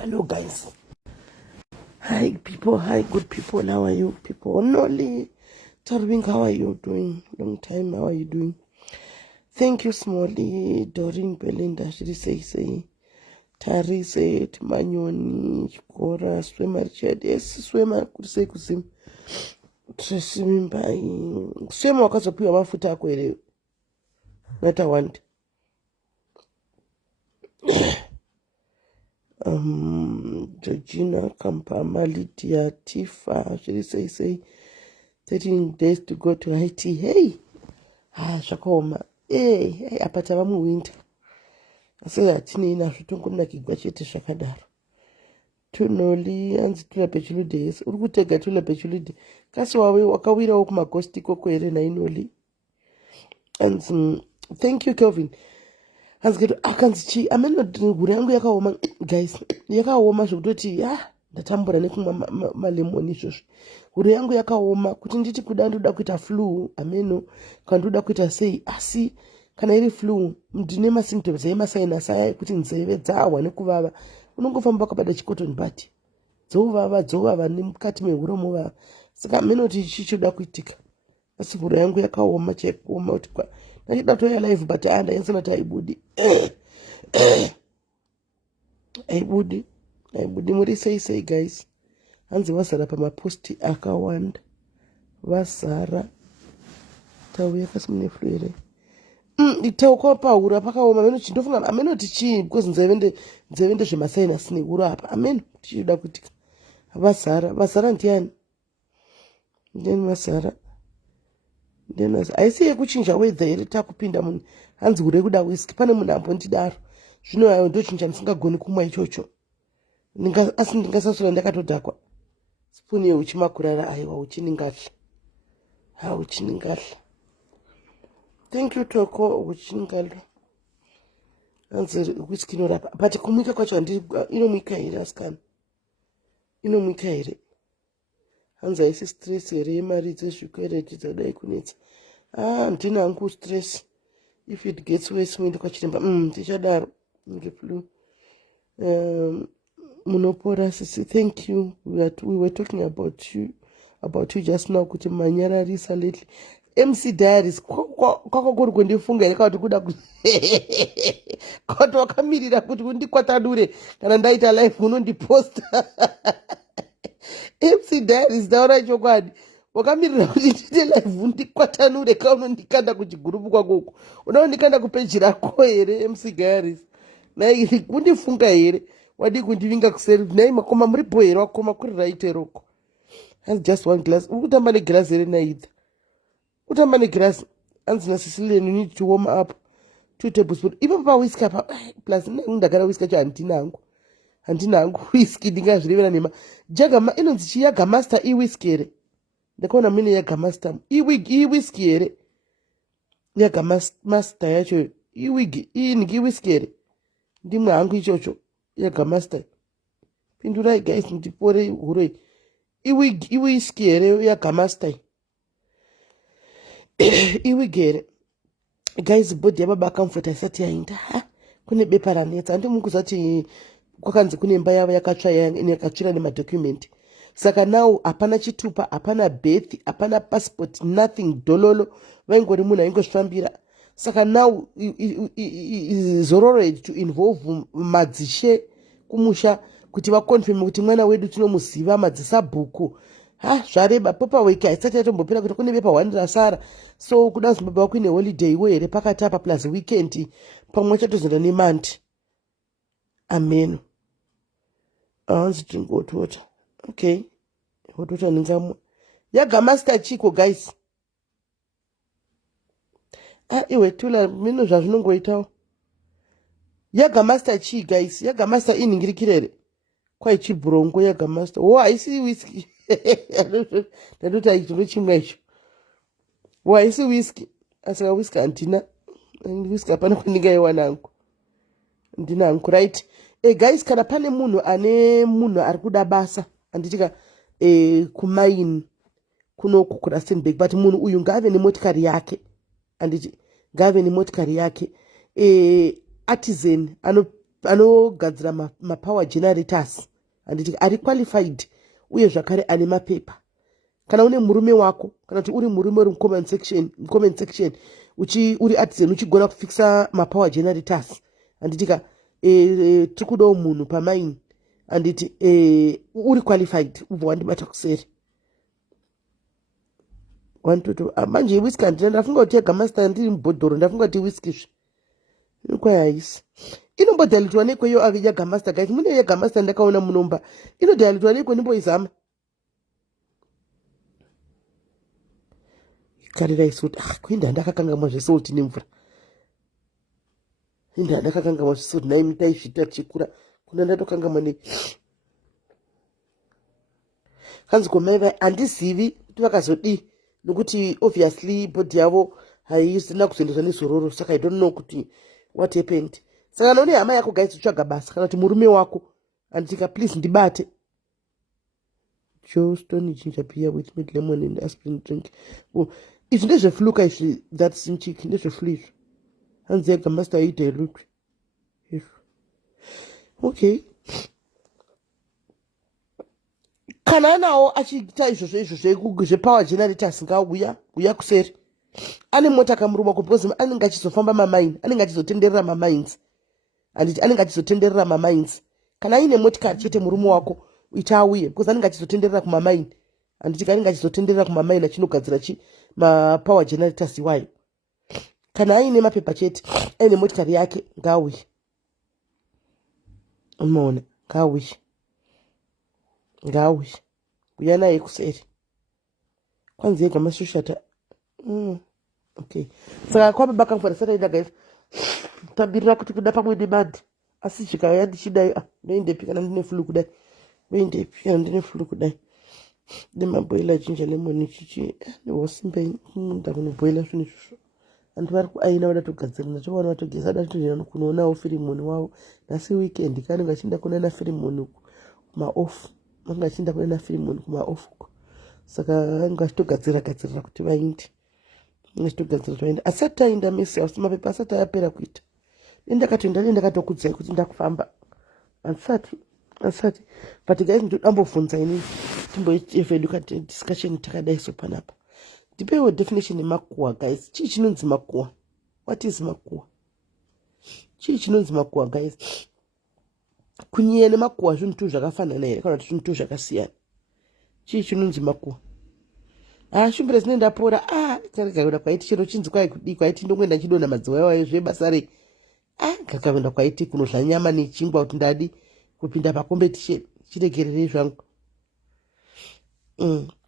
Hello guys. Hi people, hi good people. How are you people? Noli Tarving, how are you doing? Long time, how are you doing? Thank you, Smolly, Doreen, Belinda, Shiri Tari said, Manyoni, Chikora, Swimmer, Ched, yes, Swimmer, could say Kusim. Swimming by swim wakati wapiwa mafuta kwele. Not I want. Georgina, Kampama, Lydia, Tifa, Shiri say 13 days to go to Haiti. Hey, Shakoma. Hey, apata vamu winter. Ase atini ina shutungu mna kigwachete shakadaro. Tunoli, anzi tula pechulude, yes. Urukutega tula pechulude. Kasi wawe wakawira okuma kosti koko ere na inoli. And thank you, Kelvin. Akanzichi, ameno gure yangu yakaoma, guys. Yakaoma shukutoti, ndatambura nekumwa malemoni shoshu. Gure yangu yakaoma, kuti nditi kudanduda kuita flu, ameno, kanduda kuita sei, asi, kana iri flu, mdine masymptoms, ema saina saya, kuti nzeve dzawa nekuvava. Unongofamba kabada chikotoni bati. Dzovava, nemukati mehuro muvava. Saka ameno tichichoda kuitika. Asi gure yangu yakaoma, chekuoma, utikwa. Nachida toya live but anda yensona ta ibudi muri sei guys. Hanzi wasara pa maposti akawanda vasara tauya kasimune fluere itauko paura pakaoma ameno chindofunga ameno tichi because nzevende zvemasaina sine uro apa ameno tichida kuti vasara ndiani vasara aisi yekuchinja weather iri takupinda munhu hanzi ure kuda whisky pane munhu ambondidaro zvino ayo ndochinja ndisingagoni kumwa ichocho asi ndingasasura ndakatodhakwa spuni yeuchimakurara aiwa uchiningatla thank you toko uchiningatla hanzi whisky inorapa but kumwika kwacho inomwika here asikana inomwika here hanzi haisi stress here yemari dzezvikwereti dzadai kunetsa ndinangu stress if it gets worse muende kwachiremba tichadaro flu munopora sisi thank you we were talking about you just now kuti manyararisa lately MC Diaries kwakakuri kundifunga yakati kuda kuti wakamirira kuti undikwatanure kana ndaita live unondiposta MC Diaries daura chokwadi wakamirira kuti ndite live undikwatanure kaunondikanda kuchigurupu kwakoko unaondikanda kupeji rako here MC Diaries nai kundifunga here wadi kundivinga kuseri nai makoma muri boyero wakoma kuri right roko has just one glass ukutamba neglass here naidha utamba neglass anzi nasisile you need to warm up 2 tablespoons ipo pa whisky apa plus ndagara whisky cha handinangu whisky ndingazvirevera nema jagama inonzi chiyaga master whisky here ndakaona mine yaga master whisky here yaga master yacho ingi whisky here ndimwe hangu ichocho yaga master pindurai guys ndipore huroi whisky here yaga master iwigi here guys body yababa comfort asati yainda kune bepa ranetsa andimukuzati kwakanzi kune imba yavo yakatsva yakatsvira nemadocument saka now hapana chitupa hapana birth hapana passport nothing dololo vaingori munhu aingosvambira saka now zororo to involve madzishe kumusha kuti vakonfirme kuti mwana wedu tinomuziva madzisabhuku zvareba paperwork haisati yatombopera kuti kune vepa1 rasara, so kuda zimbabwe wako ine holiday wo here pakati apa plus weekend pamwe chatozoenda nemandi. Amen. Hanzi tingotota. Okay. Hotota ningamwa. Yaga master chiko guys. Iwe tula mino zvazvinongoitawo. Yaga master chi guys. Yaga master iningirikirere. Kwai chibrongo yaga master. Oh, haisi whisky. Ndadota ichiro chimwe icho. Oh, haisi whisky. Asaka whisky antina. Whisky hapana kuninga yewanangu. Ndinangu right. Guys, kana pane munhu ane munhu ari kuda basa anditika kumaini kunoku kuRustenburg, but munhu uyu ngave nemotikari yake, anditi ngave nemotikari yake, artisan anogadzira mapower generators, anditi ari qualified uye zvakare ane mapepa. Kana une murume wako, kana kuti uri murume uri comment section uri artisan uchigona kufixa mapower generators, anditika tikudawo munhu pamaini anditi uri qualified ubva wandibata kuseri wantoto manje whisky andina ndafunga kuti yaga master ndiri mubhodhoro ndafunga kuti whisky zve ikwayaisi inombodhalitwa nekweyo yaga master guys. Mune yaga master ndakaona munomba inodhalitwa nekwe ndimboizama karira isoti kuinda ndakakangamwa zvesoti nemvura inda ndakakangamwa zvesoti naimi taisvita tichikura kuna ndatokangama ne kanzi komai vai handizivi kuti vakazodii nokuti obviously bhodhi yavo haisina kuzoendeswa nezororo, saka I don't know kuti what happened. Saka naone hama yako guys utsvaga basa kana kuti murume wako anditika please ndibate Joe Stone ginger beer with mint lemon and aspirin drink. Izvi ndezvefluka izvi that's in chick ndezveflu izvi hanzi yaga master aidirutwe okay. Kana anawo achiita izvo zvepower generators ngauya kuseri ane mota kamuruma because anenge achizofamba mamaini, anenge achizotenderera mamines, anditi anenge achizotenderera mamines. Kana aine motikari chete murume wako ita auye because anenge achizotenderera kumamaini, anditi anenge achizotenderera kumamaini achinogadzira mapower generators iwayo. Kana aine mapepa chete aine motikari yake ngauye, unoona, ngauye uya naye kuseri kwanzi yega masushata okay. Saka kwababa kamfara sataida guys tabirira kuti kuda pamwe nebadhi asi zvikauya ndichidai ndoindepi kana ndine flu kudai ndoindepi kana ndine flu kudai ndemaboila jinja lemon chichi ndiwosimba ndakunoboila zvinhu izvozvo antu vari kuaina vada togadzira ndatovaona vatogeza datoenda kunoonawo firimoni wavo nhasi weekend kanenge achinda kunana firimoni kumaofu anga achinda kunana firimoni kumaofu uko saka anga achitogadzira kuti vaindi asati aenda mesi house mapepa asati ayapera kuita ndakatokudzai kuti ndakufamba asati but guys ndodambobvunza ini timboeveduka discussion takadai so panapa ndipewo definition yemakuwa guys. Chii chinonzi makuwa? What is makuwa? Chii chinonzi makuwa guys? Kunyeya nemakuwa zvinhu tu zvakafanana here kana kuti zvinhu tu zvakasiyana? Chii chinonzi makuwa? Shumbire zine ndapora kakavenda kwaiti chero chinzi kwai kudii kwaiti ndongoenda ndichidonha madzimai wayo zvebasa rei kakavenda kwaiti kunodla nyama nechingwa kuti ndadi kupinda pacompetition chiregererei zvangu.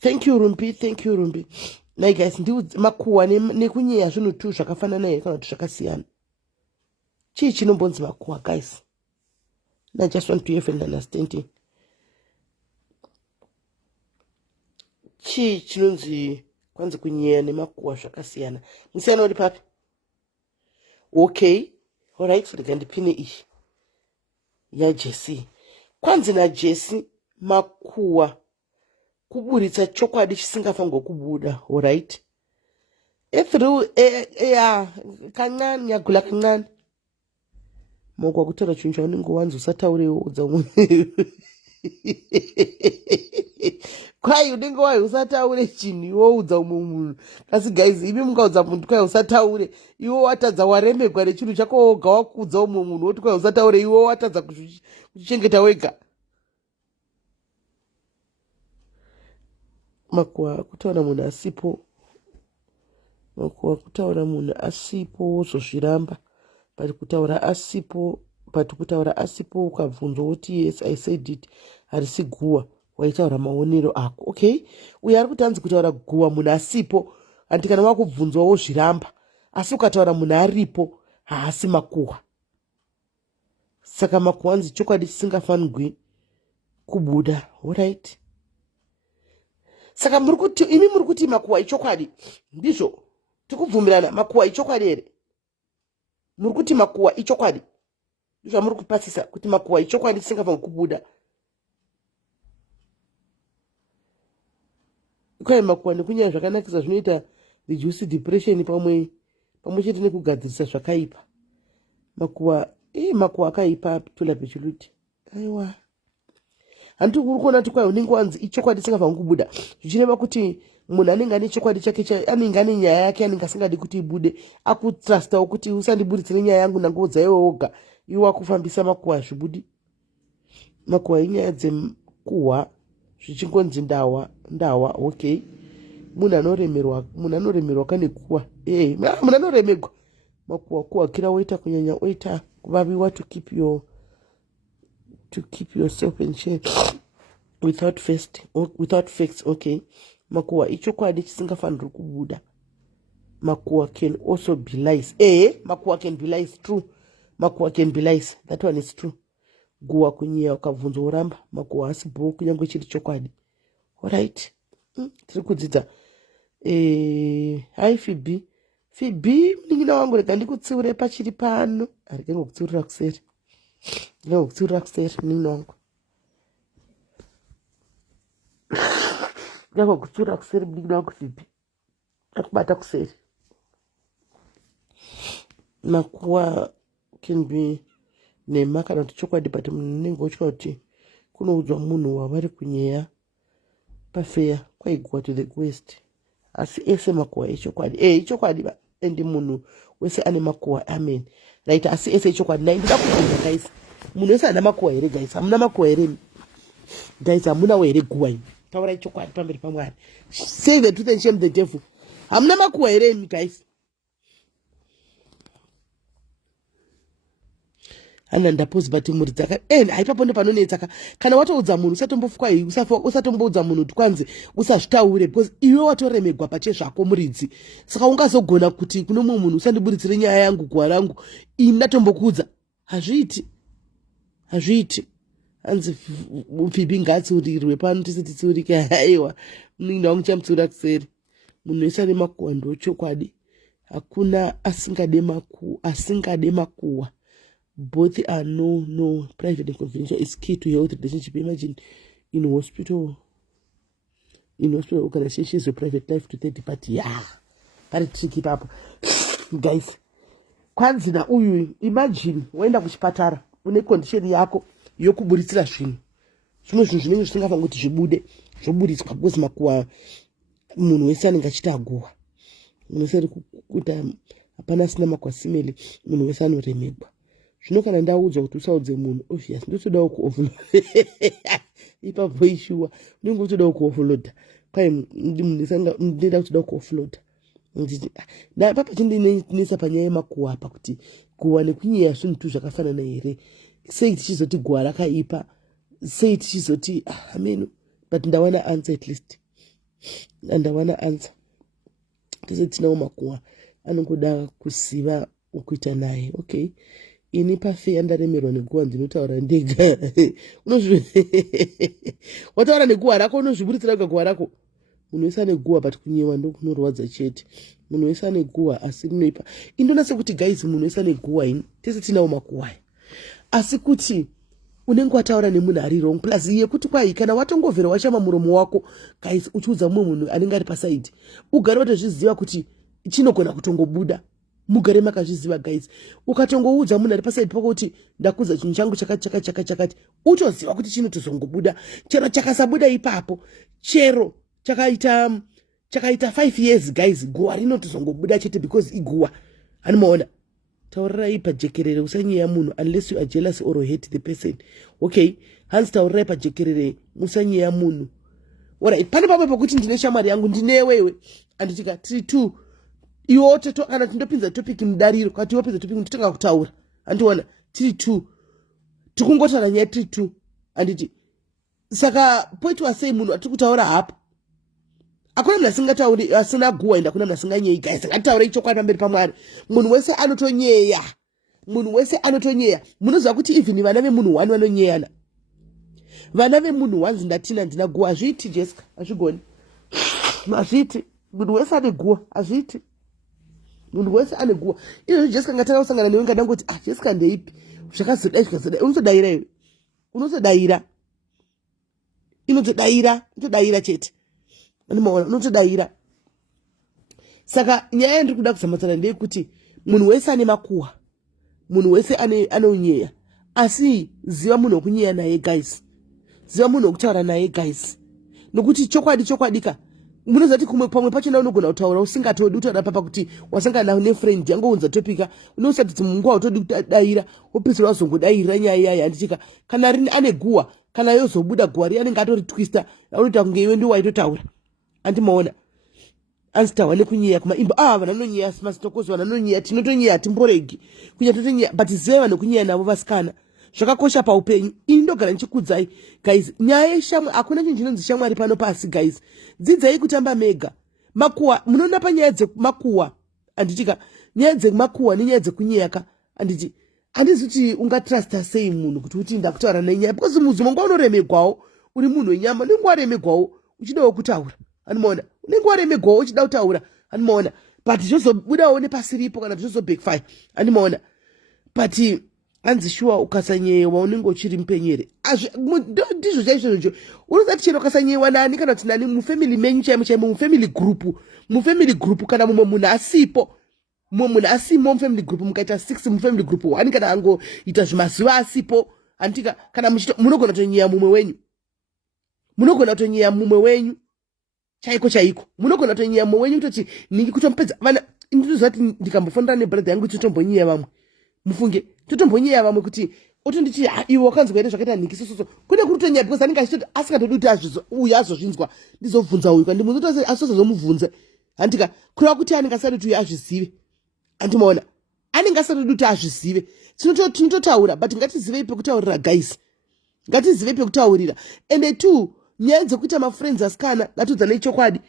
Thank you Rumbi. Nai guys ndiudze makuwa nekunyeya zvinhu tu zvakafanana here kana kuti zvakasiyana? Chii chinombonzi makuwa guys? I just want to have an understanding. Chii chinonzi kwanzi kunyeya nemakuwa zvakasiyana? Musiyana uri papi? Okay, alright, rega ndipine iyi yaJesse. Kwanzi naJesse makuwa kuburitsa chokwadi chisingafanirwi kubuda, alright? Through kancane yagula kancane moko wakutaura chinhu chaunenge wanzi usataurewo udza umwe kwai unenge wai usataure chinhu iwo udza umwe munhu. Kasi guys imi mungaudza munhu kwai usataure iwo watadza waremegwa nechinhu chako woga wakudza umwe munhu woti kwai usataure iwo watadza kuchichengeta wega. makuwa kutaura munhu asipo, makuwa kutaura munhu asipo wozozviramba, but kutaura asipo ukabvunzwa kuti yes I said it harisi guwa, waitaura maonero ako. Okay, uyo ari kuti hanzi kutaura guwa munhu asipo, andi kana wakubvunzwa wozviramba, asi ukataura munhu aripo haasi makuwa. Saka makuwa hanzi chokwadi chisingafanirwi kubuda. Alright, saka imi muri kuti makuwa ichokwadi, ndizvo tikubvumirana? Makuwa ichokwadi here? Muri kuti makuwa ichokwadi? Ndizvo muri kupasisa kuti makuwa ichokwadi chisingafanirwi kubuda? Kwai makuwa nekunyanya zvakanakisa zvinoita reduce depression pamwe chete nekugadzirisa zvakaipa. Makuwa akaipa tola pechiluti. Aiwa, hanti uri kuona kuti kwai unenge wanzi ichokwadi chisingafanirwi kubuda, zvichireva kuti munhu anenge ane chokwadi chake, anenge ane nyaya yake anenge asingadi kuti ibude, akutrustawo kuti usandiburitsire nyaya yangu nangoudza iwe woga, iwe wakufambisa makuwa hazvibudi. Makuwa inyaya dzekuhwa zvichingonzi ndawa. Okay, munhu anoremerwa kane kuwa, munhu anoremerwa. Makuwa kuhwakira woita kunyanya oita kuvaviwa to keep yourself in check without facts. Okay, makuwa ichokwadi chisingafanirwi kubuda. Makuwa can also be lies. Makuwa can be lies. True, makuwa can be lies. That one is true. Guwa kunyeya ukabvunzwa uramba, makuwa asipo kunyange chiri chokwadi. Alright, tiri kudzidza. Hai Phoebe, munin'ina wangu rega ndikutsiure pachiri pano. Arege ngokutsiurira kuseri, munin'ina wangu. Ngokutsiurira kuseri munin'ina wangu Phoebe, akubata kuseri. Makuwa can be nema kana kuti chokwadi, but munhu unenge uchitya kuti kunoudzwa munhu wavari kunyeya pafeya kwaiguwa to the quest. Asi ese makuwa echokwadi, ichokwadi endi munhu wese ane makuwa, amen, right? Asi ese ichokwadi. Nai ndida kubvunza guys, munhu wese ana makuwa here guys? Hamuna makuwa here guys? Hamunawo here guwa imi? Taura ichokwadi pamberi paMwari. Say the truth and shame the devil. Hamuna makuwa here imi guys? Ana ndapozi bati muri dzaka haipapo nepanonetsaka. Kana watoudza munhu usatombofuka iyi, usatomboudza munhu kuti kwanzi usazvitaure, because iwe watoremegwa pache zvako muridzi. Saka ungazogona kuti kuno mumwe munhu usandiburitsire nyaya yangu, guwa rangu, ini ndatombokuudza. Hazviiti. Hanzi Phoebe ngatsiurirwe pano tisi titsiurike. Haiwa, munin'ina wangu chamutsiura kuseri. Munhu wese ane makuwa ndochokwadi. Hakuna asingade makuwa. Both are no. Private and confidential is key to health relationship. Imagine in hospital organizations, your private life to third party. Yeah, very tricky papo. Guys, kwanzi na uyu, imagine waenda kuchipatara une condition yako yokuburitsira zvinhu. Zvimwe zvinhu zvinenge zvisingafaniri kuti zvibude, zvoburitswa because makuwa munhu wese anenge achita guwa. Munhu wese ari kukuta hapana asina makuwa simele, munhu wese anoremegwa. Zvino kana ndaudzwa kuti usaudze munhu, obvious ndotodawo kuoffload. Ipapo ishuwa unenge utodawo kuoffload. Kwai ndinoda kutodawo kuoffload. Papa chindinesa panyaya yemakuwa apa kuti guwa nekunyeya zvinhu tu zvakafanana here. Sei tichizoti guwa rakaipa, sei tichizoti amen, but ndawana answer at least. Ndawana answer. Tise tinawo makuwa anongoda kuziva ukuita naye. Okay, ini pafeya ndaremerwa neguwa ndinotaura ndega. Wataura neguwa rako unozviburitsira guwa rako. Munhu wese ane guwa but kunyewa ndokunorwadza chete. Munhu wese ane guwa asi rinoipa. Indona sekuti guys, munhu wese ane guwa ini tese tinawo makuwa. Asi kuti unenge wataura nemunhu ari wrong, plus yekuti kwai kana watongovhera wachama muromo wako guys uchiudza mumwe munhu anenge ari pasaidi, ugare watozviziva kuti chinogona kutongobuda. Mugare makazviziva guys. Ukatongoudza munhu ari pasaidi pako kuti ndakuudza chinhu changu chakati, utoziva kuti chinotozongobuda. Chero chakasabuda ipapo, chero chakaita 5 years guys, guwa rinotozongobuda chete because iguwa. Animaona? Taurirai pajekerere, usanyeya munhu unless you are jealous or hate the person. Okay, hanzi taurirai pajekerere, usanyeya munhu. Alright, pane papo pokuti ndine shamwari yangu ndinewewe anditika 3-2 iwo kana tindopinza topic mudariro kati wopinza topic nditenga kutaura andiona 3-2 tikungotaura nyaya 3-2 anditi saka poitwa sei munhu atiri kutaura hapo akuna munhu asingatauri asina guwa enda kuna munhu asinganyei guys ngataura ichokwadi pamberi pamwari munhu wese anotonyeya munoziva kuti even vana vemunhu 1 vanonyeyana vana vemunhu 1 zindatina ndina guwa hazviiti Jessica hazvigoni hazviiti munhu wese ane guwa hazviiti munhu wese ane guwa izvo Jessica ngatanga kusangana newe ngadangoti Jessica ndeipi zvakazodai unozodaira iwe unozodaira inotodaira chete unomaona unotodaira saka nyaya yandiri kuda kuzamatsana ndeyekuti munhu wese ane makuwa munhu wese anonyeya asi ziva munhu wokunyeya naye guys ziva munhu wokutaura naye guys nokuti chokwadi munozati kumwe pamwe pachona unogona kutaura usingatodi utaura papa kuti wasangana nefriend yangounza topika unosati munguva utodi kudaira wopedzisira wazongodairira nyaya iyayi handitika kana rini ane guwa kana yozobuda guwa riya anenge atori twista unoita kunge iwe ndiwo waitotaura andimaona anzitawa nekunyeya kumaimba vanhu vanonyeya masitokozi vanhu vanonyeya tinotonyeya timboregi kunya totonyeya but zive vanhu kunyeya navo vasikana zvakakosha paupenyu ini ndogara ndichikudzai guys nyaya yeshamwari hakuna chinhu chinonzi shamwari pano pasi guys dzidzai kutamba mega makuwa munoona panyaya dzemakuwa anditika nyaya dzemakuwa nenyaya dzekunyeyaka anditi handizi kuti ungatrusta sei munhu kuti uti ndakutaura nenyaya because mudzi manga unoremegwawo uri munhu wenyama unenge waremegwawo uchidawo kutaura anomaona unenge waremegwawo uchida kutaura anomaona but zvozobudawo nepasiripo kana zvozobackfire anomaona but hanzi shuwa ukasanyewa unenge uchiri mupenyere ndizvo chaizvozvo unozati chero ukasanyewa nani kana kuti nani mufamily menyu chaimo mufamily group kana mumwe munhu asipo mufamily group mukaita 6 mufamily group 1 kana angoita zvimazuva asipo antika kana munogona kutonyeya mumwe wenyu chaiko munogona kutonyeya mumwe wenyu kutoti ningi kutomupedza vana ndinozati ndikambofondana nebrother yangu totombonyeya vamwe mufunge totombonyeya vamwe kuti otonditi iwe wakanzwa here zvakaita nhingisososo kune kurutonyeya because anenge achitoti asingatodi kuti uyu azozvinzwa ndizobvunza uyu kandi munhu utose asozozomubvunze handika kureva kuti anenge asati kuti uyu azvizive andimaona anenge asati kuti azvizive tinototaura but ngatizivei pekutaurira guys ngatizivei pekutaurira ende 2 nyaya dzekuita mafriends asikana ngatiudzane chokwadi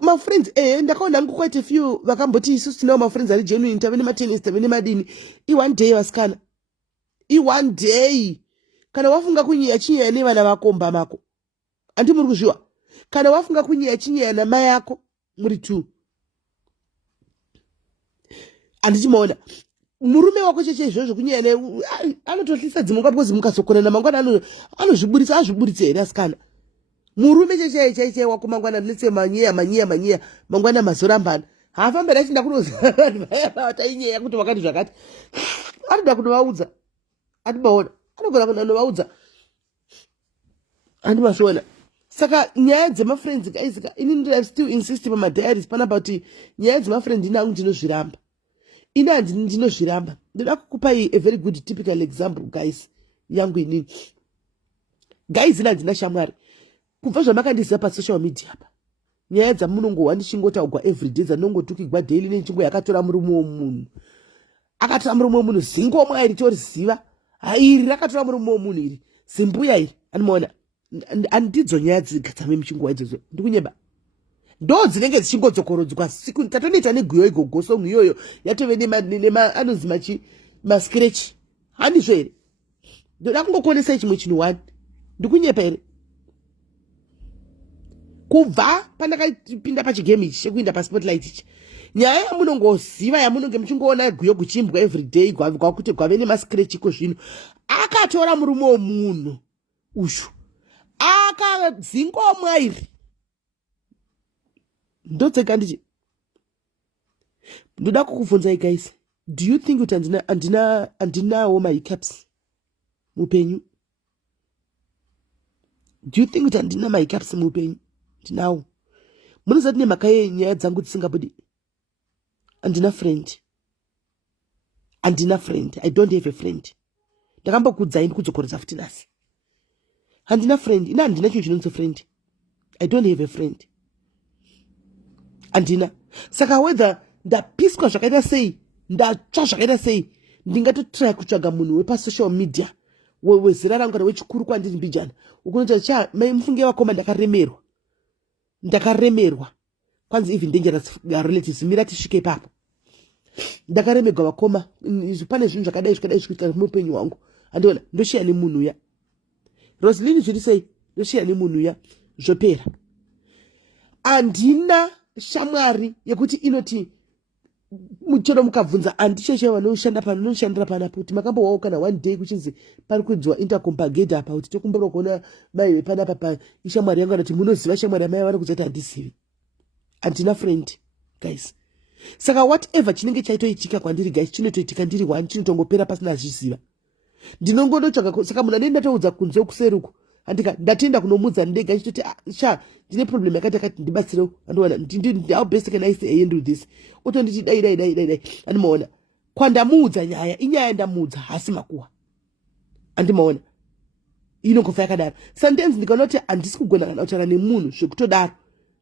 mafriends ndakaona hangu quite a few vakamboti isusu tinawo mafriends ari genuine tave nematennis tave nemadini i1 day vasikana i1 day kana wafunga kunyeya chinyeya nevana vakomba mako handi muri kuzviwa kana wafunga kunyeya chinyeya namai yako muri 2 handichimaona murume wako cheche izvozvo kunyeya anotohlisa dzimwe because mukazokonana mangwana anozviburitsa azviburitse here asikana murume chechaichaichai wako mangwana letse manyeya mangwana mazorambana haafambira achinda kunozatainyaya kuti wakati zvakati anoda kunovaudza andimaona anogona kunovaudza andimazviona saka nyaya dzemafriends kaizika ini ndiri still insist pamadiaries panapa kuti nyaya dzemafriend ini hangu ndinozviramba ini handini ndinozviramba ndoda kukupai a very good typical example guys yangu inini guys ini handina shamwari kubva zvamakandiziva pasocial media apa nyaya dzamunongowa ndichingotaugwa everyday dzanongotukigwa daily nechingo yakatora murume womunhu akatora murume womunhu zingomwa iri toriziva iri rakatora murume womunhu iri zimbuya iri anomaona handidzo nyaya dzame muchingowa idzodzo ndikunyeba ndo dzinenge dzichingodzokorodzwa siku tatonoita neguyo igogo song iyoyo yatove anonzi mascratch handizvo here ndoda kungokuonesai chimwe chinhu 1 ndikunyepa here kubva pandakapinda pachigame ichi chekuinda paspotlight ichi nyaya yamunongoziva yamunonge muchingoona guyo guchimbwa everyday gwakuti gwave nemascratch iko zvino akatora murume womunhu ushu akadzingomwa iri ndodzega ndichi ndoda kukubvunzai guys do you think kuti handinawo mahiccups mupenyu do you think kuti handina mahiccups mupenyu ndinawo munozati nemhaka yenyaya dzangu dzisingabudi handina friend I don't have a friend ndakambokudzai ndikudzokorodza futi nasi handina friend ina handina chinhu chinonzi friend I don't have a friend. Andina. Saka whether ndapiswa zvakaita sei, ndatsva zvakaita sei, ndingatotry kutsvaga munhu wepa-social media wezera rangu kana wechikuru kwandiri mbijana. Ukunoti mufunge wakoma ndakaremerwa. Kwanzi even dangerous relatives mira tisvike ipapo. Ndakaremerwa wakoma, pane zvinhu zvakadai zvichiitika muupenyu hwangu. Andiona ndoshiya nemunhu uya. Roslyn zviri sei? Ndoshiya nemunhu uya. Zvopera. Andina shamwari yekuti inoti muchero mukabvunza andicheshe vanoshanda pano unoshandira panapo kuti makambowawo kana one day kuchinzi pari kuidzwa intercompagate apa kuti tokumbura kuona mai vepanapa pa ishamwari yangu kuti munoziva shamwari mai vari kuzoti handizivi. Andina friend guys. Saka whatever chinenge chaitoitika kwandiri guys chinotoitika ndiri one chinotongopera pasina achiziva. Ndinongodotsvaga saka munhu anenge ndatoudza kunze kuseruko andika ndatenda kunomudza ndega chitoti ndine problem yakati ndibatsire andiona how best can I handle this otonditi dai andimaona kwandamuudza nyaya inyaya ndamuudza hasi makuwa andimaona inongofa yakadaro. Sometimes ndikanoti handisi kugona kana kutaura nemunhu zvekutodaro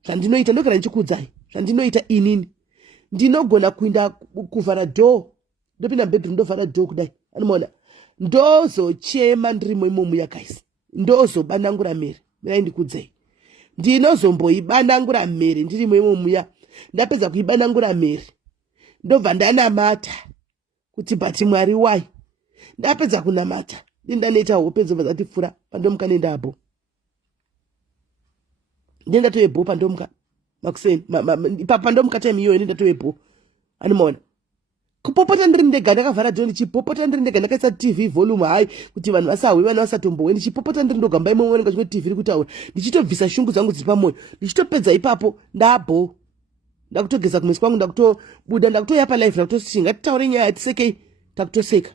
zvandinoita ndogara ndichikuudzai zvandinoita inini ndinogona kuinda kuvhara door ndopinda mubedroom ndovhara door kudai andimaona ndozochema ndirimo imomo yakaisi ndozobanangura mhere mirai ndikudzei ndinozomboibanangura mhere ndirimo imomuya ndapedza kuibanangura mhere ndobva ndanamata kuti bati Mwari wai ndapedza kunamata ndindaneta hope dzobva dzatifura pandomuka nendabho ndendatoyebho pandomuka makuseni pandomuka time iyoyo ndendatoyebho animaona kupopota ndiri ndega ndakavhara dhoo ndichipopota ndiri ndega ndakaisa TV volume hai kuti vanhu vasahwe vanhu vasatombowe ndichipopota ndiri ndogamba imwe ngachimwe TV iri kutaura ndichitobvisa shungu dzangu dziri pamwoyo ndichitopedza ipapo ndabho ndakutogeza kumwesi kwangu ndakutobuda ndakutoyapa live ndakutositi ngatitaure nyaya yatisekei takutoseka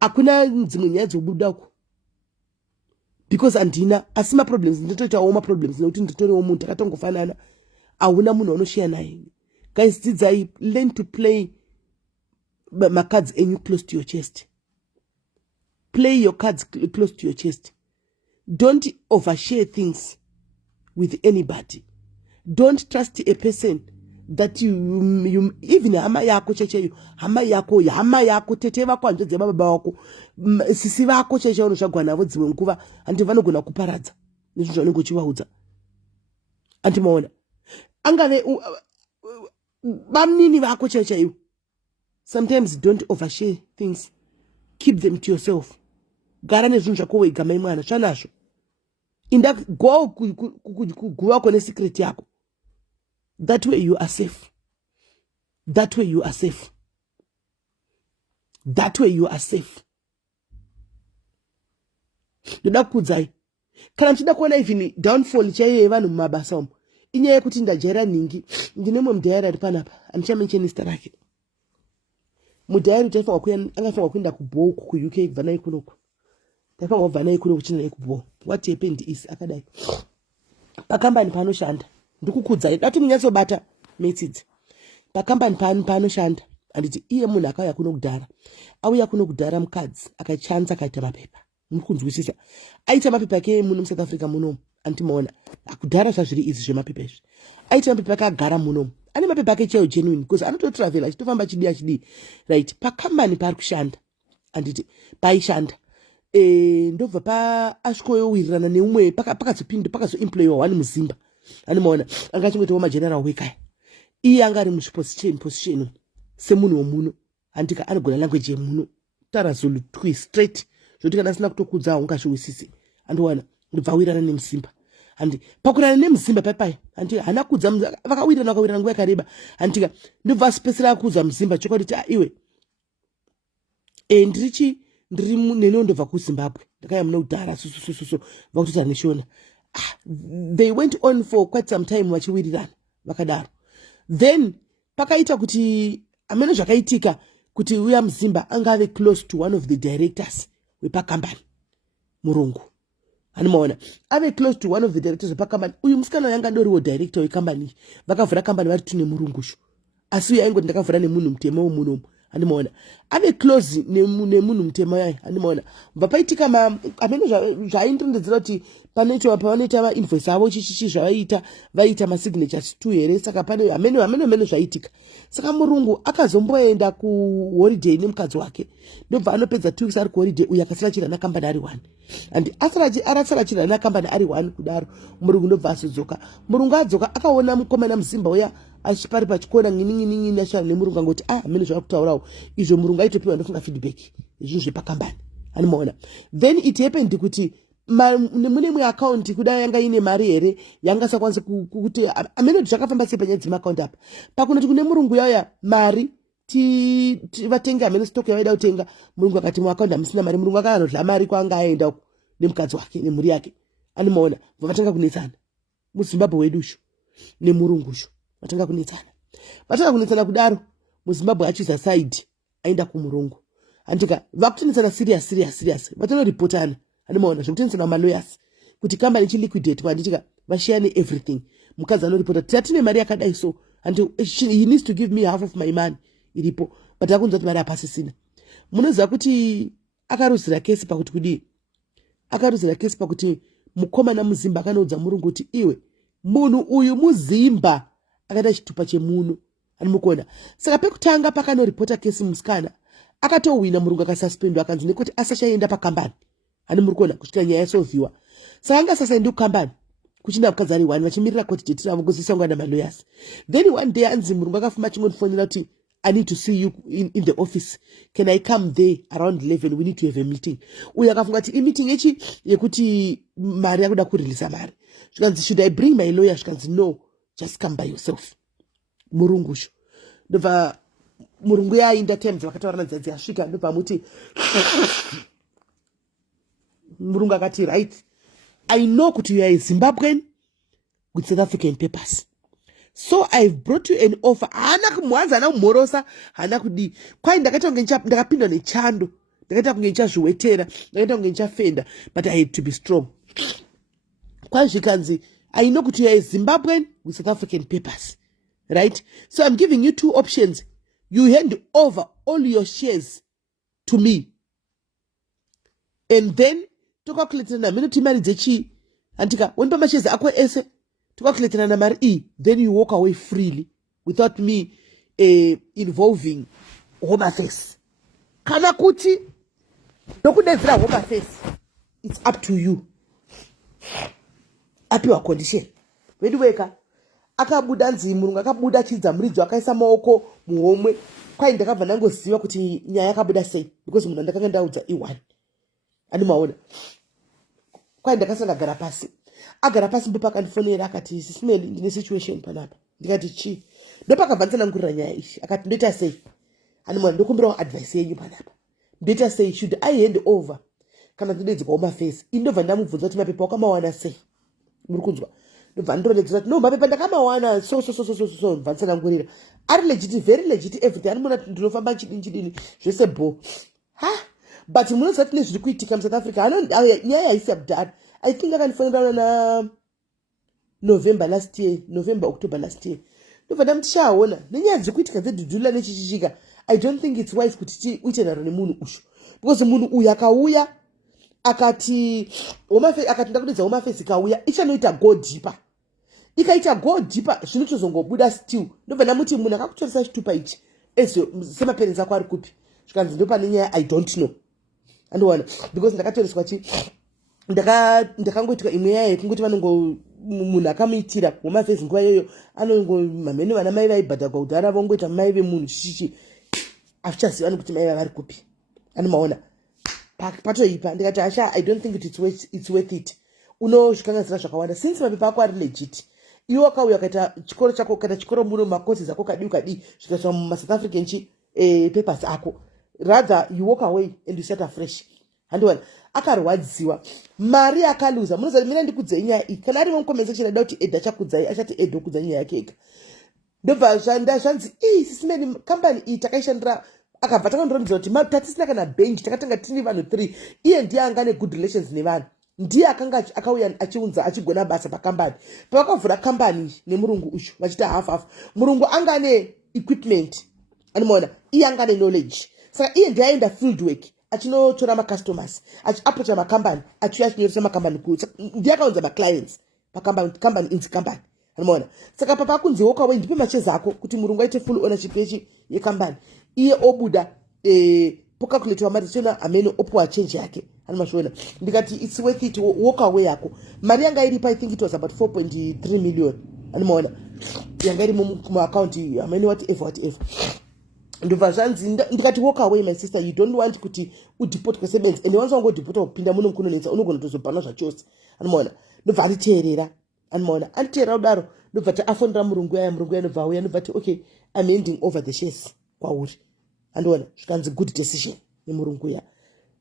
hakuna dzimwe nyaya dzobudako because andina asi maproblems ndinotoitawo maproblems nekuti nditoriwo munhu takatongofanana hauna munhu anoshiya naye. Guys, dzidzai learn to play my cards and you close to your chest. Play your cards close to your chest. Don't overshare things with anybody. Don't trust a person that you even hama yako checheyo hama yako tete vako hanzvadzi yababa wako sisi vako checheyo unoshagwa navo dzimwe nguva handi vanogona kuparadza nezvinhu zvaunenge uchivaudza andimaona angave bamnini vako checheyo. Sometimes don't overshare things, keep them to yourself. Gara nezvinhu zvako wega mai mwana zvanazvo inda go kuguva kone secret yako. That way you are safe. That way you are safe. That way you are safe. Ndoda kukudzai kana mchida kuona even downfall chaiyo yevanhu mumabasa umu inyaya yekuti ndajaira ningi ndinemwe mudhayari ari panapa handichamencheni zita rake mudhayari angafanwa kuenda kubho ku-UK kubva naye kunoku taifanwa kubva naye kunoku china naye kubho. What happened is akadai pakambani panoshanda ndikukudzai dati munyatsobata metsidzi pakambani panoshanda handiti iye munhu akauya kuno kudhara auya kuno kudhara mukadzi akachanza akaita mapepa mukunzwisisa aita mapepa ake muno muSouth Africa munomu antimaona kudhara zvazviri izvi zvemapepa izvi aita mapepa ake agara munomu ane mapepa ake chaiwo genuine because anototravela achitofamba chidii right pakambani paari kushanda handiti paishanda ndobva paasvikoyowirirana neumwe pakazopinda pakazoemployiwa wani muzimba animaona anga achingotova mageneral wekaya iye anga ari muposition semunhu womuno handika anogona language yemuno taura zulu twi straight zvokuti kana asina kutokudza haungazviwisisi andiwana ndibva awirana nemuzimba handi pakurana nemuzimba paipai handi hana kudza vakawirana nguva yakareba handika ndibva asipesera akudza muzimba chokwadi kuti iwe ndiri neno ndobva kuZimbabwe ndakaya muno kudhara susususu vakutota neshona. They went on for quite some time vachiwirirana vakadaro then pakaita kuti amene zvakaitika kuti uya muzimba angave close to one of the directors wepakambani murungu animaona ave close to one of the directors wepakambani uyu musikana yanga ndoriwo director wekambani vakavhura kambani vari tune murungushu asi uyu aingoti ndakavhura nemunhu mutema womunomu Handimaona. Ave close nemunhu mutema yayi. Handimaona. Mva paitika amene zvaindondedzera kuti panoita invoice avo chichichi vaita signatures 2 here. Saka pane amene zvaitika. Saka murungu akazomboenda kuholiday nemukadzi wake. Ndobva anopedza 2 weeks ari kuholiday uyu akasara chira nakambani ari 1. And arasara chira nakambani ari 1 kudaro. Murungu ndobva azodzoka. Murungu adzoka akaona mukomana muzimba uya achipari pachikona ngini ashara nemurungu angoti amene zvakutaurawo izvo murungu aitopiwa ndofunga feedback izvo zvepakambani. Handimaona. Then it happened kuti mune account kudai yanga ine mari here yanga sakwanisa kuti amene zvakafamba sei panyaya dzema account apa pakunoti kune murungu yaya mari vatenga amene stock yavaida kutenga murungu akati mu account amusina mari murungu akanodla mari kwanga aenda uko nemukadzi wake nemhuri yake. Handimaona. Vatanga kunetsana muZimbabwe wedu usho nemurungu usho vatanga kunetsana kudaro muZimbabwe achiza side aenda kumurungu. Andika vakutenetsana serious vatonoripotana. Handimaona zvekutenetsana malawyers kuti kambani liquidate kwanditika vashiyane everything. Mukadzi anoripota tatine mari yakadai so and he needs to give me half of my money iripo but akunzwa kuti mari apasisina. Munoziva kuti akaruzira kesi pakuti kudii akaruzira kesi pakuti mukomana muzimba akanoudza murungu kuti iwe munhu uyu muzimba akaita chitupa chemunhu. Handimukuona. Saka pekutanga pakanoripota kesi musikana akatowina murungu akasuspendwa akanzi nekuti asachaenda pakambani. Handimukuona kusvika nyaya yasolviwa. Saka anga asasaendi kukambani kuchinda mukadzi ari 1 vachimirira court date ravo kuzisangwa namalawyers. Then one day anzi murungu akafuma chingofonera kuti I need to see you in the office. Can I come there around 11? We need to have a meeting. Uya akafunga kuti meeting yekuti mari yakuda kureleasa mari. Zvikanzi should I bring my lawyer? Zvikanzi no, just come by yourself. Murungu sho. Ndobva murungu yainda times vakataura nzadzi yasvika ndobva muti murungu akati right, I know kuti you are a Zimbabwean with South African papers. So I've brought you an offer. Hana kumwanza hana kumhorosa hana kudi. Kwai ndakapindwa nechando. Ndakaita kunge ndichazviwetera. Ndakaita kunge ndichafenda. But I had to be strong. Kwai zvikanzi I know kuti you are a Zimbabwean with South African papers. Right? So I'm giving you 2 options. You hand over all your shares to me. And then tokakuleterana minute mari dzechi antika wonipa mashares ako ese tokakuleterana mari e then you walk away freely without me involving Home Affairs. Kana kuti nokudedzera Home Affairs, it's up to you. Apiwa condition. Wediweka akabuda nzi murungu akabuda achidza muridzo akaisa maoko muhomwe. Kwai ndakabva nangoziva kuti nyaya yakabuda sei because munhu ndakanga ndaudza E1. Handimaona. Kwai ndakasanga agara pasi ndipo akandifonera akati SIS MELLY ndine situation panapa. Ndikati chi ndopakabvanisana ngurira nyaya ishi akati ndoita sei. Handimaona ndokumbirawo advice yenyu panapa. Ndoita sei, should I hand over kana ndidedzi kwa Home Affairs? Indobva ndamubvunza kuti mapepa wakamawana sei. Muri kunzwa? Ndobva ndoredzera kuti no mapepa ndakamawana so bvanisana ngurira. Ari legit, very legit everything. Handimaona ndinofamba chidini zvese bo. But munoziva kuti nezviri kuitika muSouth Africa nyaya haisi yakudhara. I think akandifonera na November October last year. Ndobva ndamuti chaona nenyaya dziri kuitika dzedhudhula nechichichika. I don't think it's wise kuti uite nharo nemunhu usho. Because munhu uyu akauya akati ndakudedza Home Affairs ikauya ichanoita go deeper. Ikaita go deeper zvinotozongobuda still. Ndobva ndamuti munhu akakutoresa chitupa ichi semaperezi ako ari kupi. Zvikanzi ndopane nyaya I don't know. Andowana because ndakatoreswa chi ndakangoitika imwe nyaya yekungoti munhu akamuitira Home Affairs nguva iyoyo mamhene vana mai vaibhadharwa kudhara vongoita mai vemunhu chichichi afichazivani kuti mai vari kupi. Andomaona patoipa ndikati asha I don't think it's worth it. Unozvikanganisira zvakawanda since mapepa ako ari legit. Iwo akauya kaita chikoro chako kana chikoro muno makosi zako kadi zvikaiswa mumaSouth African papers ako. Rather you walk away and you start afresh. Handiwana akarwadziwa mari akaluza. Munoziva mina ndikudzai nyaya iyi kana ari mukomenzation ada kuti Edha chakudzai achati Edha okudza nyaya yake ega. Ndobva zvanzi SIS MELLY company iyi takaishandira akabva takandironzera kuti tatisina kana bench takatanga tiri vanhu 3. Iye ndiye anga ne good relations nevanhu. Ndiye akanga akauya achiunza achigona basa pakambani. Pavakavhura kambani nemurungu uchu vachita half. Murungu anga ne equipment Animona, iyanga ne knowledge. Saka iye ndaenda field work. Achinotora ma customers. Achiapproacha ma company. Achiyachinyeresa ma company kuti. Ndiyakaunza ma clients. Pa company inzi company. Animona. Saka papa kunzi walk away ndipe macheza ako kuti murungu aite full ownership ye company. Iye obuda calculate mari chena amene opuwa change yake. Animashona. Ndikati it's worth it walk away yako. Mari yanga iripa I think it was about 4.3 million. Animona. Yanga iri mu account amene whatever. Ndikati walk away my sister, you don't want kuti udeport kwesebenzi and once wangodeport kupinda muno mkunonetsa unogona kutozopana zvachose. Animona. Ndobva atiteerera. Animona. Antiteerera kudaro ndobva tafonera murungu yaya ndobva auya ndobva ati okay, I'm handing over the shares kwauri. Andiona zvikanzi good decision nemurungu ya.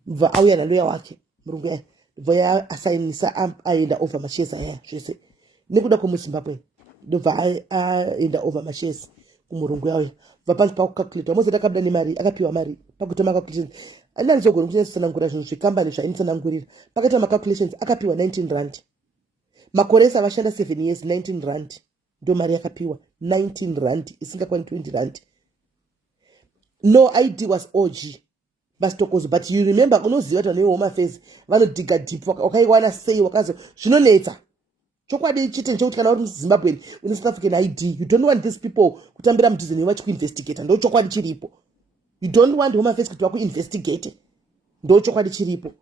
Ndobva auya naloya wake murungu yaya ndobva ya asainisa aenda over mashares aya zvese. Nekuda kwemuZimbabwe ndobva aenda over mashares kumurungu yaya. Vapanzi pa calculate mose takabda nemari akapiwa mari pakutoma calculations andizogona kuchinatsanangura zvinhu zvekambani zvainitsanangurira pakati ma calculations akapiwa 19 rand makoresa vashanda 7 years 19 rand ndo mari yakapiwa 19 rand isingakwani 20 rand. No ID was OG bastokozo, but you remember unoziva kuti home affairs vanodiga deep wakaiwana sei wakazo zvinonetsa. Chokwadi chite nchekuti kana uri muZimbabwe une South African ID, you don't want these people kutambira mudhuze newe vachikuinvestigate. Ndo chokwadi chiripo. You don't want home affairs kuti vakuinvestigate. Ndo chokwadi chiripo.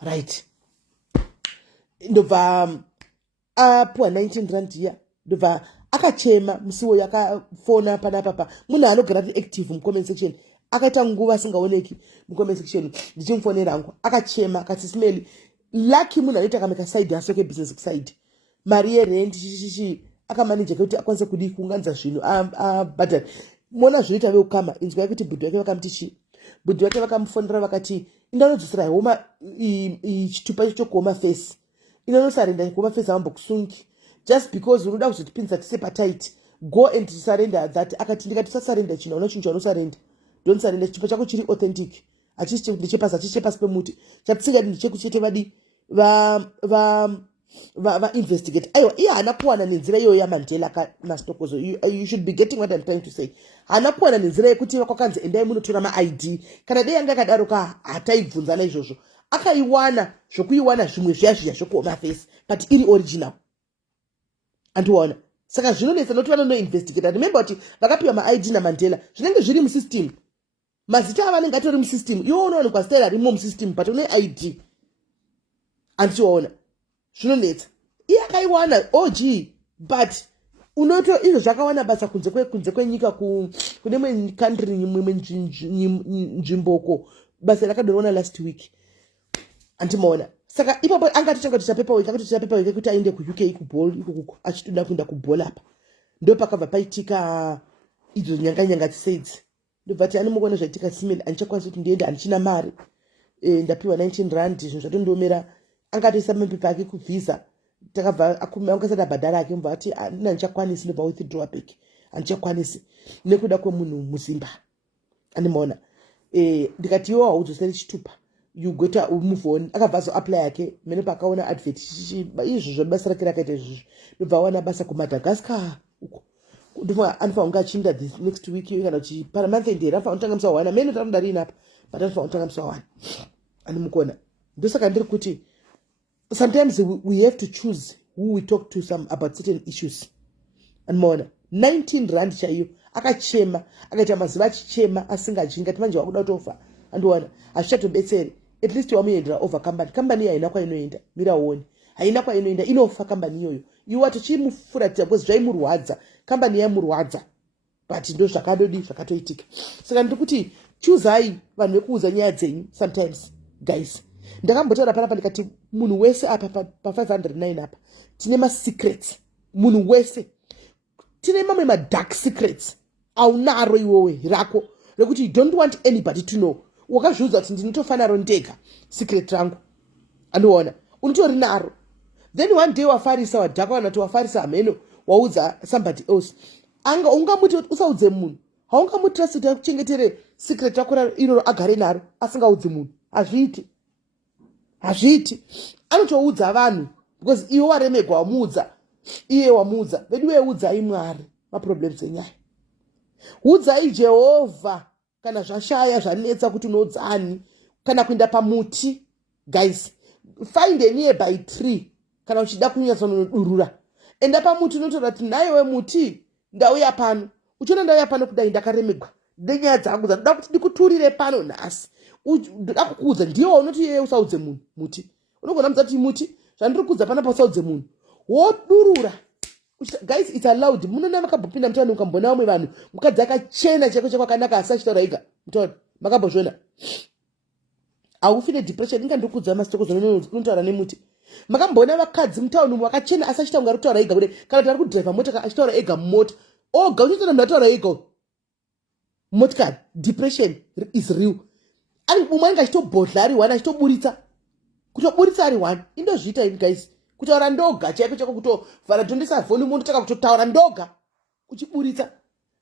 Right. Ndobva apuwa 19 rand ya. Ndobva akachema musiwo yakafona panapa. Munhu anogara ari active mucomment section. Akaita nguva asingaoneki mucomment section. Ndichimufonera hangu. Akachema akati Smelly. Lucky munhu anoita kameka side hustle ke business side. Mari yerent akamanage kuti akwanise kudi kuunganidza zvinhu but mona zvinoita veukama inzwa yekuti budhu yake vakamuti budhu yake vakamufonera vakati indanodzosera homa chitupa chokuhoma face inonosarenda kuhoma face avambokusungi just because unoda kuzotipinza tise patight go and surrender that. Akati ndikati usasarenda chino unochinja unosarenda don't surrender chitupa chako chiri authentic achisi chepasi pemuti chatsinga ndichekuchete vadi va investigate. Ayo iye hana kuwana nenzira iyoyo yaMandela mastokozo. You should be getting what I'm trying to say. Hana kuwana nenzira yekuti kwakanzi endai munotora ma-ID kana dei yanga akadaroka hataibvunzana izvozvo. Akaiwana zvokuiwana zvimwe zviya zvokuhoma affairs but iri original. Andiona saka zvinonetsa noti vanoinvestigate. Remember kuti vakapiwa ma-ID naMandela zvinenge zviri musystem. Mazita avanenge atori musystem. Iwo unowanikwa style arimo musystem but une ID. Antiona zvinonetsa iye akaiwana OG but unoto izvo zvakawana basa kunze kwenyika kune mwe country mwe nzvimboko basa rakadorona last week antimaona. Saka ipapo angatotanga paperwork kuti aende kuUK kuball ikoko achitoda kuenda kuball apa ndo pakabva paitika idzo nyanga dzisedzi ndobva ati anomugona zvaitika Smelly andichakwanisa kuti ndiende andichina mari ndapiwa 19 rand zvinhu zvatondomera. Angatoisa mapepa ake kuvisa takabva akasati abhadhara ake mbva ati andina ndichakwanisi ndobva withdraw back andichakwanisi nekuda kwemunhu muzimba animaona. Ndikati iwo haudzoseri chitupa you goita move on. Akabva azoapply yake mene pakaona advert izvozvo basa rake rakaita izvozvo ndobva awana basa kuMadagascar uko ndobva anofanira kunge achinda this next week kana kuti paramonth end here anofanira kutanga musi wa1 mene tarindarina apa but anofanira kutanga musi wa1 animukona. Ndosaka ndiri kuti sometimes we have to choose who we talk to about certain issues. And more 19 rand chaiyo akachema akaita mazuva achichema asingadyi ngati manje wakuda kutofa andiona hazvichatobetseri at least wamuendera over company haina kwainoenda mira uone haina kwainoenda inofa company iyoyo iwe tochimufuratira because zvaimurwadza company yaimurwadza but ndo zvakadodi zvakatoitika. Saka ndiri kuti choosai vanhu vekuudza nyaya dzenyu sometimes guys. Ndakambotaura panapa ndikati munhu wese apa pa 509 apa tine ma secrets. Munhu wese tine mamwe ma dark secrets aunaro iwewe rako rekuti you don't want anybody to know. Wakazviudza kuti ndinotofanaro ndega secret rangu andiona unotori naro then one day wafarisa wadhaka kana kuti wafarisa hameno waudza somebody else ungamuti usaudze munhu haungamutrust kuti akuchengetere secret rako iroro agare naro asingaudzi munhu. Hazviti anotoudza vanhu because iwe waremegwa wamuudza iye wamuudza vedu weudzai Mwari maproblems enyaya udzai Jehovha kana zvashaya zvanetsa kuti unodzani kana kuenda pamuti. Guys, find a nearby tree kana uchida kunyatsa nodurura. Enda pamuti unotaura kuti naiwe muti ndauya pano. Uchiona ndauya pano kudai ndakaremegwa. Ndenyaya dzangu dzandoda kuti ndikuturire pano nhasi. Ndoda kukuudza ndiwo unoti iye usaudze munhu muti. Unogona kuti muti zvandiri kuudza pana pausaudze munhu. Wodurura. Guys, it's allowed. Munona makambopinda mutano ukambona vamwe vanhu mukadzi akachena cheko chakanaka asachitaura ega. Mutano makambozviona. Aufine depression inga ndokudza masitoko zvinotaura nemuti. Makambona vakadzi mutano wakachena asachita unga kutaura ega kuti kana kuti ari kudrive mota achitaura ega mota. Oga unotaura ndataura ega. Motikari depression is real. Ari umwe anga achitobhodla ari one achitoburitsa. Kutoburitsa ari one. Indozviita ini guys. Kutaura ndoga chako chako kutovhara tondisa volume unotaka kutotaura ndoga uchiburitsa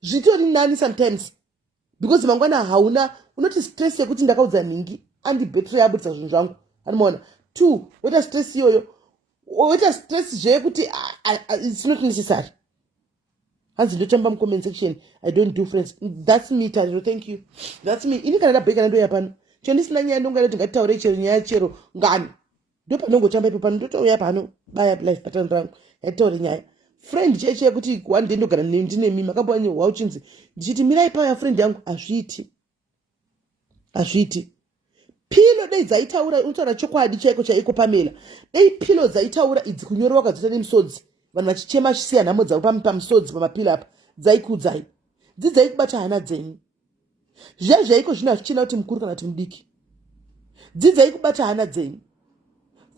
zvitori nani sometimes because mangwana hauna unoti stress yekuti ndakaudza ningi andi battery yaburitsa zvinhu zvangu anoona. 2 weta stress iyoyo weta stress je kuti it's not necessary. Hanzi ndochamba mu comment section I don't do friends. That's me Tariro, thank you. That's me. Ini kana ndabheka ndo yapano chendisina nyaya ndonga kuti ngatitaure chero nyaya chero ngani ndopa nongochamba ipo pano ndotouya pano baya life pattern rangu yataure nyaya friend cheche kuti one day ndogara ndine mimi makambonyewa uchinzi ndichiti mirai paya friend yangu azviti pilo dai dzaitaura unotaura chokwadi chaiko chaiko pamela dai pilo dzaitaura idzi kunyorwa kwadzita nemisodzi vanhu vachichema achisiya nhamo dzavo pamusodzi pamapilo apa dzaikudzai dzidzai kubata hana dzenyu zvaiko zvino hazvichina kuti mukuru kana kuti mudiki dzidzai kubata hana dzenyu.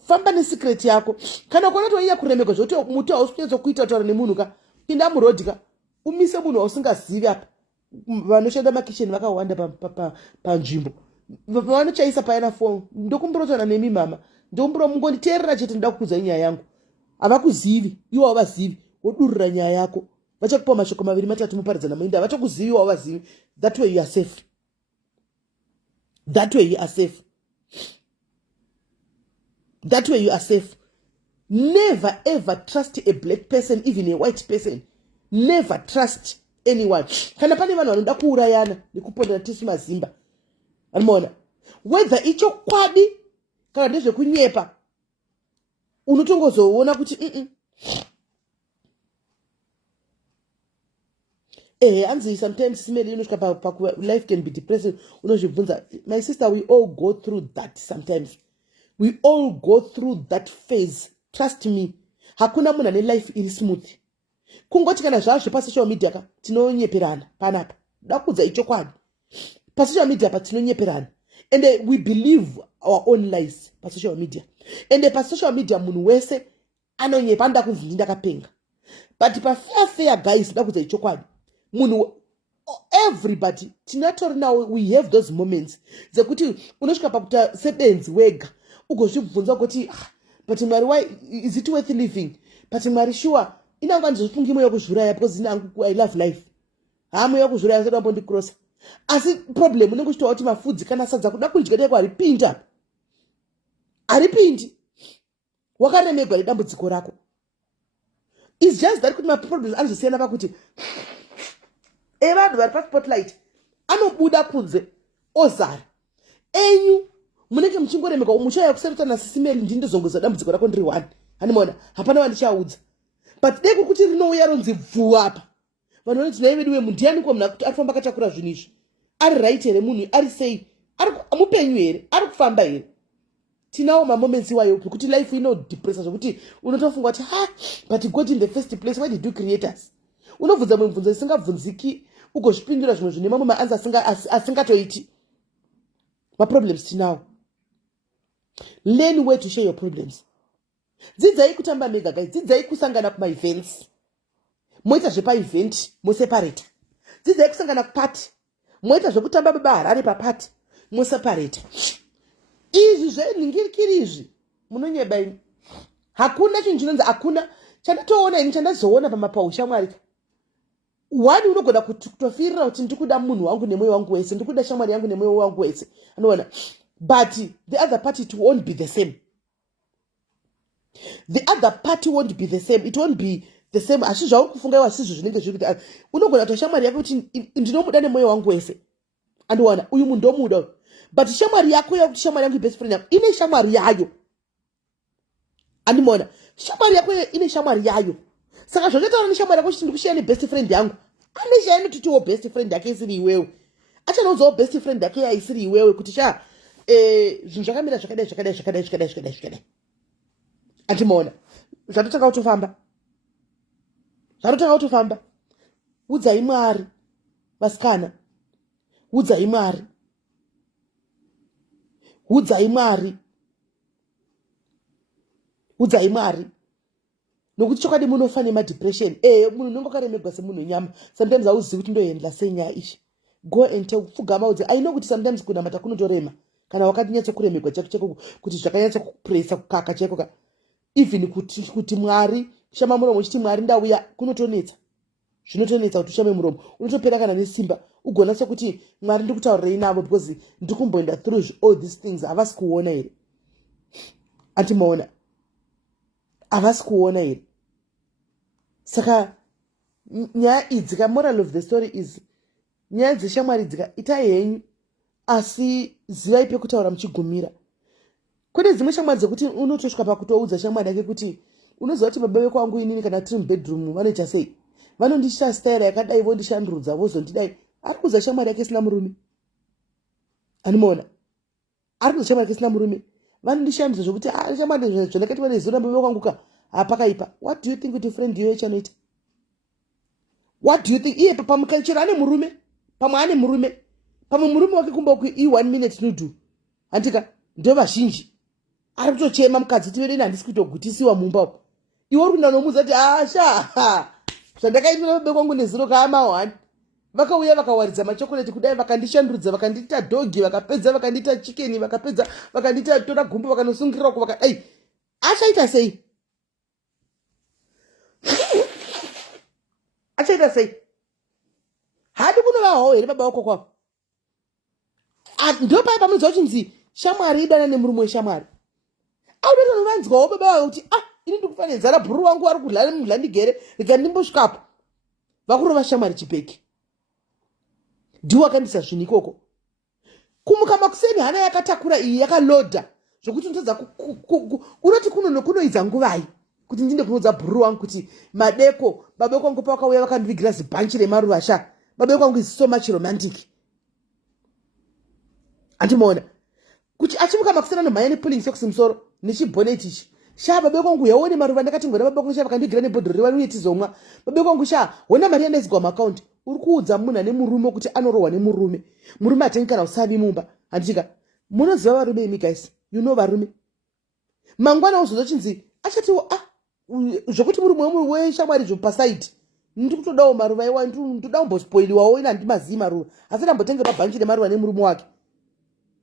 Famba nesecret yako kana kuona kuti waiya kuremekwa zvokuti muti hausikunyatswa kuita taura nemunhu ka pinda murodhi ka umise munhu wausingazivi apa. Vanoshanda makitchen vakawanda panzvimbo vanochaisa payana phone ndokumburotaura nemi mama ndokumbura mungonditeerera chete ndoda kukuudzai nyaya yangu havakuzivi iwo havazivi wodurura nyaya yako vachakupa mashoko 2-3 muparadzana muinda havachakuzivi iwo havazivi. That way you are safe. That way you are safe. That way you are safe. Never ever trust a black person, even a white person. Never trust anyone. Kana pane vanhu vanoda kuurayana nekupondana tisu mazimba. Anoona. Whether icho kwadi kana ndezvekunyepa. Unotongozoona kuti anzi sometimes simeli unosvika life can be depressing. Unozvibvunza. My sister, we all go through that sometimes. We all go through that phase. Trust me. Hakuna munhu ane life iri smooth. Kungoti kana zvazvo pasocial media ka tinonyeperana panapa. Dakudza ichokwadi. Pasocial media pa tinonyeperana. And we believe our own lies pasocial media. And pasocial media munhu wese anonyepa nda kunzi ndakapenga. But pa fair guys dakudza ichokwadi. Munhu everybody tinatori now we have those moments dzekuti unosvika pakuta sebenzi wega ugozvibvunza kuti but Mwari, why is it worth living? But Mwari, sure inanga ndizvofungi moyo kuzviraya because inangu I love life moyo yokuzviraya soda mbondikrosa asi problem unenge uchitowa kuti mafudzi kana sadza kuda kudya deko haripindi wakaremegwa nedambudziko rako. It's just that kuti maproblems anozosiyana pakuti vanhu vari paspotlight anobuda kunze ozara enyu munenge muchingoremekwa muchaya kuserutana SIS MELLY ndindizongoza dambudziko rako ndiri 1 hanimona hapana wandichaudza but deko kuti rinouya ronzi bvu apa vanhu vanoti naivedu wemunhu ndiani ko munhu kuti arifamba akatakura zvinhu izvi ari right here munhu ari sei ari mupenyu here ari kufamba here. Tinawo mamoments iwayo kuti life inodepressa zvokuti unotofunga kuti but God in the first place, why did you create us? Unovhunza mibvunzo isingabvunziki ugozvipindura zvimwe zvine mamwe maanza asingatoiti. Maproblems tinawo. Learn where to share your problems. Dzidzai kutamba mega guys, dzidzai kusangana kuma events. Moita zvepa event moseparate. Dzidzai kusangana kuparty. Moita zvekutamba baba harare paparty moseparate. Izvi zveningirikiri izvi munonyeba ini. Hakuna chinhu chinonzi hakuna chandatoona ini chandazoona pamapausha Mwari. Wani unogona kutofirira kuti ndikuda munhu wangu nemwoyo wangu wese, ndikuda shamwari yangu nemwoyo wangu wese. Unoona? But the other party it won't be the same. The other party won't be the same. It won't be the same ashizva uri kufunga iwa sizvo zvinenge zviri kuti unogona kuita shamwari yako kuti ndinomuda nemwoyo wangu wese andiwana uyu munhu ndomuda but shamwari yako yakuti shamwari yangu ibest friend yako ine shamwari yayo andimona shamwari yako ine shamwari yayo saka zvochotaura neshamwari yako kuti ndikushiya nebest friend yangu ane chainotitiwo best friend yake isiri iwewe achanonzawo best friend yake yaisiri iwewe kuti zvinhu zvakamira zvakadai andimona zvatotanga kutofamba udzai mwari vasikana udzai mwari nokuti chokwadi munofa nemadepression munhu unenge wakaremegwa semunhu wenyama sometimes hauzivi kuti ndohendla sei nyaya ichi go and pfugama udze I know kuti sometimes kunamata kunotorema kana wakati nyatsokuremegwa chako kuti zvakanyatsokupresa kukaka chaiko even kuti mwari kushama muromo uchiti mwari ndauya kunotonetsa zvinotonetsa kuti ushame muromo unotopera kana nesimba ugona sekuti mwari ndikutaurirei navo because ndikumboenda through all these things havasi kuona here antimaona havasi kuona here saka nyaya idzi moral of the story is nyaya dzeshamwari dzika itai henyu asi zivai pekutaura muchigumira kune dzimwe shamwari dzekuti unotosvika pakutoudza shamwari yake kuti unoziva kuti baba veko wangu inini kana tiri mubedroom vanoita sei vanondichita staira yakadai vondishandurudza vozondidai ari kuudza shamwari yake isina murume animona ari kuudza shamwari yake isina murume vanondishandudza zvokuti shamwari zvandakati vanezona baba veko wangu ka hapakaipa what do you think kuti friend iyoyo chanoita what do you think iye pamukalchero ane murume pamwe murume wake kumba ku 1 minute nodo andika ndo vazhinji ari kutochema mukadzi tivere handisi kuitogutisiwa mumba upo iwe uri kuenda nomuudza kuti zvandakaitwa nababa kwangu neziro kaama 1 vakauya vakawaridza machokoreti kudai vakandishandurudza vakandiita dhogi vakapedza vakandiita chikeni vakapedza vakandiita tora gumbo vakanosungirira uko achaita sei hadi kunovahawo here baba vako kwavo ndo pai pamunzwa uchinzi shamwari idana nemurume weshamwari audotonovanzwawo baba vavo kuti ini ndikufanira nzara bhuru wangu ari kudla nemudlandigere rega ndimbosvikapo vakurova shamwari chipeki ndiwo akandisa zvinhu ikoko kumuka makuseni hana yakatakura iyi yakalodha zvokuti unotodza unoti kunoidza nguvai kuti ndinde kunoudza bhuru wangu kuti madeko baba veko wangu pavakauya vakandivigira zibhanchi remaruva baba veko wangu is so much romantic andimaona kuti achimuka makuseni anomhanya nepulling socks musoro nechibhoneti ichi baba veko wangu yaone maruva ndakatingona baba vangu vakandivigira nebhodhoro riva uye tizomwa baba veko wangu hona mari yandaiswa muakaunti uri kuudza munhu ane murume kuti anorohwa nemurume hatengi kana usavi mumba handichika munoziva varume imi guys you know varume mangwana uzonza chinzi achatiwo zvokuti murume weshamwari zvo pasaiti ndiri kutodawo maruva iwa ndoda kumbospoiliwawo ina handimazii maruva asi ndambotenge mabhanchi nemaruva nemurume wake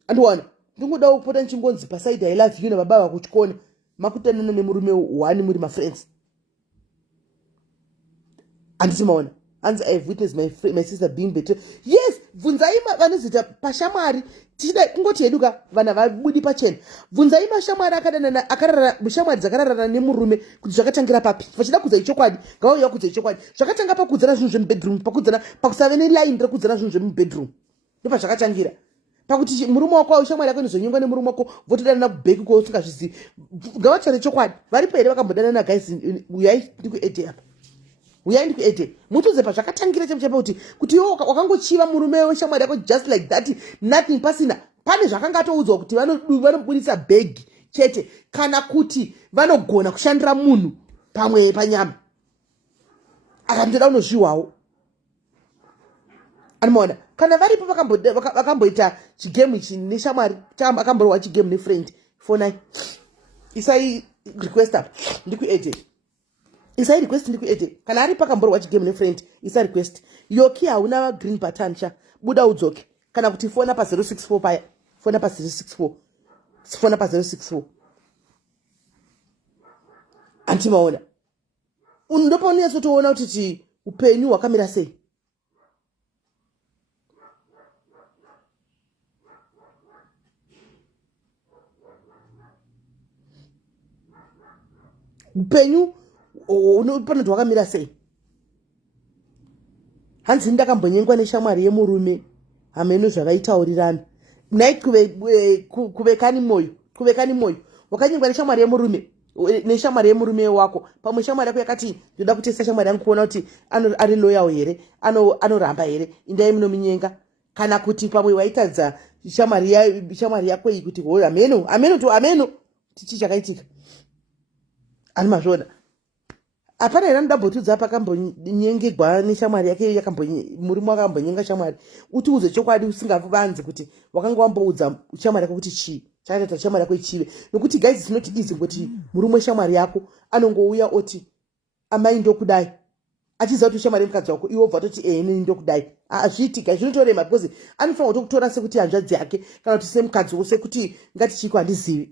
andiwana ndingodawo kupota ndichingonzi pasaiti I love you nababa vakuchikona makutanana nemurume 1 muri mafriends handisimaona hanzi I have witnessed my sister being betrayed. Yes, bvunzai vanozita pashamwari tichida kungoti heduka vana vabudi pachena bvunzai mashamwari shamwari dzakararana nemurume kuti zvakatangira papi vachida kudza ichokwadi ngavauya kudza ichokwadi zvakatanga pakudzana zvinhu zvemubedroom pakusave neline rekudzana zvinhu zvemubedroom ndopazvakatangira pakuti murume wako aushamwari yako inozonyengwa nemurume wako votodanana kubheki ko usingazvizivi ngavataure chokwadi varipo here vakambodanana guys uyai ndikuedhe apa uyai ndikuedhe mutudze pazvakatangira chepa kuti iwo wakangochiva murume weshamwari yako just like that nothing pasina pane zvakanga atoudzwa kuti vanobudisa bhegi chete kana kuti vanogona kushandira munhu pamwe panyama akandoda unozviwawo animaona kana varipo vakamboita chigemu ichi neshamwari akamborohwa chigemu nefriend fonai isai request apa ndikuedhe isai request ndikuedhe kana ari pakamborohwa chigemu nefriend isa request yoki hauna green button buda udzoke kana kuti fona pa 064 paya fona pa 064 antimaona ndopaunyasotoona kuti upenyu hwakamira sei upenyu unopana dwakamira sei. Hanzi ndakambonyengwa neshamwari yemurume hameno zvavaitaurirana. Nai kuvekani moyo. Wakanyengwa neshamwari yemurume neshamwari yemurume wako. Pamwe shamwari yako yakati ndoda kutesta shamwari yangu kuona kuti ari loyal here, anoramba here, indai munominyenga. Kana kuti pamwe waitadza shamwari yako iyi kuti ameno tichi chakaitika. Ani mazvona. Apana era ndabotudza pakambonyengegwa neshamwari yake murume wakambonyenga shamwari. Utiudze chokwadi usingavanzi kuti wakanga wamboudza shamwari yako kuti chii. Chakaita shamwari yako ichive. Nokuti guys it's not easy kuti murume shamwari yako anongouya oti amai ndokudai. Achiza kuti shamwari mukadzi wako iwo bva toti ini ndokudai. Azviitika zvinotorema because anofanira kutora sekuti hanzvadzi yake kana kuti semukadzi wose kuti ngati chiko handizivi.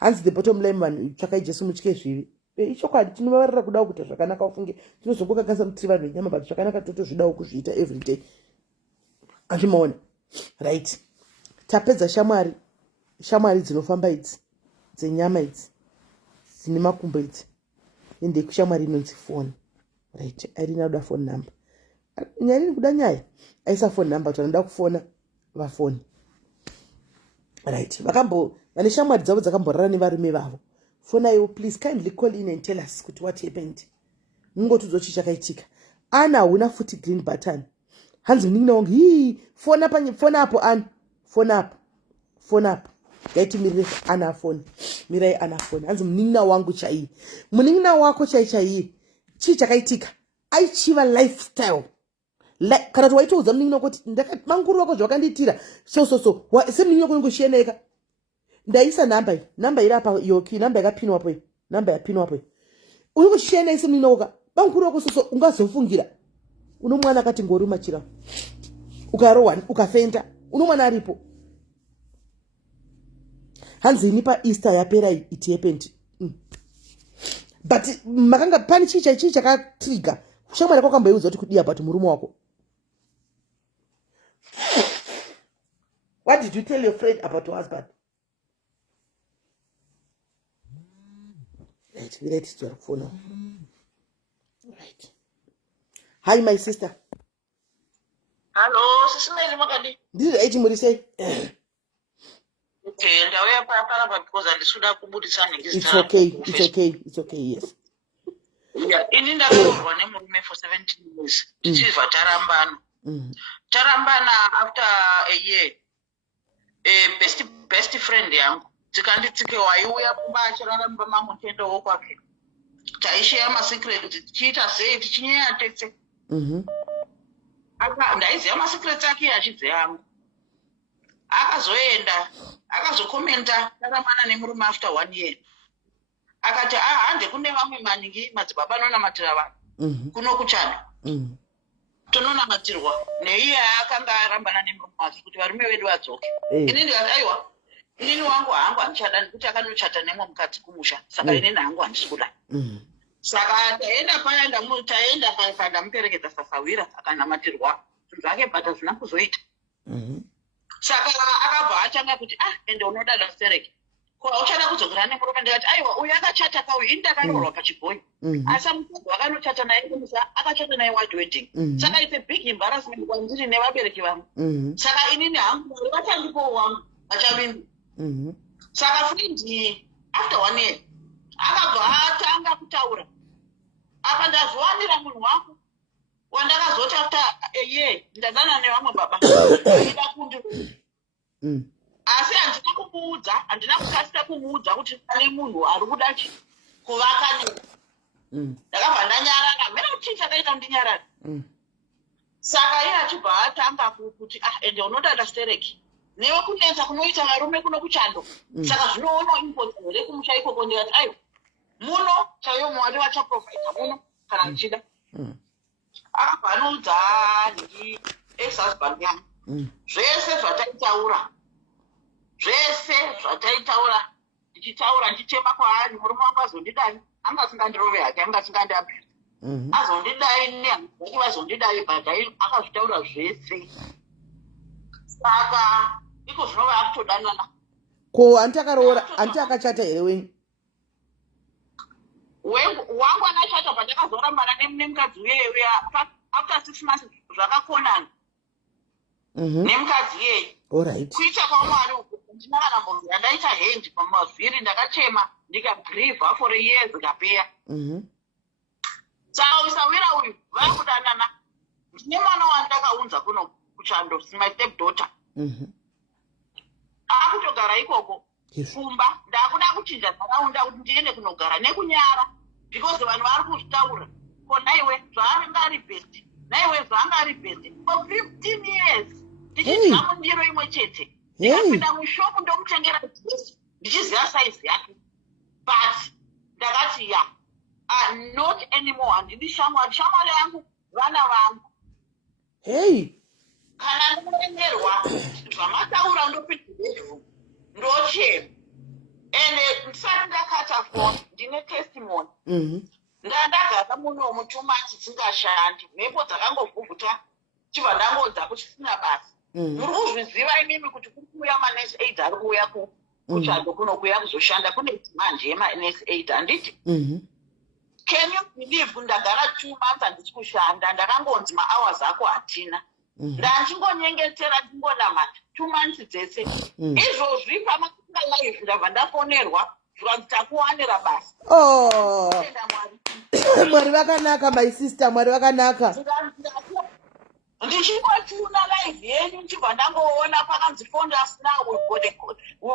Hanzi the bottom line man tsvakai Jesu mutye zvivi. Ichokwadi tinovarira kudawo kuita zvakanaka ufunge tinozongoka kanisa kuti vanhu venyama but zvakanaka totozvidawo kuzviita every day. Azvimaona. Right. Tapedza shamwari dzinofamba idzi dzenyama idzi dzine makumbo idzi ende kushamwari inonzi phone. Right. Arina kuda phone number. Nyari kuda nyaya aisa phone number tinoda kufona vafoni. Right. Vane shamwari dzavo dzakamborara nevarume vavo. Fona you please kindly call in and tell us what happened. Mungotudzo chichakaitika. Ana una futi green button. Hanzi mningi wangu phone apo an phone up. Gaiti mirire ana phone. Mirai ana phone. Hanzi mningi wangu chai. Mningi wako chai. Chichakaitika. Aichiva lifestyle. Kana tuwaitoudza mningi kuti manguru wako zvakanditira. So. Se mningi wako ngosheneka. Ndaisa namba iri apa yoki namba yakapinwa hapo namba yapinwa hapo uri kushena isi minoka bankuru wako soso ungazofungira unomwana akati ngori machira ukarowa ukafenta unomwana aripo. Hanzi nipa Easter yapera it happened but makanga pani chicha chakatriga shamwari kwako kamboiudza kuti kudia but murume wako. What did you tell your friend about your husband? Right, we let it to our phone now. Right. Hi, my sister. Hello, SIS MELLY Makadi. This is Eji Murise. Okay, and I have because I should have put it on. It's okay, yes. Yeah, in the for 17 years. This is for Tarambana. Tarambana, after a year, a best friend, young. Tikanditike waiuya kumbachiraramba mamutendo wokwake taishaya masecret tichiita sei tichinyaya tese ndaiziva masecret ake achidziva angu akazoenda akazokomenta taramana nemurume after 1 year akati hande kune vamwe maningi madzibaba anonamatira vanhu kuno kuchanda tononamatirwa neiye akanga arambana nemurume wake kuti varume vedu vadzoke ini ndikati aiwa inini wangu hangu handichada nekuti akanochata nemwe mukadzi kumusha saka inini hangu handisi kuda. Saka taenda paya taenda paya ndamuperekedza sasawira akanamatirwa zvinhu zvake bhata zvina kuzoita. Saka akabva atanga kuti ende unodada stereki ko uchada kudzokera nemurume ndikati aiwa uyu akachata kauyu ini ndakanyorwa pachibhoyi asi mukadzi wakanochata naye kumusa akachata naye white wedding. Saka it's a big embarrassment kwandiri nevabereki vangu. Saka inini hangu vatandipowo wangu vachavimbi. Saka fundi after 1 year akabva atanga kutaura apa ndazowanira munhu wangu wandakazoti after a year ndadana nevamwe baba ida kundiruma asi handina kukasira kumuudza kuti pane munhu ari kuda kuvaka neni ndakabva ndanyarara mera kuti chakaita kundinyarara. Saka iye achibva atanga kuti ende unodada stereki newe kunetsa kunoita varume kuno kuchando. Saka zvinoona impotsi here kumusha ikoko ndikati aiwa muno chaiyo mwari vachaprofita muno kana ndichida. Akabva anoudza ndi ex-husband yangu zvese zvataitaura ndichitaura ndichema kwaari murume wangu azondidai anga asingandirove hake anga asingandiabhira azondidai nehanzaki vazondidai badai akazvitaura zvese. Saka iko zvinova akutodanana ko anti akaroora anti akachata here wenyu wangu anachata patakazorambana nemukadzi uyeyo after 6 months zvakakonana nemukadzi iyeyo. Kuita kwamwari uku ndina kana munhu yandaita hendi pamavhiri ndakachema ndikagrievha for a year zikapeya. Saka usawira uyu vakudanana. Ndine mwana wandakaunza kuno kuchando, my step daughter. Akutogara ikoko kumba ndakuda kuchinja nharaunda kuti ndiende kunogara nekunyara because vanhu vari kuzvitaura ko naiwe zvaanga ari best naiwe zvaanga ari best for 15 years ndichidya mundiro imwe chete ndikapinda mushopu ndomutengera dress ndichiziva size yake but ndakati not anymore handidi shamwari yangu vana vangu. Kana ndoenderwa zvamataura ndopinda bedroom ndochema ende ndisati ndakata foni ndine testimony. Ndandagara munomu tumati tisingashandi mhepo dzakangovhuvhuta chibva ndangodza kuti sina basa. Muri kuzviziva imimi kuti kuri kuuya maNS8 ari kuuya kuchando kuno kuuya kuzoshanda kune demand yemaNS8 handiti. Can you believe ndagara 2 months handisi kushanda ndakangonzi mahours ako hatina. Ndachingonyengetera ndingonamata 2 months dzese izvozvi pamasinga live ndabva ndafonerwa zvikanzi takuwanira basa. Mwari vakanaka my sister, mwari vakanaka. Ndichingotuna live yenyu ndichibva ndangoona pakanzi phone us now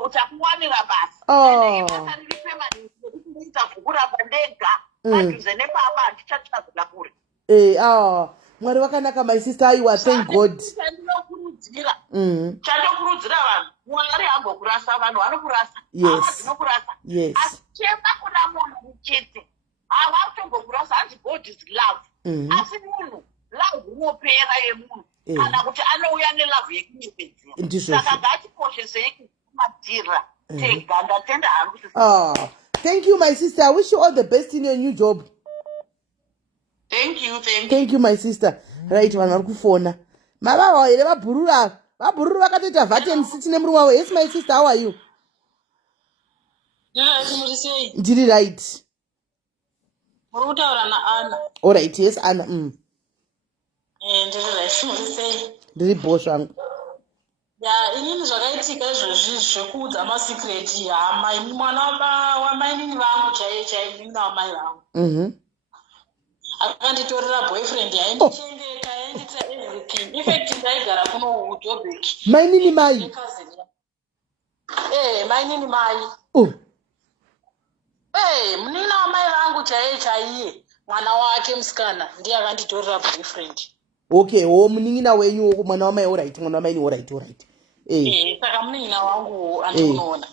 takuwanira basa. Ibasa riri permanent rekuti ndiita bhukurapa ndega padhuze nepamba handichatsvaga kure. Mwari vakanaka my sister. Aiwa, thank God. Chandinokurudzira vanhu, Mwari hambokurasa, vanhu vanokurasa. Ndinokurasa. Asichema kuna munhu chete. Havatombokurasa, hanzi God is love. Asi munhu love unopera yemunhu kana kuti anouya nelove yekunyepedzera. Saka ngatikoshesei kumadhira tega. Ndatenda hangu. Thank you my sister. I wish you all the best in your new job. Thank you my sister. Right, vanhu vari kufona. Mavava here vabhurura vakatoita vacancy nemurume wavo. Yes my sister, how are you? Ndiri right. Muri kutaura naAnna. All right, yes Anna. Ndiri right. Muri sei? Ndiri boss wangu. Inini zvakaitika izvozvi zvekuudza masecret hama ini mwana wamainini vangu chaiye inini wamai vangu. Akanditorera boyfriend yaindichengeta yaindita everything. Effect ndaigara kuno kuJoburg. Mainini mai. Mainini mai. Munina wamai vangu chaiye mwana wake musikana ndiye akanditorera boyfriend. Okay, munin'ina wenyu mwana wamai alright, mwana wamai alright. Saka munin'ina wangu andikunoona.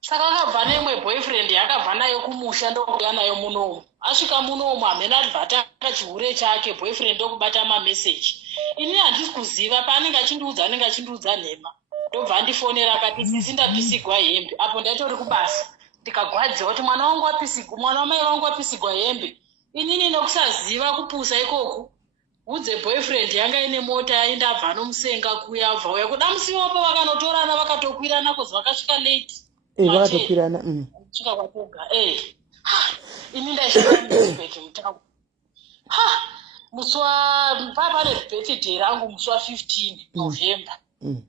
Saka akabva nemwe boyfriend yakabva nayo kumusha ndokuya nayo munomu. Asvika munomu hamena bhatanga chihure chake boyfriend ndokubata mameseji. Ini handisi kuziva paanenge achindiudza nhema. Ndobva andifonera akati sisi ndapisigwa hembe. Apo ndatori kubasa. Ndikagwadziwa kuti mwana wamai wangu wapisigwa hembe. Inini nokusaziva kupusa ikoku. Udze boyfriend yanga ine mota yaenda abva nomusenga kuya abva uya kuda musiwopo vakanotorana vakatokwirana kuzi vakasvika late. Vakatokwirana. Svika kwatoga. Ini ndaisvika muBed mutangu. Papa nebirthday rangu musi wa15 November.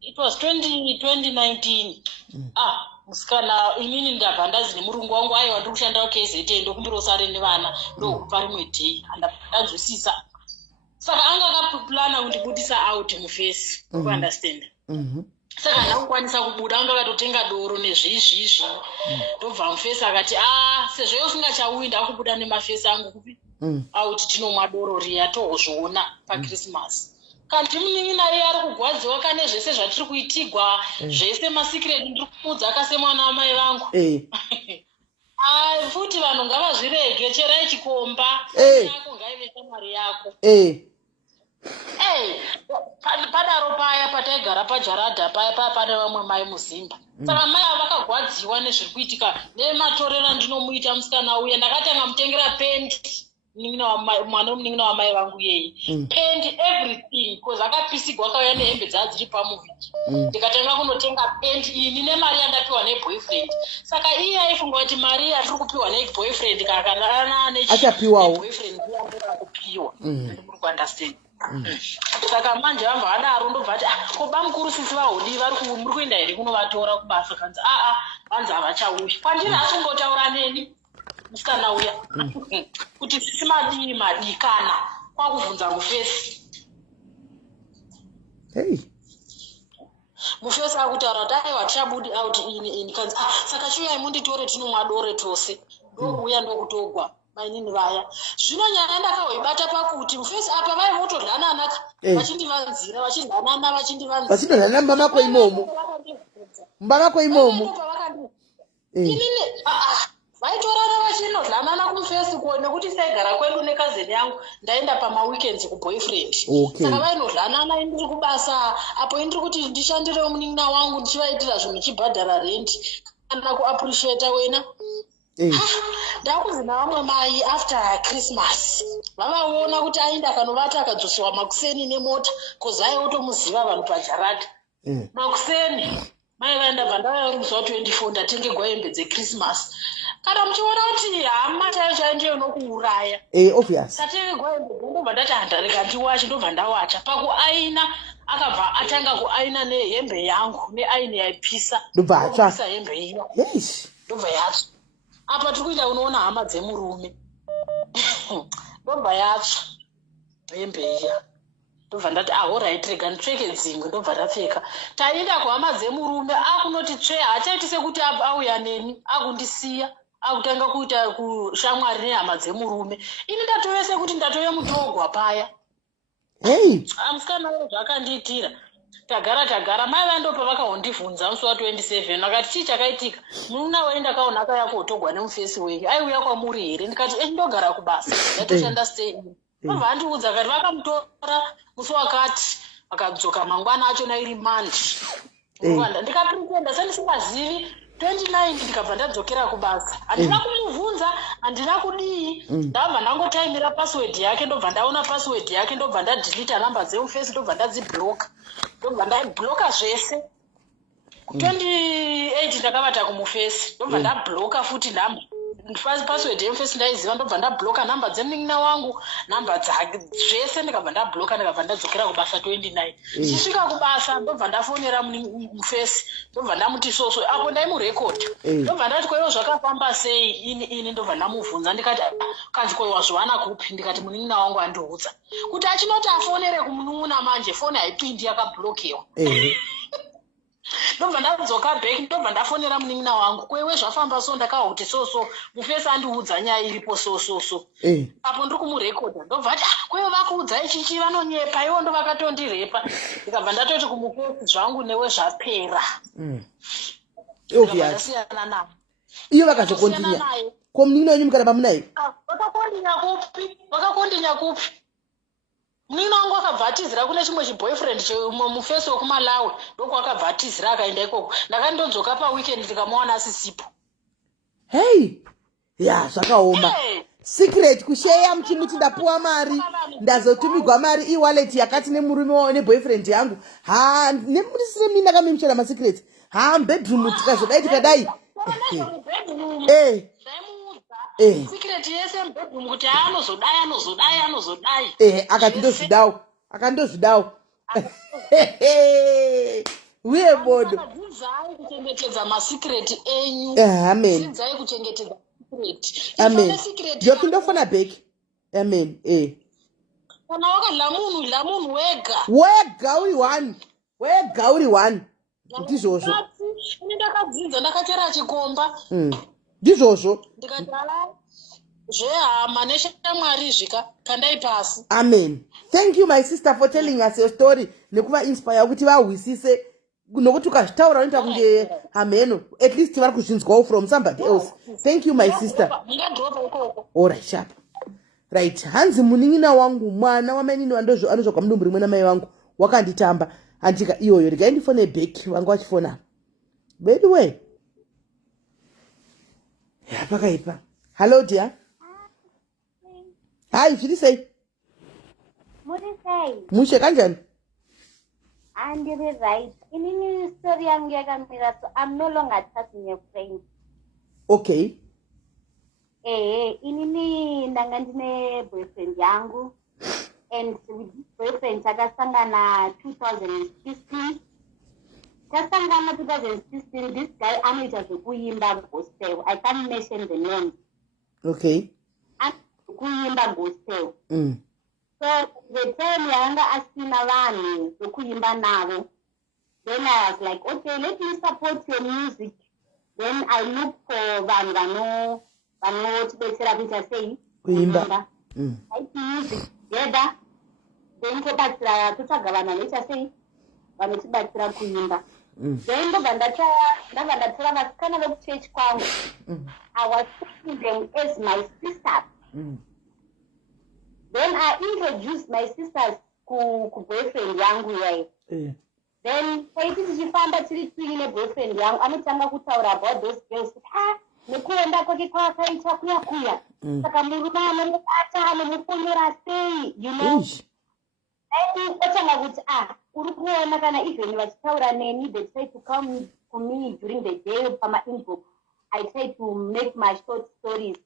It was 2019. Musikana inini ndabva ndazi nemurungu wangu aiwa ndiri kushanda KZN ndokumbirosare nevana ndokubva rimwe day ndanzwisisa. Saka anga akaplana kundibudisa out mufesi. You understand? Saka ndakukwanisa kubuda anga akatotenga doro nezvizvizvi. Ndobva mufesi akati sezvo usingachauyi ndakubuda nemafesi angu kupi out tinomwa doro riya tozviona paChristmas. Kanti munin'ina iye ari kugwadziwa kane zvese zvatiri kuitigwa zvese masikireti ndiri kumuudza akasemwana wamai vangu. Futi vanhu ngavazvirege, cherai chikomba yako ngaive shamwari yako. Padaro paya pataigara pajaradha paya pane vamwe mai muzimba. Saka mai vakagwadziwa nezviri kuitika nematorera ndinomuita musikana uya ndakatanga mutengera pendi mwana womunin'ina wamai vangu yeye and everything because akapisigwa akauya nehembe dzaa dziri pamuvhiki ndikatanga kunotenga pendi ini nemari yandapiwa neboyfriend saka iye aifunga kuti mari yatiri kupiwa neboyfriend kana neboyfriend yandira kupiwa ndimuri kuunderstand saka manje vamva vadaro ndobva ati koba mukuru sisi vahodi muri kuenda here kunovatora kubasa kanzi vanzi havachauyi kwandiri atongotaura neni musikana uya kuti sisi madikana kwakubvunza mufesi mufesi akutaura kuti aiwa tichabudi out ini kanzi saka chiuyai munditore tinomwa dore tose ndouya ndokutogwa mainini vaya zvino nyaya ndakahoibata pakuti mufesi apa vaivotodlananaka vachindivanzira vachidlanana vachindodlana mbamako imomo inini vaitorana vachinodlanana kumufesi nekuti saigara kwedu nekazeni yangu ndaenda pamaweekends kuboyfriend saka vainodlanana indiri kubasa apo indiri kuti ndishandirewo munin'ina wangu ndichivaitira zvinhu chibhadhara rendi kana kuappreciata wena ndakuzina vamwe mai after Christmas vavaona kuti ainda akanovata akadzosiwa makuseni nemota kozi aiwotomuziva vanhu pajarata makuseni mai vaenda bva musi wa24 ndatengegwa hembe dzeChristmas kana muchiona kuti hama chaiyo ndiyo inokuuraya tatengegwa hembe ndobva ndati handareka ndiwache ndobva ndawacha pakuaina akabva atanga kuaina nehembe yangu neaini yaipisa ndobva hembe iyo ndobva yatsva apa tiri kuita unoona hama dzemurume ndobva yatsva hembe iya ndobva ndati alright rega ndipfeke dzingwe ndobva ndapfeka taenda kuhama dzemurume akunoti tsve hachaiti sekuti auya neni akundisiya akutanga kuita kushamwari nehama dzemurume ini ndatovese kuti ndatove mutogwa paya musikana uyo zvakandiitira tagara mai vandopa vakahondibvunza musi wa27 vakati chii chakaitika mununa wei ndakaona akauya kotogwa nemufesi wenyu aiuya kwamuri here ndikati ndogara kubasa ndatoshanda stay in vabva andiudza kati vakamutora musi wakati vakadzoka mangwana achona iri mandi ndikapritenda sendisingazivi 29 ndikabva ndadzokera kubasa handina kumubvunza handina kudii ndabva ndangotaimira password yake ndobva ndaona password yake ndobva ndadhilita namba dzemufesi ndobva ndadzibloka ndobva ndaibloka zvese 28 ndakavata kumufesi ndobva ndabloka futi namba password yemufesi ndaiziva ndobva ndabloka namba dzemunin'ina wangu namba dzake zvese ndikabva ndabloka ndikabva ndadzokera kubasa 29 ndichisvika kubasa ndobva ndafonera mufesi ndobva ndamuti soso apo ndaimurekodha ndobva ndati kwaivo zvakafamba sei ini ndobva ndamubvunza ndikati kanzi kwaiwa zviwana kupi ndikati munin'ina wangu andiudza kuti achinoti afonere kumunun'una manje foni haipindi yakablokewa ndobva ndadzoka back ndobva ndafonera munin'ina wangu kwaiwe zvafamba so ndakahuti soso mufesi andiudza nyaya iripo sososo apo ndiri kumurekodha ndobva ati kwaiwe vakuudzai chichi vanonyepa ivo ndo vakatondirepa ndikabva ndatoti kumufesi zvangu newe zvapera ndasiyana navo iyo vakazokontinya ko munin'ina wenyu mukaramba munaye vakakondinya kupi munin'ina wangu akabva atizira kune chimwe chiboyfriend mufesi wekumalawi ndokwakabva atizira akaenda ikoko ndakandodzoka paweekend ndikamuwana asisipo zvakaoma secret kusheya muchimuti ndapuwa mari ndazotumigwa mari ewallet yakati nemurume neboyfriend yangu nemurisire mini ndakamemchera masecret bedroom tikazodayi tikadai secret yese mbedroom kuti anozodai akati ndozvidawo uye bodo dzidzai kuchengetedza masecret enyu dzidzai kuchengetedza secret ndokundofona back amen kana wakadla munhu wega uri one ndizvozvo ini ndakadzinza ndakachera chikomba ndizvozvo ndikati zvehama neshamwari zvika kandai pasi amen. Thank you my sister for telling us your story nekuva inspire kuti vahwisise nokuti ukazvitaura unoita kunge hameno at least vari kuzvinzwawo from somebody else. Thank you my sister. Alright sharp right. Hanzi munin'ina wangu mwana wamainini anozvakwa mudumbu rimwe namai vangu wakanditamba andika iyoyo regai ndifone back vangu vachifona bedwe pakaipa. Hello dear. Hi, zviri Muri sei? mushe kanjani? Andiri right. Inini story yangu yakamira, so I'm no longer chatting a friend. Okay. Inini ndanga ndine boyfriend yangu, and with this boyfriend takasangana 2016. Tasangana 2016, this guy anoita zvekuimba gospel. I can't mention the name. Okay. Kuimba gospel. So the time yanga asina vanhu vekuimba navo. Then I was like, okay, let me support your music. Then I look for vanhu vanotibetsera kuita sei Kuimba. Like music together. Then totsvaga vanhu vanoita sei vanotibatsira kuimba. Then ndobva ndatora vasikana vekuchechi kwangu. I was taking them as my sisters. Then I introduced my sisters to boyfriend yangu yai. Then paiti tichifamba tiri twine boyfriend yangu anotanga kutaura about those girls. Nekuenda kwake kwakaita kuya. Saka murume anobata anomuponera sei, you know. Then otanga kuti uri kuona kana even vachitaura neni, they try to come to me during the day pama inbox. I try to make my short stories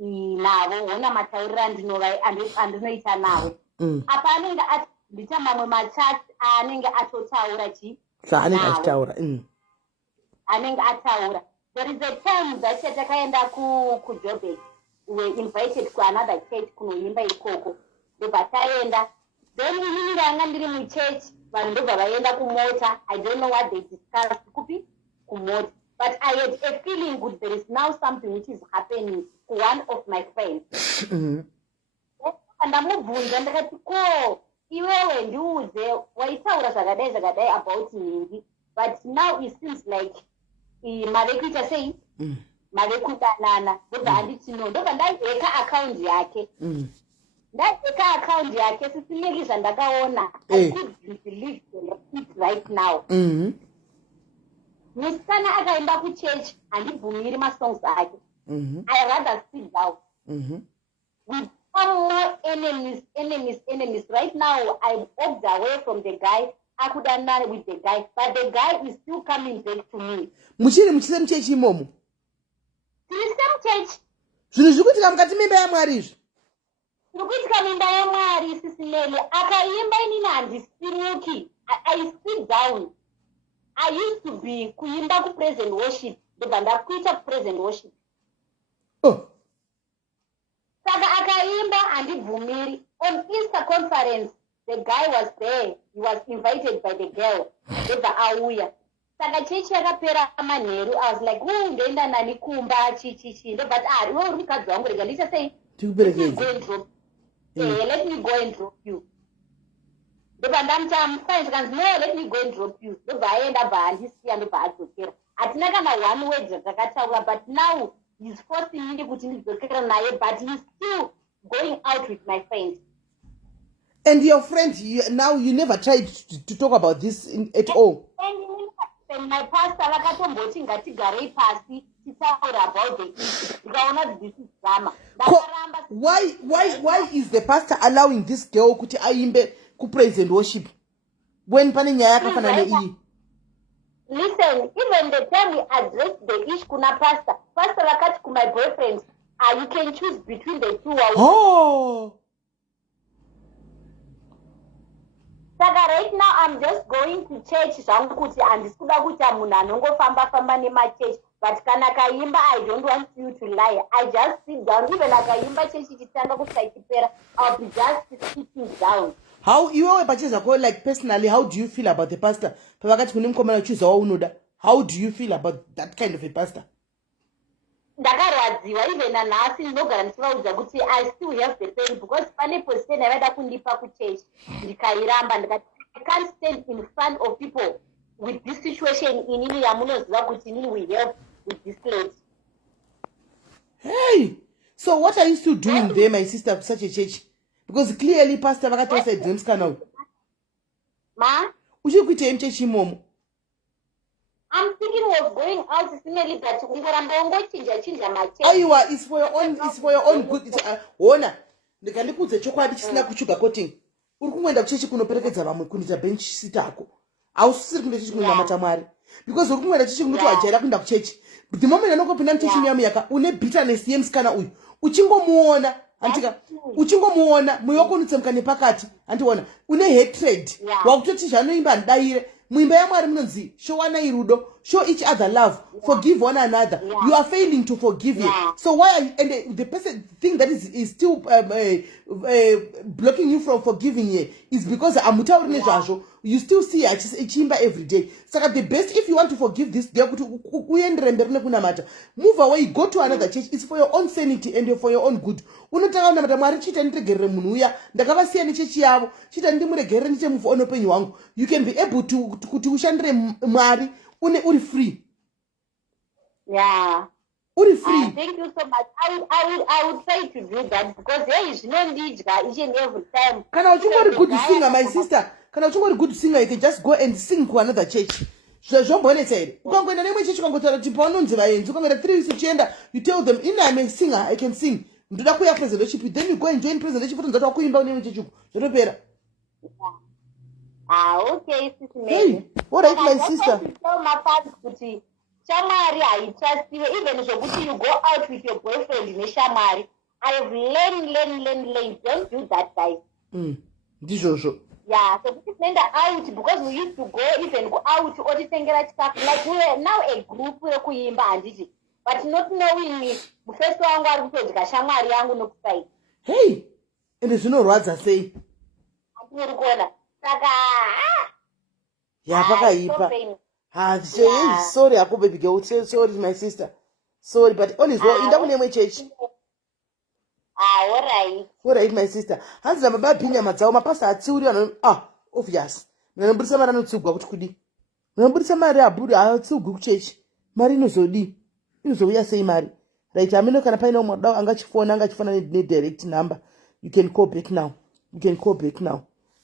navo ona mataurira andinoita navo. Apa anenge ndita mamwe machat anenge atotaura zvaanenge achitaura. Anenge ataura. There is a time that takaenda kuJoburg. We were invited to another church kunoimba ikoko. Ndobva taenda. Then inini ndanga ndiri muchurch, vanhu ndobva vaenda kumota. I don't know what they discussed kupi kumota. But I had a feeling good. There is now something which is happening to one of my friends. Ndamubvunza ndakati ko iwewe ndiudze waitaura zvakadai about nhingi. But now it seems like mave kuita sei mave kudanana. Ndobva handiti no. Ndobva ndaiheka account yake. Ndaiheka account yake sisimeki zvandakaona. I couldn't believe it right now. Musikana akaenda kuchurch handibvumiri masongs ake. I rather sit down. With some more enemies. Right now, I walked away from the guy. I could have married with the guy, but the guy is still coming back to me. Muchiri muchisem chechi imomo. Tiri same church. Zvinhu zvikuitika mukati memba yaMwari izvi. Zvikuitika mimba yaMwari SIS MELLY. Akaimba inini handisimuki. I sit down. I used to be kuimba ku praise and worship. Ndobva ndakuita praise and worship. Saka akaimba handibvumiri. On Easter conference, the guy was there. He was invited by the girl. Ndobva auya. Saka chechi yakapera manheru. I was like, ndoenda nani kumba chichichi. Ndobva iwe uri mukadzi wangu rega ndicha sei. Let me go and drop. Let me go and drop you. Ndobva ndamuti fine. Ndikanzi no, let me go and drop you. Ndobva aenda bva handisiya ndobva adzokera. Hatina kana one word dzakataura, but now he's forcing me kuti ndidzokera naye, but he's still going out with my friends. And your friend, now you never tried to talk about this at all? And my pastor vakatomboti ngatigarei pasi titaura about the issue. Ndikaona this is drama. Why is the pastor allowing this girl kuti aimbe ku praise and worship when pane nyaya yakafanana neiyi? Listen, even the time we addressed the issue kuna pastor vakati to my boyfriend, you can choose between the two. Saka right now I'm just going to church zvangu kuti handisikuda kuita munhu anongofamba nemachechi. But kana kaimba, I don't want you to lie. I just sit down. Even akaimba chechi chitanga kusvika ichipera, I'll be just sitting down. How iwewe pachezvako, like personally, how do you feel about the pastor? Pavakati kune mukomana uchiudza waunoda. How do you feel about that kind of a pastor? Ndakarwadziwa even nanhasi ndinogara ndichivaudza kuti I still have the pain, because pane position yavaida kundipa kuchechi ndikairamba ndikati I can't stand in front of people with this situation inini yamunoziva kuti inini we have with this lady. Hey, so what are you still doing there, my sister, to such a church? Because clearly pastor vakati said dreams canal. Ma? Uchiri kuita mchechi imomo. I'm thinking of going out to SIS but ungoramba ungochinja my church. Aiwa, it's for your own good. Ona. ndikandikudze chokwadi chisina kuchuga coating uri kungoenda kuchechi kunoperekedza vamwe kunoita bench sit ako ausisiri kuenda chechi kunonamata Mwari because uri kungoenda chechi kunoti wajaira kuenda kuchechi the moment anokopinda muchechi muyamuyaka une bitterness yemusikana uyu uchingomuona antika uchingomuona mwoyo wako unotsemuka nepakati andiona une hatred wakutoti zvanoimba ndidaire muimba yaMwari munonzi showanai rudo, show each other love, forgive one another. You are failing to forgive it. So why are you, and the person thing that is still blocking you from forgiving it is because you still see a chimba every day. So the best, if you want to forgive this, move away, go to another church. It's for your own sanity and for your own good. You can be able to Mwari uri free. Yeah. Uri free. Thank you so much. I would try to do that because there is no need each and every time. Kana uchingori good singer, my sister. Kana uchingori good singer, you can just go and sing to another church. Ukangoenda nemwe church ukangotaura kuti paunonzi vaenzi ukangoenda 3 weeks uchienda, you tell them I'm a singer, I can sing. Ndoda kuya praise worship, then you go and join praise worship kuti ndoda kuimba nemwe church uko. Zvotopera. Okay, Sis Melly. Hey, all right, my sister. Tell my father kuti Shamari, I trust you. Even if you go out with your boyfriend in Shamari, I have learned. Don't do that, guys. Yeah, so this is out because we used to go even go out to Odisengera stuff. Like we are now a group but not knowing me. First one got to Shamari, I'm going to say. Hey, and there's no words I say. Yeah, sorry, I could be go. Sorry, my sister. Sorry, but only well in the church. All right, my sister. Hands up about Pinya Mazao, my pastor at Surian. Obvious. Remember some other to go to Kudi. Remember some other Buddha to good church. Marino Zodi. You know, we are saying, Mary. Right, I'm not going to find no more dog and got your phone and got your phone direct number. You can call back now.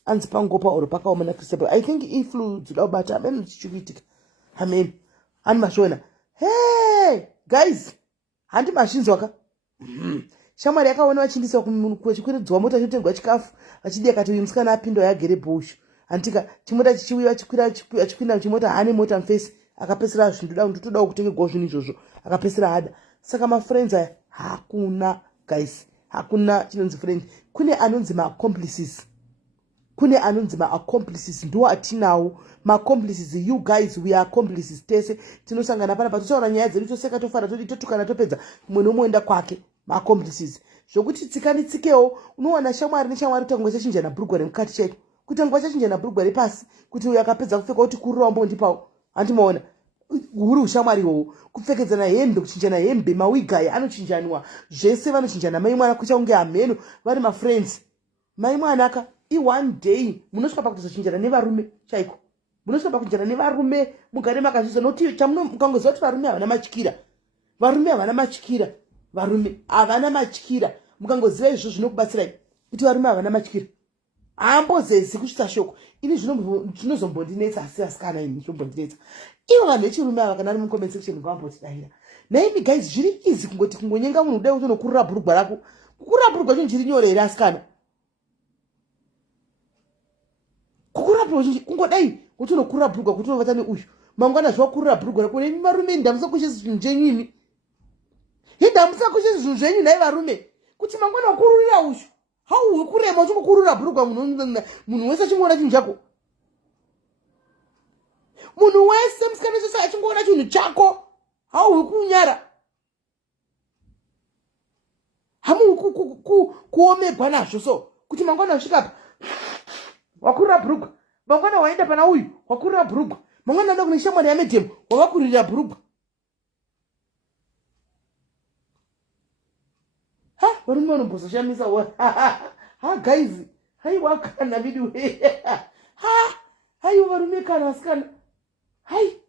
And Spangopa or Paka woman. I think influence about a man. I mean, and Mashona. Hey, guys, handy machines worker. Shamari akaona vachindisa kuchikwiridzwa mota chotengwa chikafu vachidia kati uyu musikana apindo yagere bush antika chimota chichiuya achipinda muchimota haane mota mufesi akapesera ndotodawo kutengerwawo zvinhu izvozvo akapesera hada saka mafriends aya guys hakuna chinonzi friend kune anonzi ma-accomplices ndo atinawo ma-accomplices. You guys, we are accomplices tese tinosangana panapa totaura nyaya dzedu toseka tofara totukana topedza mumwe nomuenda kwake ma-accomplices zvokuti tsikanditsikewo unowana shamwari neshamwari kutangwa chachinjana bhurugwa remukati chaiko kutangwa chachinjana bhurugwa repasi kuti uyo akapedza kupfeka kuti kurura wambondipawo handimaona huri ushamwari ihwohwo kupfekedzana hembe kuchinjana hembe mawigaya anochinjanwa zvese vanochinjana mai mwana kuchaunge hamheno vari mafriends mai mwanaka one day munosvika pakutozochinjana nevarume chaiko munosvika pakuchinjana nevarume mugare makazvizwa nokuti mukangoziva kuti varume havana matyira mukangoziva izvo zvinokubatsirai kuti varume havana matyira haambozezi kusvitsa shoko ini zvinozombondinetsa asi asikana ini zvinombondinetsa ivo vanhu vechirume ava kana ari mucomment section ngavambotidahira naimi guys zviri easy kungoti kungonyenga munhu udai utonokurura bhurugwa rako kukurura bhurugwa chinhu chiri nyore here asikana kukurura bhurugwa chinhu kungodai utonokurura bhurugwa kuti unovata neuyu mangwana zvakurura bhurugwa rako nemi varume ndamusa kuche zvinhu zvenyu ini hindamusa kuche zvinhu zvenyu nai varume kuti mangwana wakururira uyu hauhwi kurema uchingokurura bhurugwa munhu wese achingoona chinhu chako munhu wese musikana wese achingoona chinhu chako hauhwi kunyara hamuhwi kuomegwa nazvo so kuti mangwana usvikapa wakurura bhurugwa mangwana waenda pana uyu wakurura bhurugwa mangwana ada kune shamwari yamedhemu wavakurira bhurugwa varume vanombozoshamisa guys haiwa kana vidiyo haiwa varume kana vasikana hai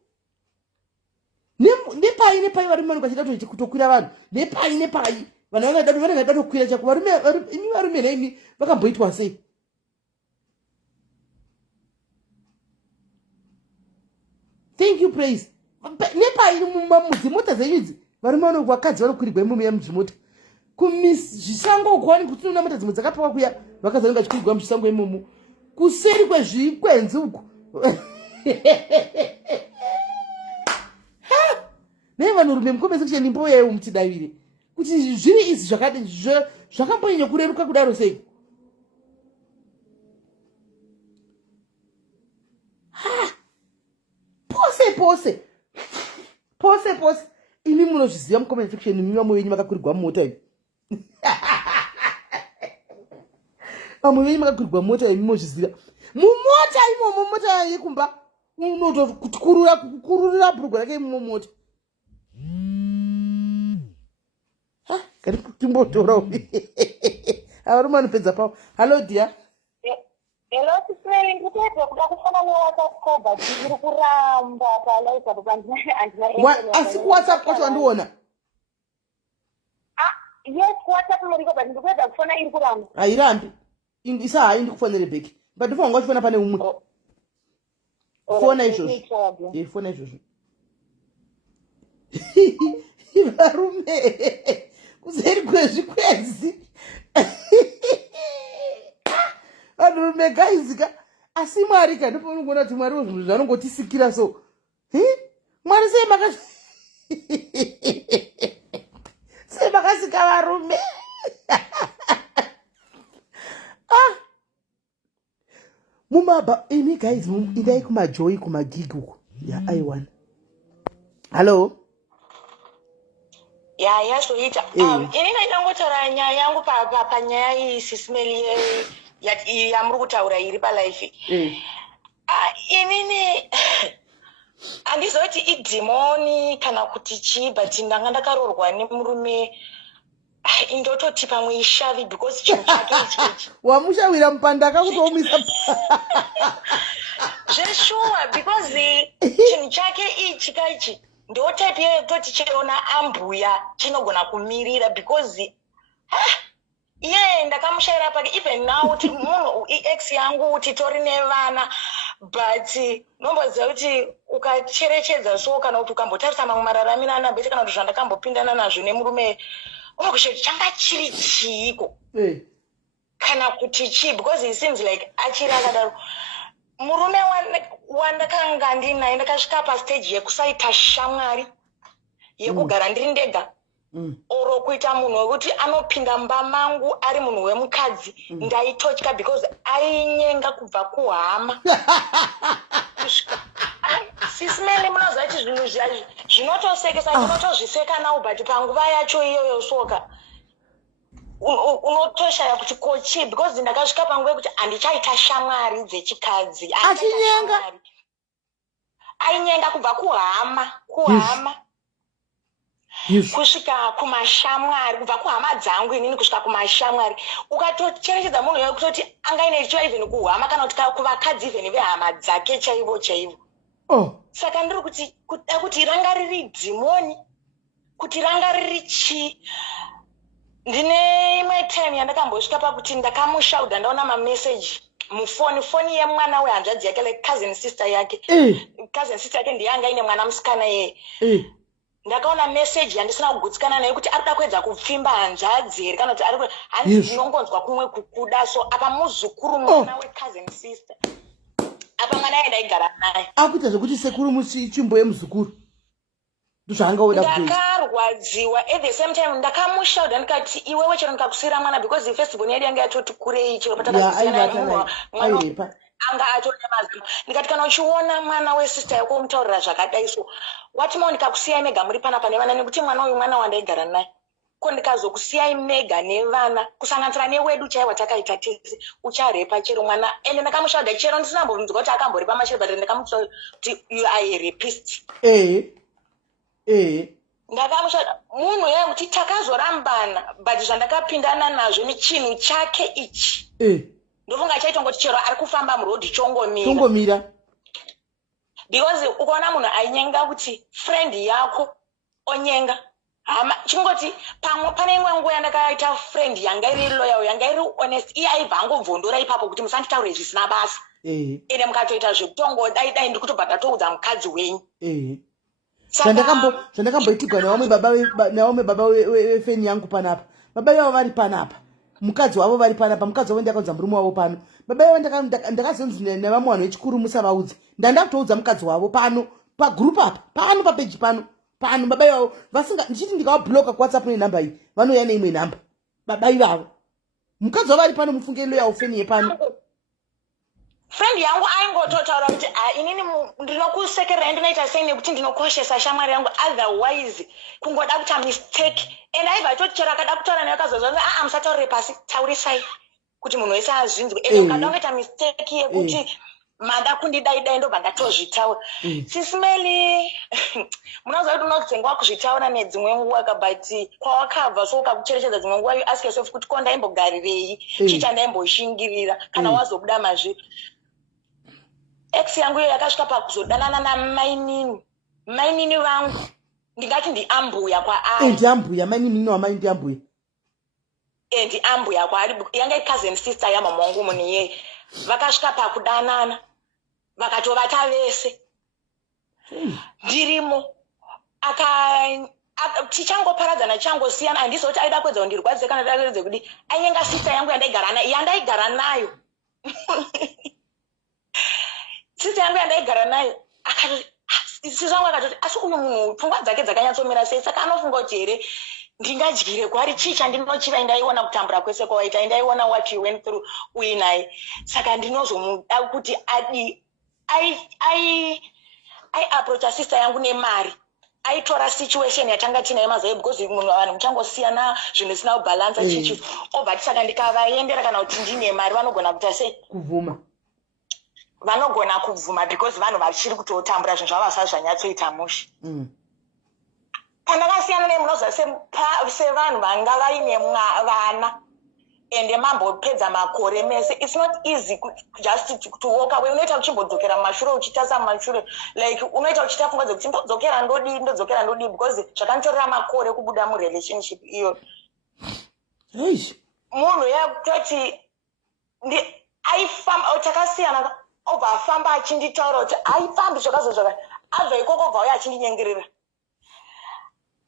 nepai varume vanokachida kutokwira vanhu nepai vanhu vanengada tokwira chako varume naimi vakamboitwa sei thank you praise nepai mumamudzi mota dzenyu idzi varume vakadzi vanokwirirwa imomo yamuzvimota zvisango kwani kuti unamata dzimwe dzakapiwa kuya vakazananga chikwigwa muchisango imomo kuseri kwezvikwenzi uku nei vanhurume mukombe section imboyaiwo mutidavire kuti zviri izvi zvakambonyanya kureruka kudaro sei pose imi munozviziva mucomment section mimi vamwe venyu makakwirigwa mumota iyi vamwe venyu makakwirigwa mumota iyi mimozviziva mumota imomo mota yekumba unotokururira bhurugwa rake imomota kari kutimbotora avarume anopedza pavo hallo dia hello sismeri ndikupedza kuda kufana newhatsapp but ndiri kuramba palive andina asi kuwhatsapp kwacho wandiona yes kuwhatsapp muriko but ndikupedza kufana iri kuramba hairambi isa hai ndikufonere bheki but ndofana ngachifona pane umwe fona izvozvo fona izvozvo varume kuseri kwezvikwezi vanhurume gaizika asi mwari ka ndofana kuona kuti mwari wezvinhu zvanongotisikira so mwari sei makasika varume mumaba imi guys idai kumajoyi kumagig uko aiwana hallo yazoita ini ndaidangotaura nyaya yangu panyaya iyi sisimeli yamuri kutaura iri palife inini handizoti idhimoni kana kuti chii but ndanga ndakarorwa nemurume indototi pamwe ishavi because chinhu chake ichi wamushawira mupanda akakutoumisa zveshuwa because chinhu chake ichi kaichi ndo type yetoti chiona ambuya chinogona kumirira because ndakamushayira pake even now kuti munhu ex yangu titori nevana but nomboziva kuti ukacherechedza so kana kuti ukambotarisa mamwe mararamiro anabete kana kuti zvandakambopindana nazvo nemurume unokushoti changa chiri chiiko kana kuti chii because it seems like achiri akadaro murume wandakanga ndinaye ndakasvika pastage yekusaita shamwari yekugara ndiri ndega oro kuita munhu wekuti anopinda mumba mangu ari munhu wemukadzi ndaitotya because ainyenga kubva kuhama sisimeli munoziva kuti zvinhu zvinotosekesa ndinotozviseka nawo but panguva yacho iyoyo soka unotoshaya kuti kochi because ndakasvika panguva yekuti handichaita shamwari dzechikadzi achinyenga ainyenga kubva kuhama kusvika kumashamwari kubva kuhama dzangu inini kusvika kumashamwari ukatocherechedza munhu yekutoti angaine richiva even kuhama kana kuvakadzi even vehama dzake chaivo saka ndiri kuti ranga riri dhimoni kuti ranga riri chii ndine imwe time yandakambosvika pakuti ndakamushaudha ndaona mameseji foni yemwana wehanzvadzi yake like cousin sister yake ndiye anga ine mwana musikana yeye ndakaona meseji yandisina kugutsikana naye kuti ari kuda kuedza kupfimba hanzvadzi here kana kuti ari hanzi ndinongonzwa kumwe kukuda so apa muzukuru mwana wecousin sister apa mwana ye ndaigara naye akuita zvekuti sekuru muchimbo yemuzukuru ndozvaangaoda ndakarwadziwa at the same time ndakamushaudha ndikati iwewe chero ndikakusiyira mwana because festival yedu yanga yatoti kurei chero patakakusiyana anga atone mazima ndikati kana uchiona mwana wesister yako umutaurira zvakadai so watimao ndikakusiyai mega muri panapa nevana nekuti mwana uyu mwana wandaigara naye ko ndikazokusiyai mega nevana kusanganisira newedu chaiwa takaita tese ucharepa chero mwana ende ndakamushaudha chero ndisina mbobvunzwa kuti akamborepa machero but ndakamutsva kuti you are a rapist ndakamushaudha munhu yeye kuti takazorambana but zvandakapindana nazvo nechinhu chake ichi ndofunga chaitongoti chero ari kufamba murodhi chongomira because ukaona munhu ainyenga kuti friend yako onyenga chingoti pane imwe nguva yandakaita friend yanga iri loyal yanga iri honest iye aibva angobvondora ipapo kuti musanditaure zvisina basa ende mukatoita zvekutongodai ndikutobva ndatoudza mukadzi wenyu zvandakamboitigwa naomwe baba wefeni yangu panapa baba vavo vari panapa, mukadzi wavo vari panapa, mukadzi wavo ndakaudza murume wavo pano, baba vavo ndakazonzi nevamwe vanhu vechikuru musavaudzi, ndanda kutoudza mukadzi wavo pano pagroup apa pano papeji pano baba vavo vasinga ndichiti ndikavabloka kuwhatsapp nenhamba iyi vanouya neimwe nhamba baba ivavo mukadzi wavo vari pano mufungiriro yaufeni yepano. Friend yangu aingototaura kuti inini ndinokusekerera ndinoita sei nekuti ndinokoshesa shamwari yangu, otherwise kungoda kuita mistake. And aibva atoti chero akada kutaura naye akazozva musataurire pasi, taurisai kuti munhu wese azvinzwe. And ukada kungoita mistake yekuti mada kundidaidai ndobva ndatozvitaura. SIS MELLY munoziva kuti unotsenga kuzvitaura nedzimwe nguva but kwawakabva so ukakucherechedza dzimwe nguva you ask yourself kuti ko ndaimbogarirei, chii chandaimboshingira kana wazobuda mazviri. Ex yangu iyo yakasvika pakuzodanana namainini vangu, ndingati ndiambuya kwaari. Ndiambuya mainini wamai ndiambuya. Ndiambuya kwaari, yanga cousin sister yamama wangu muniyeye. Vakasvika pakudanana vakatovata vese ndirimo tichangoparadzana changosiyana. Handizoti aida kuedza kundirwadzise kana taedze kuti ainyenga sister yangu yandaigara nayo sister yangu yandaigara nayo akati sisi zangu akatoti asi uyu munhu pfungwa dzake dzakanyatsomira sei, saka anofunga kuti here ndingadyire kwari chii chandinochiva. Ndaiona kutambura kwese kwawaita, ndaiona what you went through uyu naye, saka ndinozomuda kuti aiaproacha sister yangu nemari, aitora situation yatanga tinayo mazayo because munhu vanhu muchangosiyana zvinhu zvisina kubalansa chichi obva saka ndikavaendera kana kuti ndine mari vanogona kuita sei kuvhuma, vanogona kuvhuma because vanhu vachiri kutotambura zvinhu zvavo vasati zvanyatsoita mushe. Pandakasiyana nemunoziva sevanhu vanga vaine vana ende mambopedza makore mese, it's not easy just to walk away. Unoita uchimbodzokera mumashure uchitasa mumashure, like unoita uchita pfungwa dzekuti ndodzokera ndodii because zvakanditorera makore kubuda murelationship iyo. Munhu yakutoti aifamba takasiyana obva afamba achinditaura kuti aifambi zvakazozvakati, abva ikoko obva uya achindinyengerera.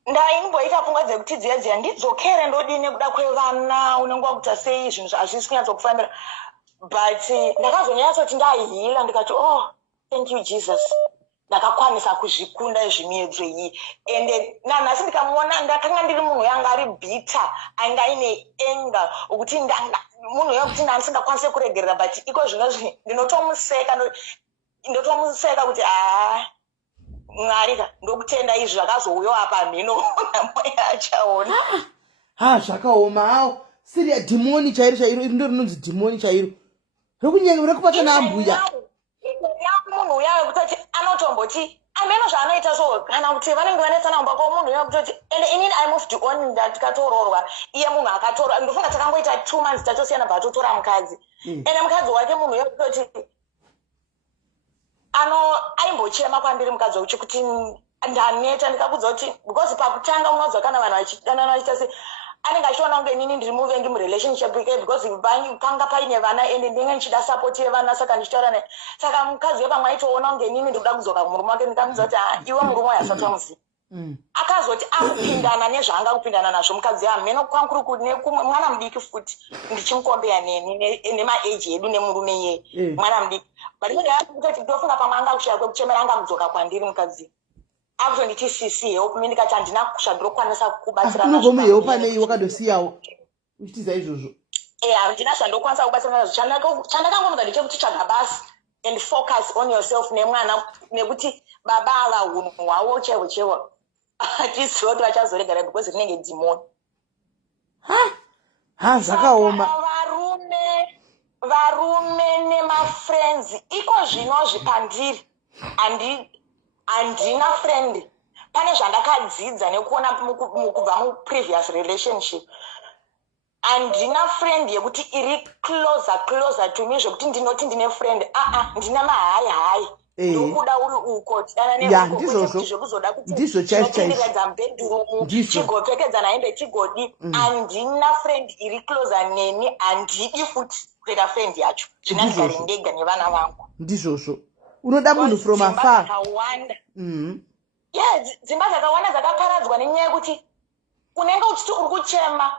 Ndaimboita pfungwa dzekuti dziya ndidzokere ndodini kuda kwevana, unenge wakuita sei, zvinhu hazvisi kunyatsokufambira. But ndakazonyatsoti ndahila ndikati thank you Jesus, ndakakwanisa kuzvikunda izvimiedzo iyi. Ende nanhasi ndikamuona ndakanga ndiri munhu yanga ari bita, anga aine enga ukuthi munhu yekuti ndandisingakwanise kuregerera, but iko zvinozvi ndinotomuseka kuti Mwari ndokutenda izvi zvakazouya apa mhino namweya achaona. Zvakaoma hawo. Siri dhimoni chairo ndo rinonzi dhimoni chairo. Rokunyengera kubata naambuya. Munhu uya wekutoti anotomboti ameno zvaanoita so kana kuti vanenge vanetsana kumba kwa munhu uya wekutoti ende inini I moved on ndatikatoroorwa. Iye munhu akatorwa, ndofunga takangoita 2 months tatosiyana batotora mukadzi. Ende mukadzi wake munhu uya wekutoti aimbochema kwandiri mukadzi uchi kuti ndaneta, ndikabudza kuti because pakutanga unozwa kana vanhu vachidanana vachiita se anenge achiona kunge nini ndiri muvengi murelationship yake because panga paine vana ende ndinenge ndichida support yevana, saka ndichitaura naye. Saka mukadzi wepamwe aitoona kunge nini ndikuda kudzoka kumurume wake, ndikamudza kuti iwe murume wayo asati wamuziva. Akazoti akupindana nezvaanga kupindana nazvo mukadzi mheno kwankuri kuti mwana mudiki futi ndichimukombeya nemaeji edu nemurume yeye mwana mudiki. But kuti ndofunga pamwe anga kusvika kwekuchemera anga kudzoka kwandiri mukadzi akuzonditi sisi help me, ndikati handina kusha ndinokwanisa kubatsirana. Unogomu help nei wakadosiyawo uchitiza izvozvo. Handina zvandokwanisa kubatsirana nazvo. Chandakangomudza ndechekuti tsvaga basi and focus on yourself nemwana, nekuti baba ava hunhu hwavo chaivo hatiziva kuti vachazoregara because rinenge dhimoni. Zvakaoma. Varume nemafriends iko zvinozvi pandiri handina friend. Pane zvandakadzidza nekuona kubva muprevious relationship. Handina friend yekuti iri closer to me zvokuti ndinoti ndine friend. Ndina mahai ndokuda uri uko zvekuzoda kutiredza mubedroom tigopfekedzana hembe tigodi. Handina friend iri closer neni, handidi futi kuita friend yacho. Zvinandigari ndega nevana vangu. Ndizvozvo unoda munhu from afar. Dzimba dzakawanda dzakaparadzwa nenyaya yekuti unenge uchiti uri kuchema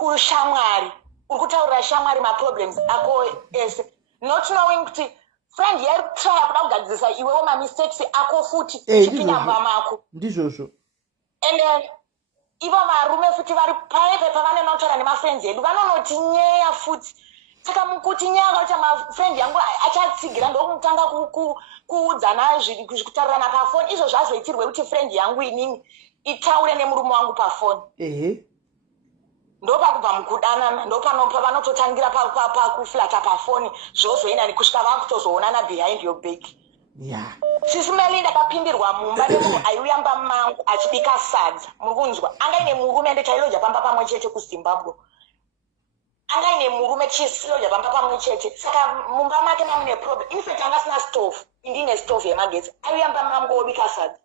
kushamwari uri kutaurira shamwari maproblems ako ese not knowing kuti friend yairi kutraya kuda kugadzirisa iwewo mamistakes ako futi chipinda mumba mako ndizvozvo and ivo varume futi vari paipe pavanena kutaura nemafriends edu vanonoti nyeya futi saka mukuti nyeya vacha mafriend yangu achatsigira ndokumutanga kuudzana kutaurirana pafoni izvo zvazoitirwe kuti friend yangu inini itaure nemurume wangu pafoni ndopakubva mukudanana ndopanopa vanototangira pakuflata pafoni zvozoenda kusvika vakutozoonana behind your back. Sisi Melly ndakapindirwa mumba nemunhu aiuya mba mangu achibika sadza muri kunzwa angaine murume ndechailoja pamba pamwe chete kuZimbabwe angaine murume chisiloja pamba pamwe chete saka mumba make mamune problem infact anga sina stove indine stove yemagetsi aiuya mba mangu obika sadza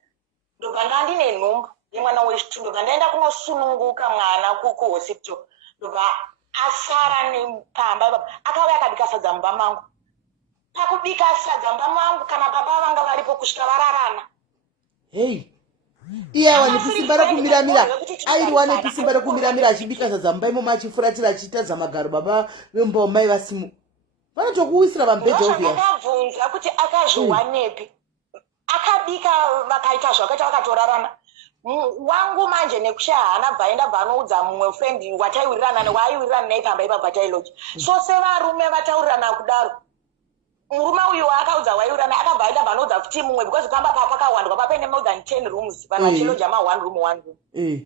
ndobva ndandine nhumbu yemwana wechitu ndobva ndaenda kunosununguka mwana kuhospital ndobva asara nepamba akauya akabika sadza mumba mangu pakubika sadza mumba mangu kana baba vanga varipo kusvika vararana iye wanepisimba rekumiramira airiwa nepisimba rekumiramira achibika sadza mumba imomo achifuratira achitadza magaro baba vemba wamai vasimu vanotokuwisira pambedha akabvunza kuti akazviwanepi akabika vakaita zvakaita vakatorarana wangu manje nekushahana bvaenda bvanoudza mumwe friend wataiwirirana waaiwirirana naye pamba ipa bvatailoji so sevarume vataurirana kudaro murume uyu akaudza waiwirirana akabvaenda bvanoudza futi mumwe because pamba pakawandwa papaine more than 10 rooms vanhu vachiloja ma 1 room 1 room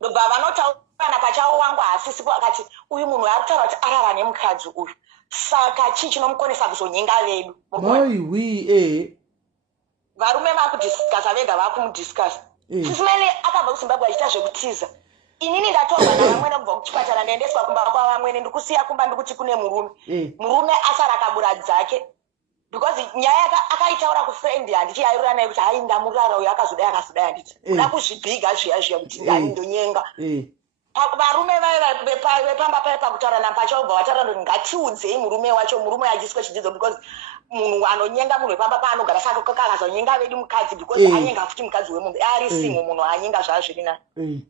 ndobva vanotaurana pachavo wangu hasisipo akati uyu munhu arikutaura kuti arara nemukadzi uyu saka chii chinomukonesa kuzonyenga vedu varume vakudhiskasa vega vakumudhiskasa Sisi Melly akabva kuZimbabwe achiita zvekutiza inini ndatorwa navamwene kubva kuchipatara ndaendeswa kumba kwavamwene ndikusiya kumba ndikuti kune murume asara akabura dzake because nyaya akaitaura kufriend handichiyaiurira naye kuti hai ndamurara uyo akazodai akazodai handiti kuda kuzvibhiga zviya kuti ndonyenga varume vepamba pai pakutaura napachobva vataura kuti ngatiudzei murume wacho murume achiiswe chidzidzo because munhu anonyenga munhu wepamba paanogara saka kakazonyenga vedu mukadzi because anyenga futi mukadzi wemunhu ari singo munhu anyenga zvazviri nani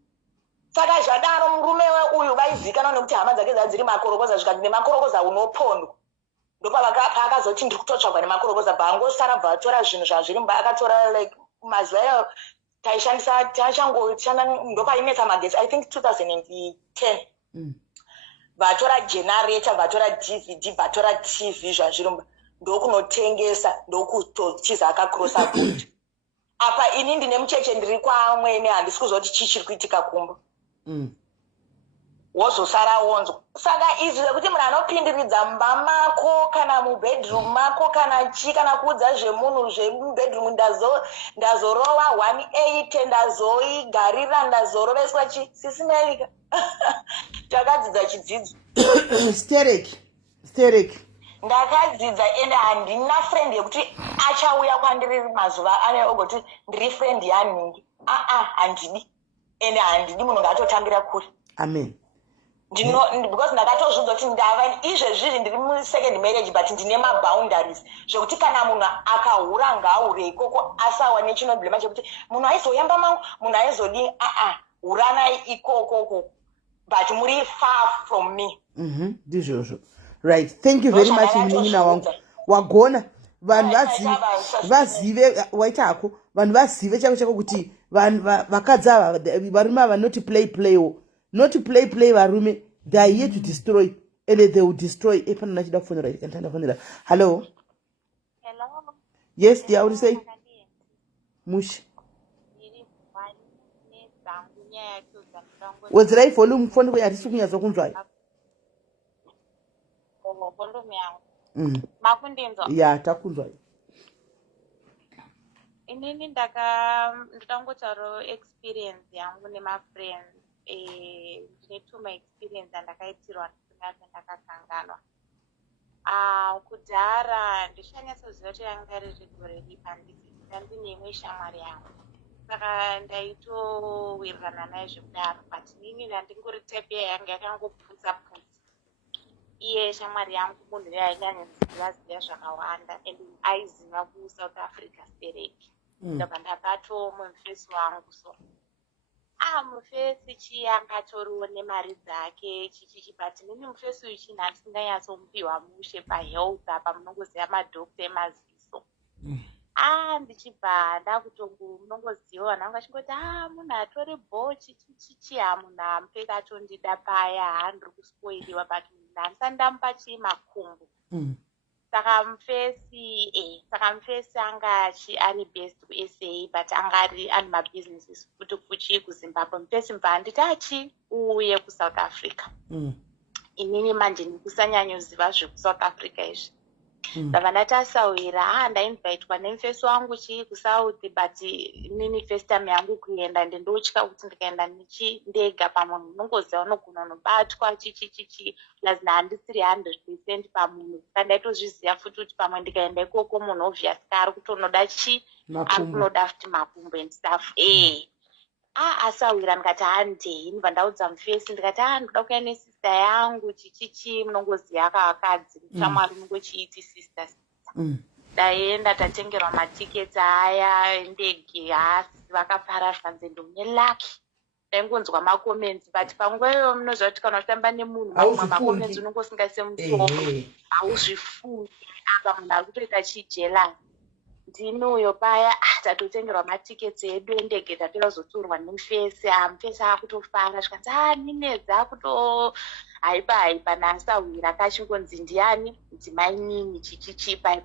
saka zvadaro murume uyu vaizikanwa nekuti hama dzake dzadziri makorokoza zvikati nemakorokoza unopondwa ndopaakazoti ndiri kutotsvagwa nemakorokoza bvaangosara bva atora zvinhu zvazviri mba akatora like mazuva taishandisa tachangoshanda ndopainetsa magetsi I think 2010 vatora generator vatora DVD vatora TV zvazvirumba ndokunotengesa ndokutochiza akakrosa board apa ini ndine mucheche ndiri kwamwene handisi kuzoti chii chiri kuitika kumba wozosara wonzwa saka izvi zvekuti munhu anopindiridza mumba mako kana mubedroom mako kana chii kana kuudza zvemunhu zvemubedroom ndazorova 180 ndazoigarira ndazoroveswa chii Sisi Melly takadzidza chidzidzo stereki ndakadzidza ende handina friend yekuti achauya kwandiri mazuva ane ogoti ndiri friend yaningi handidi ende handidi munhu ngaatotambira kuri amen because ndakatozvidza kuti ndava izvezvizvi ndiri musecond marriage but ndine maboundaries zvokuti kana munhu akahura ngaahure ikoko asawa nechinoblema chekuti munhu aizoyamba mangu munhu aizodii huranai ikokoko but muri far from me ndizvozvo right thank you very much munin'ina wangu wagona vanhu vazive waitako vanhu vazive chako kuti vakadzi ava varume ava not play varume they are here to destroy and they will destroy pana nachida kufonera kandafonera hello yes dear what do you say mushi wedzrai volume phone kwa hatisi kunyaza kunzwa volume yangu makundinzwa ya takunzwa inini ndakangotaura experience yangu nemafriends ndine tuma experience andakaitirwa ndakakanganwa kudhara ndichanyatsoziva kuti yanga riri gore ripa ndandine imwe shamwari yangu saka ndaitowirirana naye zvekudaro but nini ndandingori type yanga yakangoputsa iye shamwari yangu munhu yainyanyaziva zvakawanda and aiziva kuSouth Africa stereki ndabva ndakatomwe mufesi wangu so mufesi chiangatoriwo nemari dzake chichichi but nini mufesi uyu chinhu handisinganyatsomupiwa mushe pahealth apa munongoziva madhokta emaziso ndichibva ndakutongo munongoziva vanhu vangu vachingoti munhu atori bhochi chichichi munhu amufesi atondida paya handiri kuspoiliwa but handisati ndamupa chii makumbo saka mufesi anga ari based kuSA but anga ari ane mabusinesses futi kuchii kuZimbabwe. Mufesi mbva handiti uye kuSouth Africa. Inini manje ndikusanyanyuziva zvekuSouth Africa izvi. Ndabva ndatasawira ndainvitwa nemufesi wangu chii kuSouth but inini first time yangu kuenda ndindotya kuti ndikaenda ndega pamunhu unongoziva unogona unobatwa chichichichi plus handisiri 100% pamunhu saka ndaitozviziva futi kuti pamwe ndikaenda ikoko munhu obvious kari kuti unoda chii ari kunoda futi makumbo and stuff asawira ndikati handei ndibva ndaudza mufesi ndikati ndoda kuya nesista yangu chichichi munongoziva akavakadzi shamwari unongochiiti sister ndaenda tatengerwa matiketi aya endege vakapara zvikanzi ndine laki ndaingonzwa makoments but panguva iyoyo munoziva kuti kana uchitamba nemunhu mamwe makoments unongosingaise musoro hauzvifungi apa munhu ari kutoita chijelas ndini uyo paya tatotengerwa matiketi edu endege tapera kuzoturwa nemufesi mufesi akutofara zvikanzi ninedzi akuto haipa nasawira kachingonzi ndiani dzimai nini chichichi bye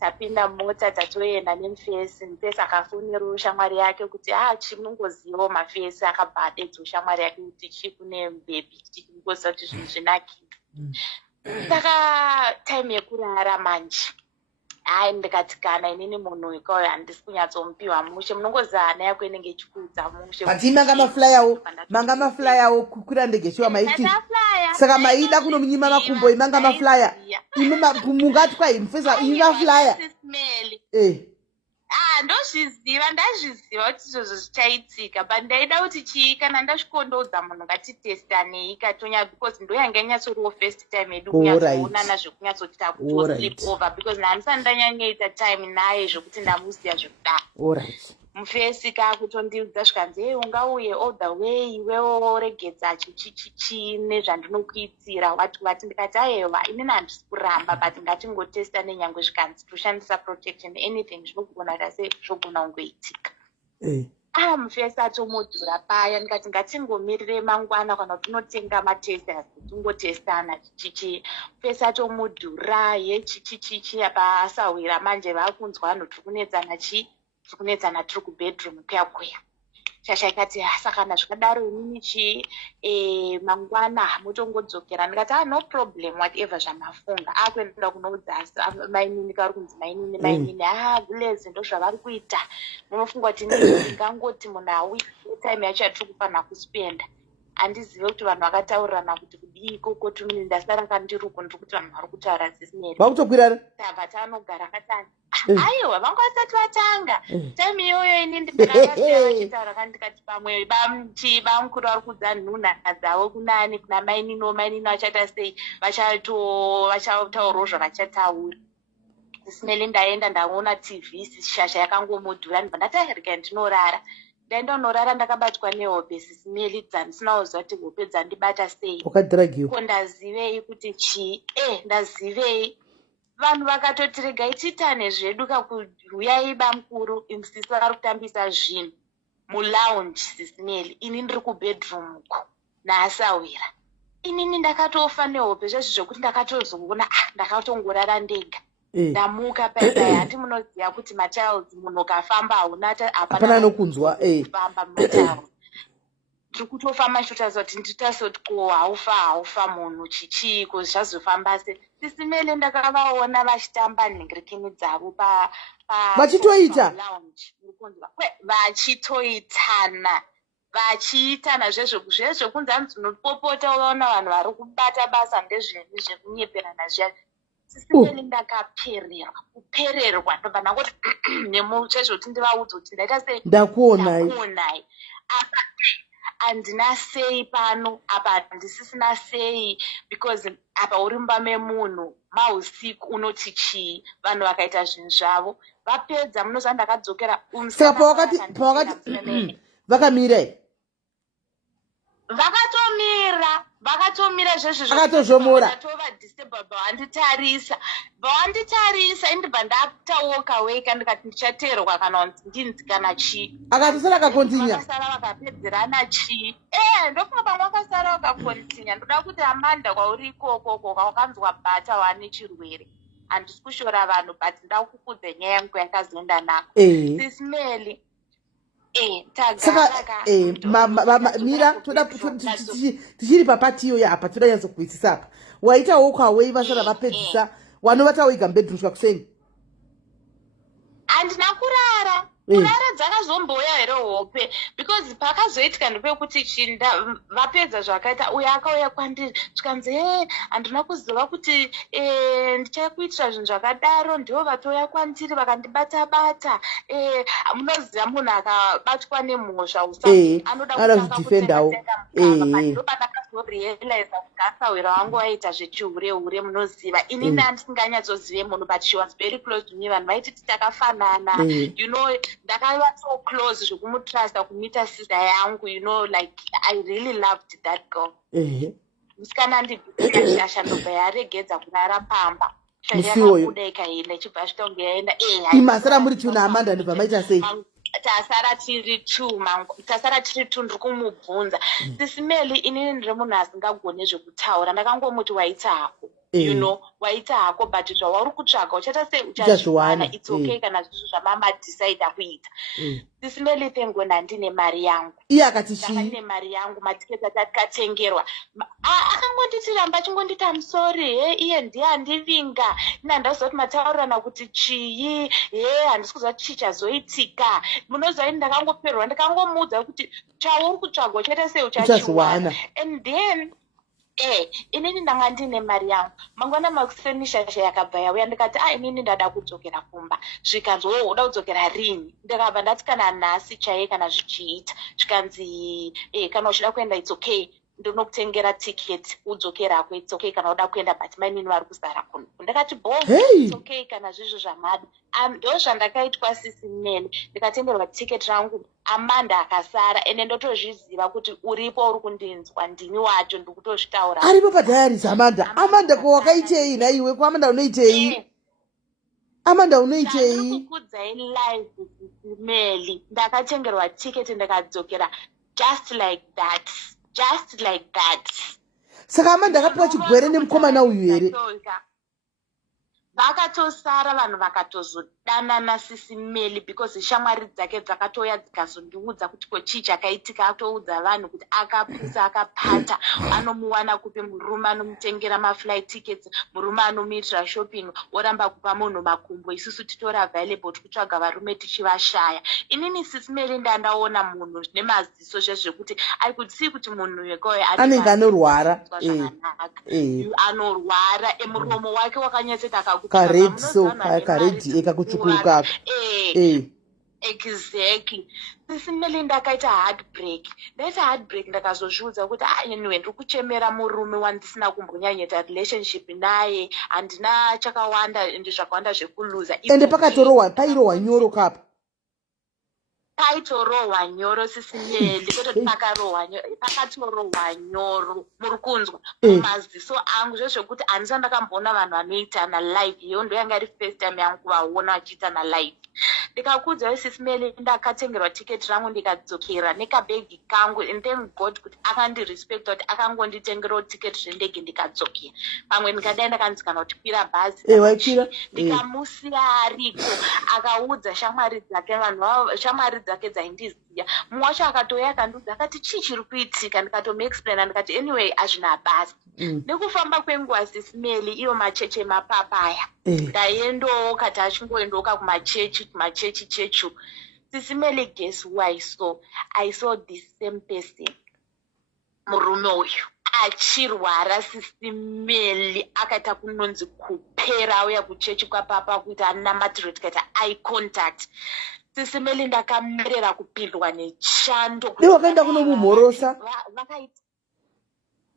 tapinda mota tatoenda nemufesi mufesi akafonerawo shamwari yake kuti chimunongozivawo mafesi akabva adedza shamwari yake kuti chikune mbebhi chikungoziva kuti zvinhu zvinakira saka time yekurara manje ndikati kana inini munhu ikauyo handisi kunyatsomupiwa mushe munongoziva hana yako inenge ichikuudza mushe ati manga maflyawo kukwira ndege shiwa maiti saka maida kunomunyima makumbo imanga maflya mungati kwai mufesa imi maflya ndozviziva ndazviziva kuti izvozvo zvichaitika but ndaida kuti chii kana ndasvikondoudza munhu ngatitestanei katonya because ndoyanga inyatsoriwo first time yedu kunyatsoonana zvekunyatsoita kuti slip over because handisati ndanyanyaita time naye zvokuti ndamuziya zvekudaro mufesi kakutondiudza zvikanzi ungauye all the way iwewo regedza chichichichi nezvandinokuitira wati ndikati aiwa inini handisi kuramba but ngatingotesta nenyangwe zvikanzi toshandisa protection anything zvinogona kuti ase zvogona kungoitika mufesi atomudhura paya ndikati ngatingomirire mangwana kana kuti unotenga matesters tingotestana chichichi mufesi atomudhura yechichichichi apa asawira manje vakunzwa anhu tiri kunetsana tiri kubedroom kuya shasha ikati sakana zvikadaro inini mangwana mutongodzokera ndikati no problem whatever zvamafunga akuenda kunoudza mainini kari kunzi mainini gulezi ndo zvavari kuita munofunga kuti ndingangoti munhu awi time yacho yatiri kufanira kuspenda handizive kuti vanhu vakataurirana kuti kudii ikoko tumini ndasara kandiruko ndiri kuti vanhu vari kutaura zisineri vakutokwirana tabva tanogara katani aiwa vanga vasati vatanga time iyoyo ini ndindaravasiya vachitaura kandikati pamwe bamukuru vari kudza nhunhana dzavo kunani kuna mainino vachata sei vachataurawo zvavachataura zisineli ndaenda ndaona tv shasha yakangomudhura ndibva ndatairika ndinorara ndaenda unorara ndakabatwa nehope sisimeli dzandisina kuziva kuti hope dzandibata sei wakadhiragiwa ndazivei kuti chii ndazivei vanhu vakatotirega tiitane zvedu kakuyai bamukuru musisi vari kutambisa zvinhu mulaunji sisimeli ini ndiri kubedroomko naasawira inini ndakatofa nehope zvezvi zvokuti ndakatozoona ndakatongorara ndega ndamuka paidai handi munoziva kuti machilds munhu ukafamba hapana nokunzwa kufamba machilds tiri kutofamba chitotaziva kuti nditasoti ko haufa munhu chichiko zvazofamba se sisimele ndakavaona vachitamba nhingirikini dzavo vachitoita vachiitana zvezvokunzi hanzi unopopota uvaona vanhu vari kubata basa ndezveni zvekunyeperana zviya sisimeli kupererwa ndobva ndangoti nemuzvezvoti ndivaudza kuti ndaita sei ndakuonai apa handina sei pano apa handisisina sei because apa uri mumba memunhu mausiku unoti chii vanhu vakaita zvinhu zvavo vapedza munoziva ndakadzokera saka pawakati vakamira vakatomira akatozvomora vawanditarisa indibva ndatawoka weka ndikati ndichateerwa kana ndinzi kana chii akatosara akakontinya vakasara vakapedzerana chii ndopapa mwakasara vakakontinya ndoda kuti Amanda kwauri ikokoko kwawakanzwa bata wane chirwere handisi kushora vanhu but ndakukudze nyaya yangu yakazoenda nako Sis Melly saka mira toda tichiri papatiyo yapa toda nyatsokuisisa apa waita walk away vasara vapedzisa wanovatawiga bedroom kusvika kuseni handina kurara kurara dzakazomboya here hope because pakazoitika ndopekuti chinda vapedza zvakaita uyo akauya kwandiri zvikanzi handina kuziva kuti ndichakuitira zvinhu zvakadaro ndivo vatouya kwandiri vakandibata-bata munoziva munhu akabatwa nemhosva anoda kudefendawo ndopandakazorealiza kuti asawira wangu waita zvechihure munoziva ini ndandisinganyatsozive munhu but she was very close to me vanhu vaititi takafanana you know ndakava so close zvekumutrasta kumita sister yangu you know like I really loved that girl musikana ndibvishasha ndobva yaregedza kurara pamba shayakabuda ikaenda ichibva zvitonge yaenda imasara muri tuna Amanda ndobva maita sei tasara tiri two ndiri kumubvunza Sis Melly inini ndiri munhu asingagone zvekutaura ndakangomuti waita hako you know waita hako but zvauri kutsvaga uchata sei uchazviwana it's okay kana zvisvo zvamama decide kuita Sis Melly pengona ndine mari yangu iye akati chii ndine mari yangu matiketi atakatengerwa akangonditi ramba chingonditi I'm sorry iye ndiye andivinga ina ndazoti mataurirana kuti chii handisi kuziva chii chazoitika munoziva ini ndakangoperwa ndikangomuudza kuti chauri kutsvaga uchata sei uchachiwana and then inini ndanga ndine mari yangu mangwana makuseni shasha yakabva yauya ndikati inini ndada kudzokera kumba zvikanzi uda kudzokera rini ndikabva ndati kana nhasi chaiye kana zvichiita zvikanzi kana uchida kuenda it's okay ndinokutengera tiketi udzokerako it's okay kana uda kuenda but mainini vari kuzara kuno ndakati it's okay kana zvizvo zvamada ndo zvandakaitwa Sis Melly ndikatengerwa tiketi rangu Amanda akasara ende ndotozviziva kuti uripo uri kundinzwa ndini wacho ndikutozvitaura aripo padiaries Amanda ko wakaitei naiwe ko Amanda unoitei Amanda unoitei kukudzai live Sis Melly ndakatengerwa tiketi ndikadzokera just like that saka Amanda akapiwa chigwere nemukomana uyu here vakatosara vanhu vakatozodanana Sis Melly because shamwari dzake dzakatoya dzikazondiudza kuti ko chii chakaitika atoudza vanhu kuti akapusa akapata anomuwana kupi murume anomutengera maflight tickets murume anomuitira shopping oramba kupa munhu makumbo isusu titori available tikutsvaga varume tichivashaya inini Sis Melly ndandaona munhu nemaziso zvezvekuti I could see kuti munhu yekoyo anenge anorwara anorwara muromo wake wakanyetseka karedhi ekakutsvukuruka exactly Sis Melly ndakaita heartbreak ndakazozviudza kuti anyway ndiri kuchemera murume wandisina kumbonyanyaita relationship naye handina chakawanda ende zvakawanda zvekuluza ende pairohwa nyoro kapa paitorohwa nyoro Sis Melly kutoti pakatorohwa nyoro muri kunzwa mumaziso angu zvezvekuti handisa ndakamboona vanhu vanoitana live iyo ndo yanga iri first time yangu kuvaona vachiitana live ndikakudza Sis Melly ndakatengerwa tiketi rangu ndikadzokera nekabhegi kangu and thank God kuti akandirespecta kuti akangonditengerawo tiketi zvendege ndikadzokera pamwe ndikadai ndakanzikana kuti kwira bhazi ndikamusiya ariko akaudza shamwari dzake vanhu shamwari dzake dzaindiziva mumwe wacho akatouya akandiudza akati chii chiri kuitika ndikatomuexplaina ndikati anyway hazvina basa nekufamba kwenguva Sis Melly iyo machechi emapapaya ndaendowo kati achingoendoka kumachechi chechu Sis Melly guess who I saw the same person murume uyu achirwara Sis Melly akaita kunonzi kupera auya kuchechi kwapapa kuita anamatirwe tikaita eye contact Sis Melly ndakamerera kupindwa nechando wakaenda kunomumhorosa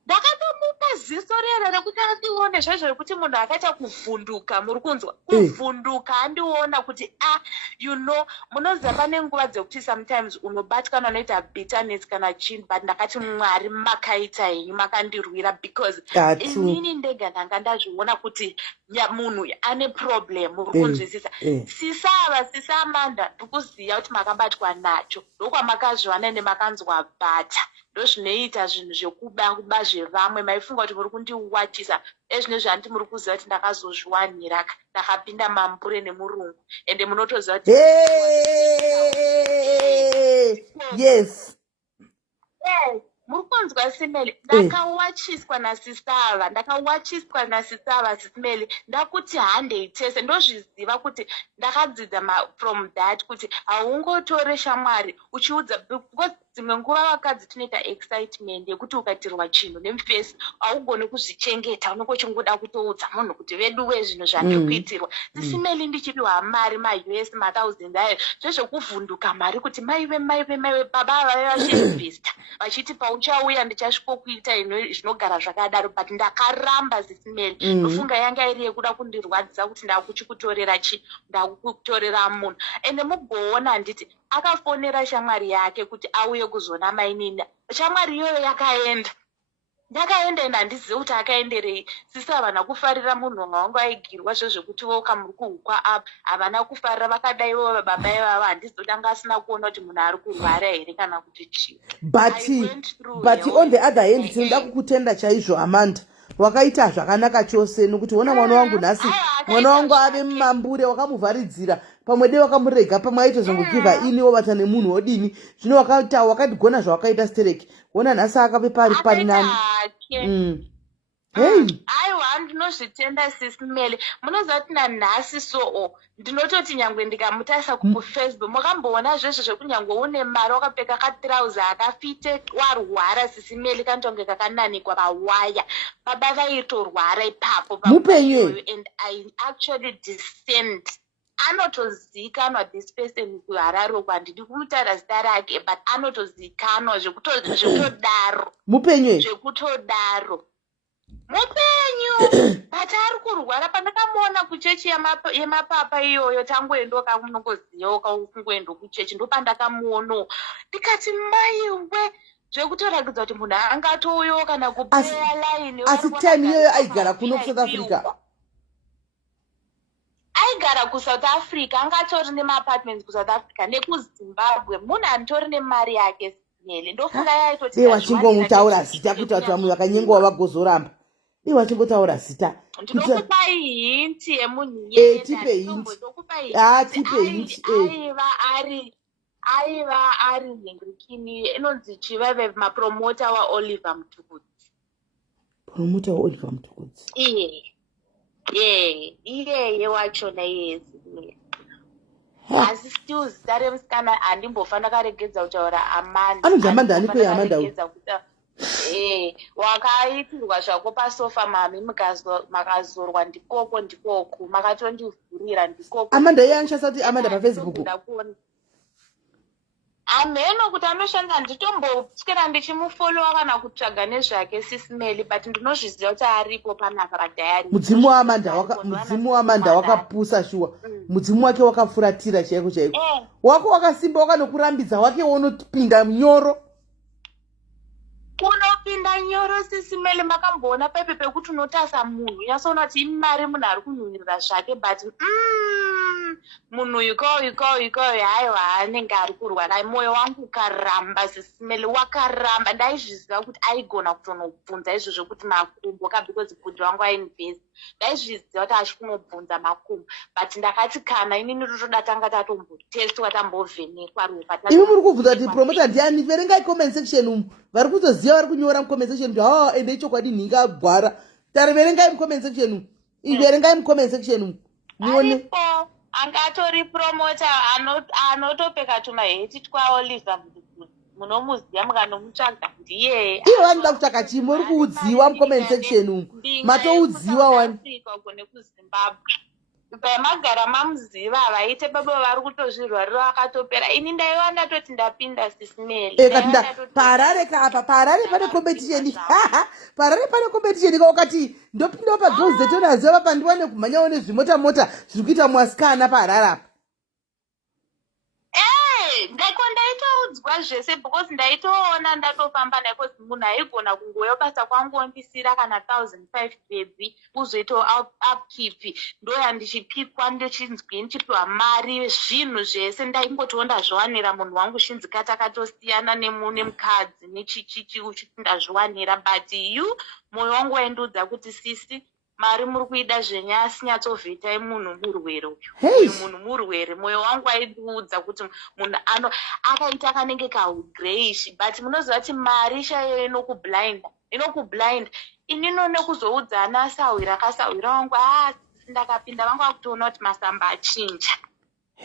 ndakatomupa ziso rero rekuti andione zvezvo rekuti munhu akaita kuvhunduka muri kunzwa kuvhunduka andiona kuti munoziva pane nguva dzekuti sometimes unobatwa noita bitterness kana chinhu but ndakati Mwari makaita henyu makandirwira because inini ndega ndanga ndazviona kuti munhu ane problem muri kunzwisisa sisa Amanda ndikuziva kuti makabatwa nacho ndokwamakazviwana ende makanzwa bata ndozvinoita zvinhu zvekuba zvevamwe maifunga kuti muri kundiwatisa ezvino zvanditi muri kuziva kuti ndakazozviwanira ndakapinda mambure nemurungu ende munotoziva kuti yes muri kunzwa Simeli ndakawachiswa nasisava Simeli ndakuti handei tese ndozviziva kuti ndakadzidza from that kuti haungotore shamwari uchiudza because dzimwe nguva vakadzi tinoita excitement yekuti ukatirwa chinhu nemufesi haugoni kuzvichengeta unongochingoda kutoudza munhu kuti vedu zvinhu zvandiri kuitirwa Simeli ndichipiwa mari US ma1000 ayo zvezvekuvhunduka mari kuti maive baba vave vachiinvesta vachiti pauchauya ndichasvikokuita zvinogara zvakadaro but ndakaramba Simeli ndofunga yanga iri yekuda kundirwadzisa kuti ndakutorera munhu ende mugoona nditi akafonera shamwari yake kuti auye kuzona mainini shamwari iyoyo yakaenda ndakaenda enda handizive kuti akaenderei sisavana kufarira munhu wangu aigirwa zvezvekuti voka muri kuhukwa apa havana kufarira vakadai vova baba ivava handizodanga asina kuona kuti munhu ari kurwara here kana kuti chii but on the other hand tinoda kukutenda chaizvo Amanda wakaita zvakanaka chose nokuti ona mwana wangu nhasi mwana wangu ave mumambure wakamuvharidzira pamwe dei wakamurega pamwe aita zvangogiva ini wovata nemunhu wodini zvino wakatigona zvawakaita stereki wona nhasi akape pari nani aiwa ndinozvitenda Simeli munoziva kuti nanhasi ndinototi nyangwe ndikamutarisa kufacebook makamboona zvezvo zvekunyangwe une mari wakapfeka katirauza akafite warwara Simeli kantonge kakananikwa pawaya baba vaitorwara ipapo mupenye and I actually descend anotozikanwa this person kuharare kwandidi kumutaura zita rake but anotozikanwa zvekutodaro zvekutodaro mupenyu but ari kurwara pandakamuona kuchechi yemapapa iyoyo tangoendoka unongoziva ukakungoenda kuchechi ndopandakamuono ndikati maiwe zvekutorakidza kuti munhu angatouyo kana kupeya laini asi time iyoyo aigara kuno kuSouth Africa aigara kuSouth Africa angatori nemapartments kuSouth Africa nekuZimbabwe munhu anitori nemari yake Simeli ndofunga yaitoti wachingomutaura zita kuti watu vamwe vakanyengewa vagozoramba wachingotaura zita ndinokupa hinti yemunhu tipe hinti aiva ari nhengrikini inonzi chivave mapromota waOliver Mtukudzi iyeye wachona Simeli asi still zita remusikana handimbofa ndakaregedza kutaura Amanda anonzi Amanda aniko Amanda wakaitirwa zvako pasofa mami makazorwa ndikoko makatondivhurira ndikoko Amanda iye anoshandisa kuti Amanda paFacebook ameno kuti anoshandisa nditomboswera ndichimufollowa kana kutsvaga nezvake Simeli but ndinozviziva kuti aripo panapa padhayari mudzimu waAmanda wakapusa shuwa mudzimu wake wakafuratira chaiko wako wakasimba wakanokurambidza wake unopinda nyoro unopinda nyoro Simeli makamboona pepe pekuti unotasa munhu yasoona kuti imari munhu ari kunhuhwirira zvake but munhu ikoyo haiwa anenge ari kurwara mwoyo wangu ukaramba Simeli wakaramba ndaizviziva kuti aigona kutonobvunza izvo zvekuti makumbo because bhudhi wangu ainvest ndaizviziva kuti achikunobvunza makumbo but ndakati kana inini totoda tanga tatombotestwa tambovhenekwa ropa imi muri kubvunza kuti promota ndiani verengai comment section umu vari kutoziva vari kunyora mucomment section kuti ende ichokwadi nhinga agwara tari verengai mucomment section umu verengai mucomment section umu muone angatori promota anotopeka tumaheti twaOliver munomuziva mukanomutsvaga ndiye iye vanoda kutsvaga chii muri kuudziwa mucomment section umu matoudziwa wani nekuZimbabwe pamagara mamuziva vaite baba vari kutozvirwarira vakatopera. Ini ndaiva ndatoti ndapinda sisimeli parare kapa parare pane competition parare pane competition ukati ndopindawo pagirls detonaziva apa ndiwane kumhanyawo nezvimota zviri kuita mwasikana parare apa. Ndaitoudzwa zvese because ndaitoona ndatofamba naye because munhu aigona kungoyo basa kwangondisira kana 1,500 baby uzoitawo upkeep ndoyandichipikwa ndochinzwi ndichipiwa mari zvinhu zvese ndaingotonda zviwanira munhu wangu shinzika takatosiyana nemukadzi nechichichi uchiti ndazviwanira but you mwoyo wangu waindiudza kuti sisi mari muri kuida zvenyasi nyatsobvetai munhu murwere uyu munhu murwere. Mwoyo wangu aidiudza kuti munhu akaita kanenge kagrayish but munoziva kuti mari chaiyo inokublinda. Inino nekuzoudza ana asawira akasawira wangu ndakapinda vangu vakutoona kuti masamba achinja.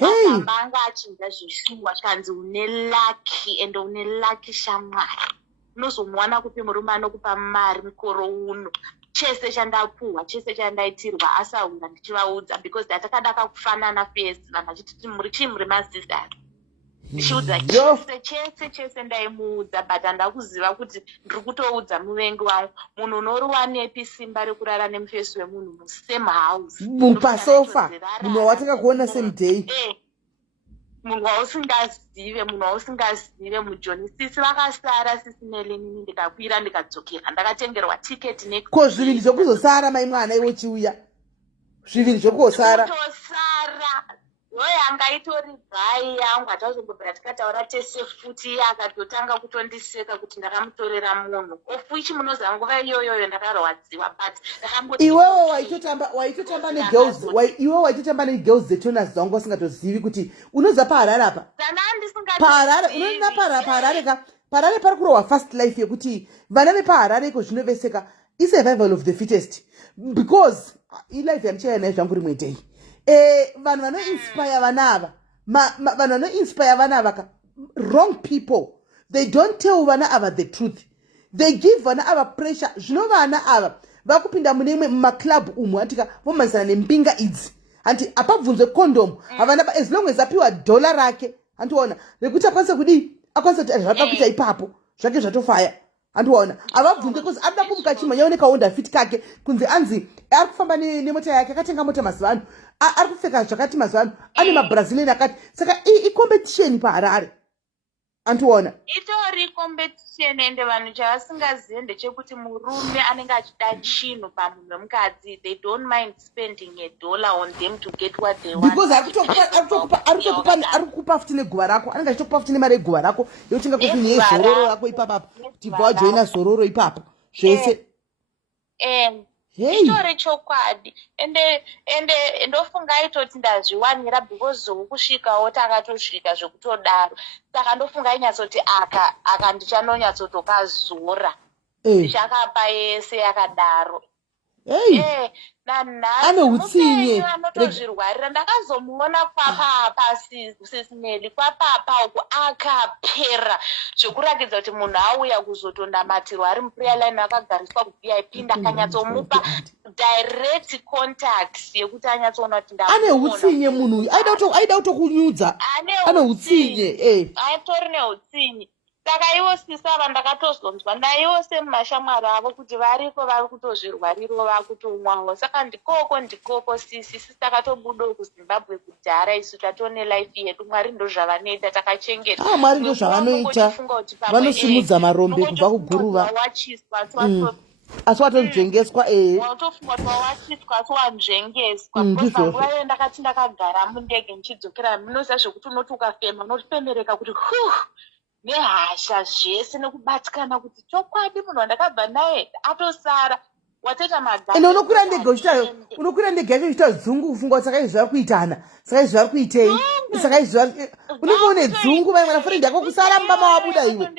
Masamba anga achinja zveshuwa kanzi une laki ende une laki shamwari. Unozomuwana kupi murume anokupa mari mukoro uno. Chese chandapuhwa chese chandaitirwa asawira ndichivaudza because ndatakadaka kufanana face vanhu vachiti muri chii muri masisters. Ndichiudza chese ndaimuudza but handakuziva kuti ndiri kutoudza muvengi wangu munhu unoriwanepi simba rekurara nemufesi wemunhu musame house pasofa munhu wawatanga kuona same day munhu wausingazive mujoni. Sisi vakasara sisi melinini ndikakwira ndikadzokera ndakatengerwa tiketi ko zviviri zvokuzosara mai mwana iwo chiuya zviviri zvokuzosara yanga itori bhai yangu hatazombobvira tikataura tese futi iye akatotanga kutondiseka kuti ndakamutorera munhu ofuichi munoziva nguva iyoyoyo ndakarwadziwa but iwewo waitotamba negirls detonas dzangu wasingatozivi kuti unoziva paharare apa parare pari kurohwa first life yekuti vana vepaharare iko zvinoveseka isurvival of the fittest because ilife yandichaya nayo zvangu rimwe day. Vanhu vanoinspire vana ava vanhu vanoinspire vana ava wrong people. They don't tell vana ava the truth. They give vana ava pressure. Zvino vana ava vakupinda mune imwe mumaclub umu atika vomanisana nembinga idzi anti apabvunzwe condom havana as long as apiwa dola rake antiona rekuti akwanise kudii akwanise kuti zvada kuita ipapo zvake zvatofaya antiona avabvunze because arida kumuka chimhanyawo nekaonda fit kake kunze anzi ari kufamba nemota yake akatenga mota mazuva ano ari kupfeka zvakati mazuva ano ane mabrazilian akati saka icompetition paharare antiona itori competition ende vanhu chavasingazive ndechekuti murume anenge achida chinhu pamunhu wemukadzi they don't mind spending $1 on them to get what they want because ari kukupa futi neguva rako anenge achitokupa futi nemari yeguva rako yotenga kofi nezororo rako ipapapo tibva wajoina zororo ipapo zvese itori chokwadi ende ndofunga aitoti ndazviwanira because kusvikawo takatosvika zvekutodaro saka ndofunga ainyatsoti aka ndichanonyatsotokazora ndichakapa yese yakadaro ane utsinye anotozvirwarira ndakazomuona papasisimeli kwapapa uku akapera zvekurakidza kuti munhu auya kuzotondamatirwa ari muprayer line akagariswa kuvip ndakanyatsomupa direct contact yekuti anyatsoona kuti ane utsinye munhu aida kutokunyudza ane utsinye aitori neutsinye saka ivo sisi ava ndakatozonzwa naivo semumashamwari avo kuti variko vari kutozvirwariro vakutomwawo saka ndikoko sisi takatobudawo kuzimbabwe kudhara isu tatone life yedu mwari ndo zvavanoita takachengeta mwari ndo zvavanoita vanosimudza marombe kubva kuguruva asi watozvengeswa watofunga kuti wawachiswa asi wanzvengeswa because nguva iyo ndakati ndakagara mundege ndichidzokera munoziva zvekuti unoti ukafema unofemereka kuti nehasha zvese nekubatikana kuti chokwadi munhu wandakabva naye atosara wateta ende unokwira ndege yacho uchita dzungu kufunga kuti saka izvi vari kuitana saka izvi vari kuitei saka izvi unenge une dzungu vai mwana frendi yako kusara mubama wabuda iwe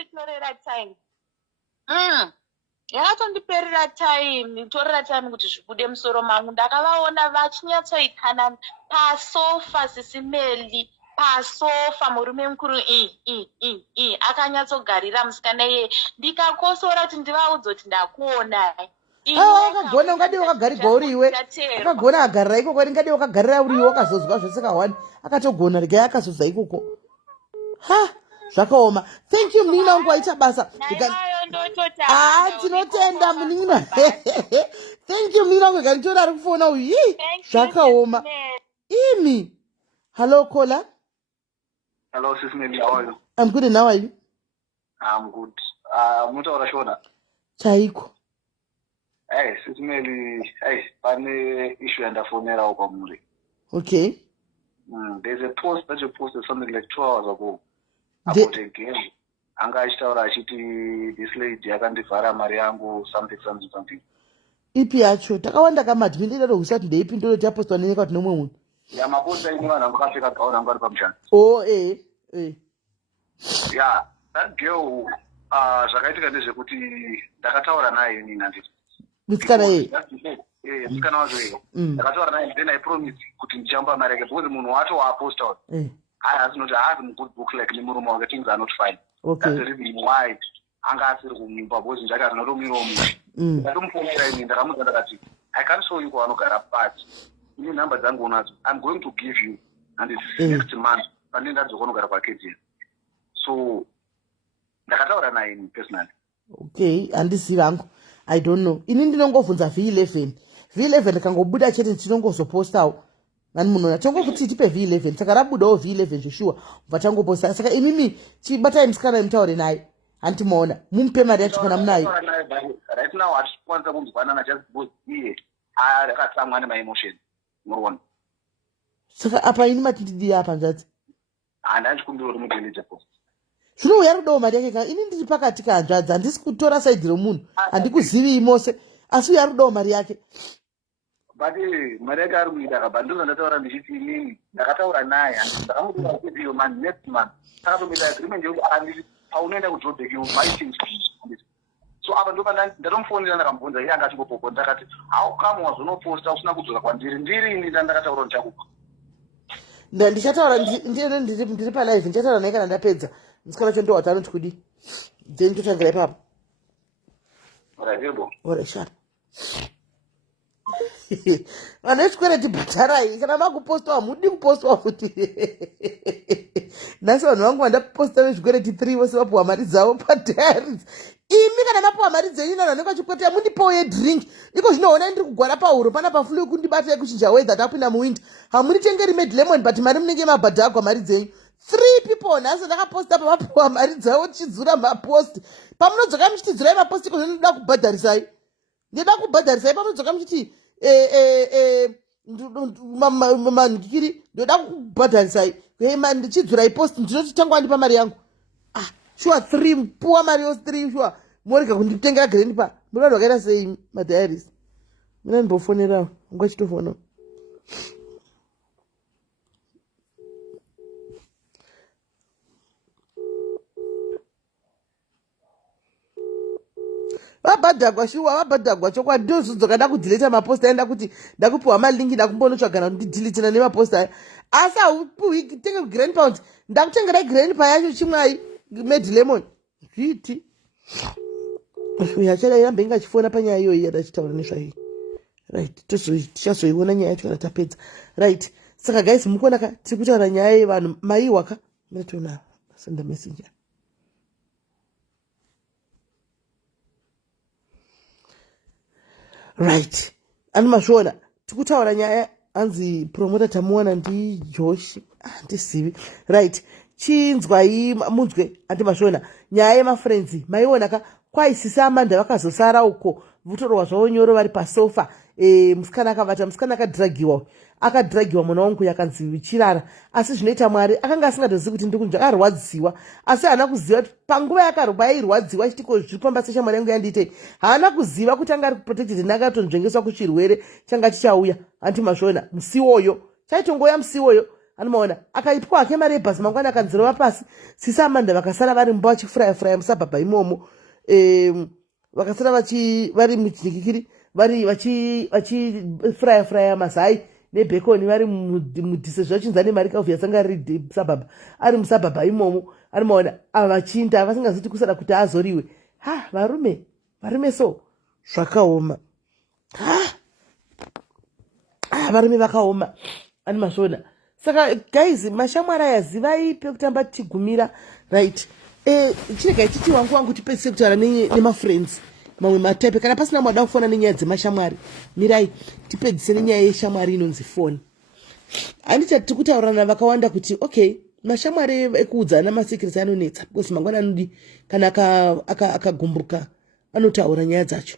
yakatondiperera time torera time kuti zvibude musoro mangu ndakavaona vachinyatsoitana pasofa sisimeli pasofa murume mukuru akanyatsogarira musikana iye ndikakosora kuti ndivaudza kuti ndakuonai Akagona ungadi wakagarirwa uriwe. Akagona agarira ikoko ringadi wakagarira uriwe wakazozwa zvisikahwani. Akatogona regai akazodza ikoko. Ha! Zvakaoma. Thank you munini wangu waita basa. Tinotenda munini. Thank you munini wangu ikanditora ari kufona uyu. Zvakaoma. Imi. Hello caller. Hello SIS MELLY, how are you? I'm good and how are you? I'm good. Mutaura Shona. Chaiko. Hey SIS MELLY, hey, pane issue yandafonera uko muri. Okay. There's a post that you posted something like 2 hours ago about a game. Anga achitaura achiti this lady yakandivhara mari yangu something. Ipi yacho takawanda kamadmin ndiro usati ndeipi ndiro tapostwa nenyika kuti nomwe munhu. Ya maposta ino vanhu vakapfeka gauni anga ari pamushana. Oh Yeah, that girl zvakaitika ndezvekuti ndakataura naye inini handiti. Musikana ye. Musikana wacho iye. Ndakataura naye then I promise kuti ndichamupa mari yake because munhu wacho waaposta uyu. Haasi noti haasi mugood book like nemurume wake things are not fine. Okay. That's the reason why anga asiri kumumba because njake hazinotomirawo munhu. Ndatomufonera ini ndakamuudza ndakati I can't show you kwaanogara but ine nhamba dzangu unadzo I'm going to give you and it's next month pandine ndadzoka unogara kwaKZN. So ndakataura naye ini personally. Okay, handisivi hangu. I don't know. Ini ndinongovhunza V11 kangobuda chete ndinongozopostawo. Nani munhu tongokuti tipe V11 saka rabudawo V11 Joshua bva tangoposta saka inini chibatai musikana mutaure naye handimoona mumupe mari yacho kana munayo. Right now hatikwanisa kunzwanana just because iye akatsamwa nemaemotion muruona. Saka apa ini matindidi apa nzadzi handachikumbira kuti mudelete post. Zvinouya rudawo mari yake ini ndiri pakati kanzvadzi handisi kutora saidhi romunhu handikuzivi mose asi uya rudawo mari yake. But mari yake ari kuita kaba ndizvo ndataura ndichiti inini ndakataura naye ndakamutora kuti iyo man next month takatomita agreement yekuti anditi paunoenda kudrobek you might change. So apa ndo ndatomufonera ndakamubvunza iye anga achingopopo ndakati how come wazonoposta usina kudzoka kwandiri ndiri ini ndandakataura ndichakupa. Ndichataura ndiri palive ndichataura naye kana ndapedza musikana cho ndowati anoti kudi then totangira ipapo. Shut. Vanhu vechikwereti bhatarai kana makupostwa hamudi kupostwa futi. Nhasi vanhu vangu vandaposta vezvikwereti 3 vose vapuwa mari dzavo padiaries. Imi kana mapuwa mari dzenyu nanhu vanenge vachikwetera mundipowo yedrink iko zvinoona ndiri kugwara pahuro pana pafulu kundibata yekuchinja weather tapinda muwinter hamunitengeri made lemon but mari munenge mabhadhagwa mari dzenyu. 3 people nhasi ndakaposta pavapuwa mari dzavo tichidzura maposti pamunodzoka muchitidzurai maposti iko zvinoda kubhadharisai ndida kubhadharisai pamunodzoka muchiti manhikiri ndoda kubhadharisai ndichidzurai posti ndinoti tangwa ndipa mari yangu. Sure 3 puwa mari yose 3 sure morega kunditengera grandpa munhu wakaita sei madiaries. Mina ndimbofonerawo ngachitofona. Vabhadhagwa shuwa vabhadhagwa chokwadi ndozodzoka ndakudhileta maposta aenda kuti ndakupiwa malingi ndakumbonotsvagana kuti ndidhiletana nemaposta aya asi haupiwi tenge grandpound ndakutengerai grandpa yacho chimwai made lemon zviti yachada irambe ingachifona panyaya iyoyi yadachitaura nezvayo. Right, tichazoiona nyaya yacho kana tapedza. Right, saka guys mukuona ka tiri kutaura nyaya yevanhu maiwaka metona senda messenger. Right, animazviona tikutaura nyaya hanzi promota tamuona ndiJosh handisivi. Right, chinzwai munzwe handimazviona nyaya yemafriends maiona ka kwaisisa amanda vakazosara uko vutorwa zvavo nyoro vari pasofa. Musikana akavata musikana akadhiragiwa mwana wangu yakanzi chirara asi zvinoita Mwari akanga asingatozivi kuti ndiri kunzva akarwadziwa asi haana kuziva kuti panguva yairwadziwa chitiko zvipamba seshamwari yangu yandiitei haana kuziva kuti anga ari kuprotected nakatonzvengeswa kuchirwere changa chichauya. Handimazviona musi iwoyo chaitongoya musi iwoyo anomaona akaitwa hake mari yebhasi mangwana akanzirova pasi sisa amanda vakasara vari mumba vachifuraya musabhabha imomo. Vakasara vari muchinikikiri vari vachifuraya mazai nebhekoni vari mudhise zvachinzane mari kauvya sanga riri musabhabha ari musabhabha imomo anomaona ava vachinda vasingaziti kusara kuti azoriwe. Varume so zvakaoma. varume vakaoma ani mazvona. Saka guys, mashamwari aya zivai pekutamba tichigumira, right? Chiregai titi wangu tipedzise kutaura nemafriends mamwe mataipe. Kana pasina mwada kufona nenyaya dzemashamwari, mirai tipedzise nenyaya yeshamwari inonzi foni. Handiti tiri kutaurana vakawanda kuti okay, mashamwari ekuudzana masekirisi anonetsa, because mangwana anodi kana akagumburuka anotaura nyaya dzacho,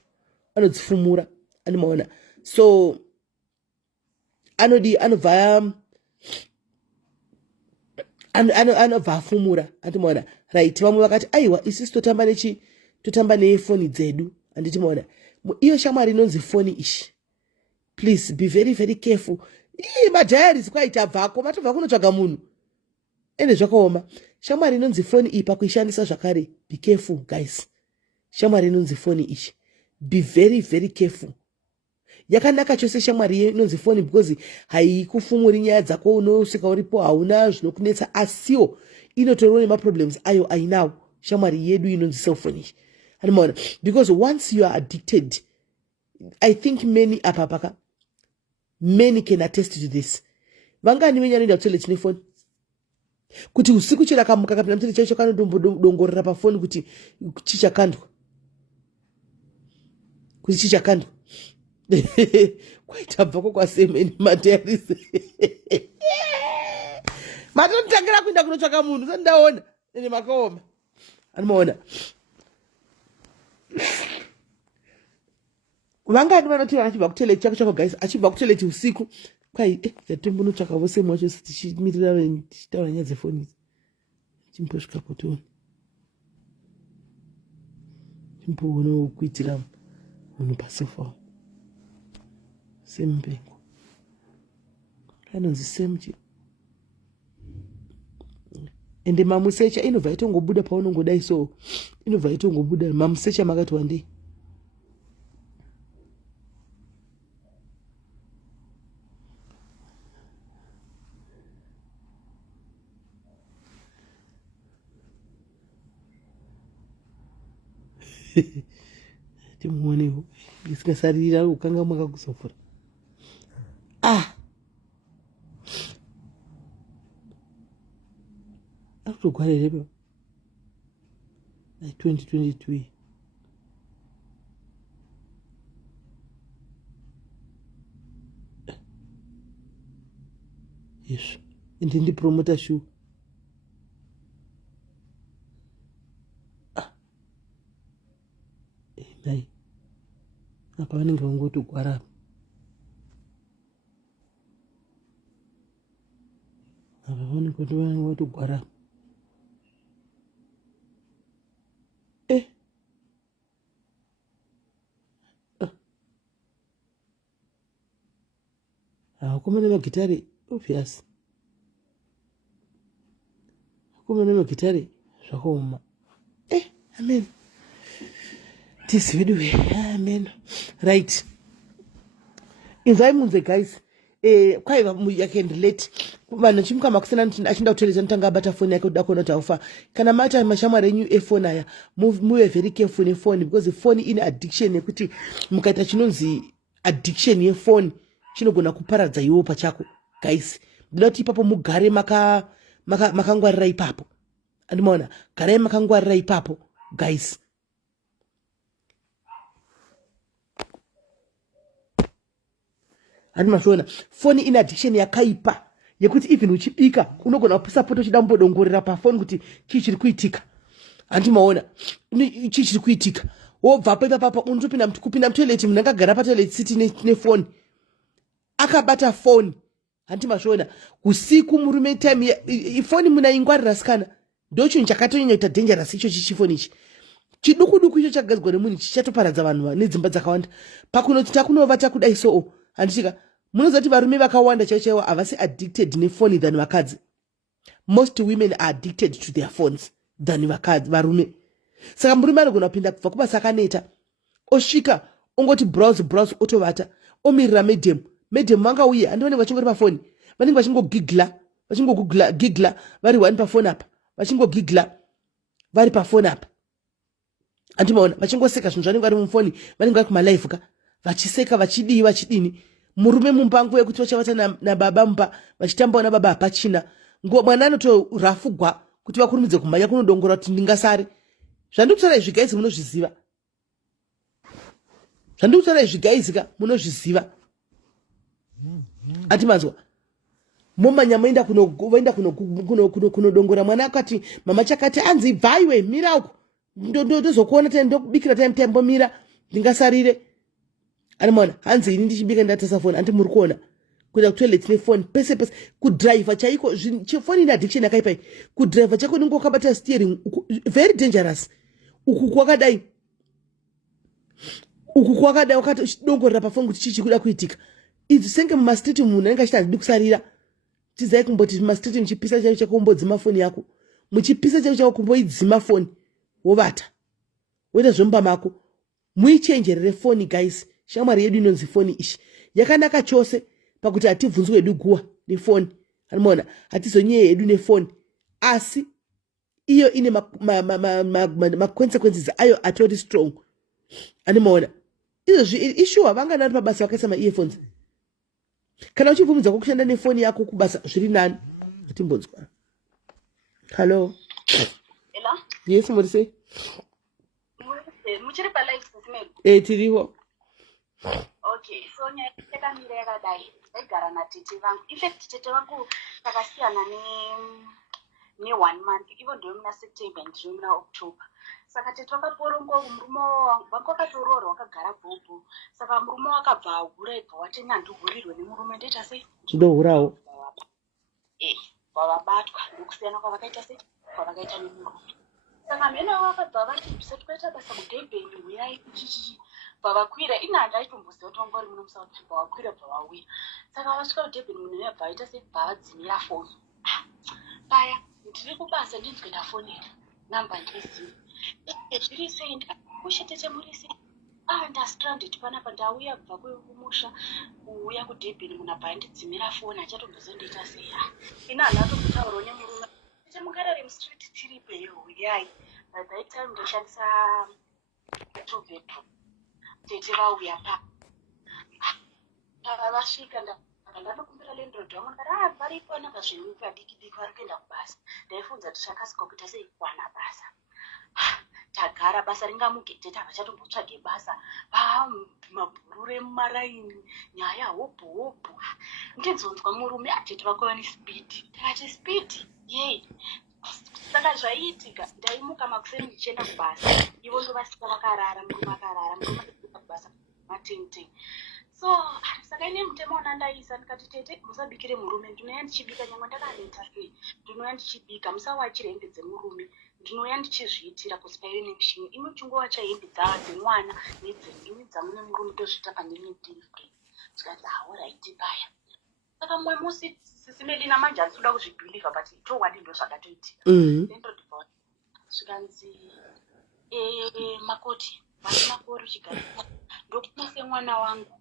anodzifumura, animaona. So anobva afumura, andimaona, right? Vamwe vakati aiwa isisi totamba nefoni dzedu, anditimaona. Iyo shamwari inonzi foni ishi, please be very very careful. Madhayaris kwaita bvako matobva kunotsvaga munhu ende zvakaoma. Shamwari inonzi foni iyi pakuishandisa zvakare, be careful guys. Shamwari inonzi foni ishi, be very very careful. Yakanaka chose shamwari inonzi foni because haikufumuri nyaya dzako, unosvika uripo hauna zvinokunetsa, asiwo inotoriwo nemaproblems ayo ainawo shamwari yedu inonzi cellphone ishi, animaona. Because once you are addicted, I think many can attest to this. Vangani venye anoenda kutoilet nefoni, kuti usiku chirakamuka kapinda mutende chaicho kanotombodongorera pafoni kuti chichakandwa, kwaita bvako kwasemeni madhayaris. Matonitangira kuenda kunotsvaka munhu, sandaona ende makaoma, anomaona. Vangani vanoti vachibva kutoilet chako guys, achibva kutoilet usiku kwai yatombonotsvaka vose mwacho tichimirira tichitaura nyaya dzefoni idzi, chimbosvika potoni chimboonawo kuitira munhu pasofa semupengo kanonzi semuchi. Ende mamusecha inobva itongobuda paunongodai, so inobva itongobuda mamusecha makati wandei. Timuonewo isingasarira ukanga mwakakuzofura. Akutogwarerepo 2022 yes, ende ndipromota shu nai apa vanenge vangotogwara apa vanenge vangotogwara akomana magitare obvious, akomana magitare zvakaoma. Amen. This video, amen. Right. Inzai munze guys. Kwaiva you can relate. Vanhu chimukama kusena achinda kutoilet anotanga abata foni yake kuda kuona kuti aufa. Kana mata mashamwari enyu efoni aya, move very careful nefoni, because foni ine addiction yekuti mukaita chinonzi addiction yefoni chinogona kuparadza iwo pachako guys. Ndoda kuti ipapo mugare makangwarira ipapo, andimaona, garai makangwarira ipapo guys. Andimashona foni ine addiction yakaipa yekuti even uchibika unogona kupisa poto uchida kumbodongorera pafoni kuti chii chiri kuitika, andimaona chii chiri kuitika. Wobva papa unotopinda kupinda mutoilet, munhu akagara patoilet siti nefoni akabata foni, andimashona usiku murume time ifoni munaingwarira sikana, ndocho chakatonyanya kuita dangerous icho chichifoni ichi. Chiduku icho chagadzirwa nemunhu chichatoparadza vanhu nedzimba dzakawanda. Pakunoti takunova takudai so, andichika munoziva kuti varume vakawanda chaiwo havasi addicted nefoni than vakadzi. Most women are addicted to their phones than varume. Saka murume anogona kupinda kubva kubasa akaneta, osvika ongoti browse otovata, omirira medium vangauya, andivanenge vachingori pafoni, vanenge vachingogigla vari one pafoni apa, vachingogigla vari pafoni apa, andimaona vachingoseka zvinhu zvanenge vari mufoni, vanenge vari kumalive ka, vachiseka vachidini murume mumbangu yekuti vachavata nababa mumba vachitambawo nababa hapachina mwana anotorafugwa kuti vakurumidze kumhanya kunodongora kuti ndingasare zvandikutaura izvigaizi munozviziva ati manzwa momanya moenda kunodongora mwana akati mama chakati anzi bvaiwe mira uko ndozokuona ndokubikira taimbomira ndingasarire ani mwana hanzi ini ndichibika ndatasa foni anti muri kuona kuenda kutoilet nefoni pese kudhiraivha chaiko foni ine addiction yakaipa kudhiraivha chako ninge wakabata steering very dangerous uku kwakadai wakatidongorera pafoni kuti chichi kuda kuitika idzi senge mumastreet munhu anenge achiti handidi kusarira tizai kumboti mumastreet muchipisa chaicho chakumbodzima foni yako muchipisa chaicho chakumboidzima foni wovata woita zvomba mako muichenjerere foni guys shamwari yedu inonzi foni ishi yakanaka chose pakuti hativhunzwi hedu guwa nefoni anoona hatizonyeye hedu nefoni asi iyo ine consequences ayo atori strong anomaona izvezvi ishuwa vanganani pabasa vakaisa ma-earphones kana uchibvumidza kushanda nefoni yako kubasa zviri nani atimbonzwa hallo yes muri sei muchiri palive SIS tirivo okay so nyaya yakamira yakadai taigara natete vangu infact tete vangu takasiyana ne1 month ivo ndio muna September ndiri muna October saka tete vakaporongo murume wangu vangu vakatoroora wakagara bhobho saka murume wakabva ahura ibva wati nandihurirwe nemurume ndoita sei ndohurawo vavabatwa ndokusiyana kwavakaita sei kwavakaita nemurume saka mhene vakabva vati bisati kwaita basa mudhebheni uyai kuchichichi bvavakwira ina handaitomboziva kuti vanga vari muno musauti bvavakwira bvavauya saka vasvika kudhebheni munhu uya bvaita sei bvavadzimira foni paya ndiri kubasa ndinzwe ndafonera namba ndizivi zviri sei ndakushe tete muri sei ndastranded panapa ndauya kubva kumusha kuuya kudhebheni munhu abva ndidzimira foni achatombozondiita sei ina handatombotaurawo nemurume tete mukarari mustreet tiripeyo uyai by that time ndoshandisa 2 bedroom tete vauya vasvika ndanokumbira landlord wangu ndikati varipo napazvinhu padiki vari kuenda kubasa ndaifunza kuti chakasika kuita sei kuwana basa tagara basa ringamugete tavachatombotshage basa mabhurure mumaraini nyaya hobho ndinzonzwa murume atete vakova nespeed takati speed yei saka zvaiitika ndaimuka makuseni ndichienda kubasa ivo ndo vasika vakarara murume akarara murume akuenda kubasa matengteng so saka ine mutemo wana ndaisa ndikati tete musabikire murume ndinoya ndichibika nyangwe ndakaneta sei ndinoya ndichibika musawachire hembe dzemurume ndinoya ndichizviitira kusipaire nemushini imi chingova chahembe dzemwana nedzendimi dzangu nemurume tozviita pandine delivery zvikati hauraiti paya saka mumwe musi SIS MELLY namanje handisi kuzvibhiliva but chokwadi ndo zvakatoitika ndendodibva zvikanzi makoti vane makore uchigara ndokuna semwana wangu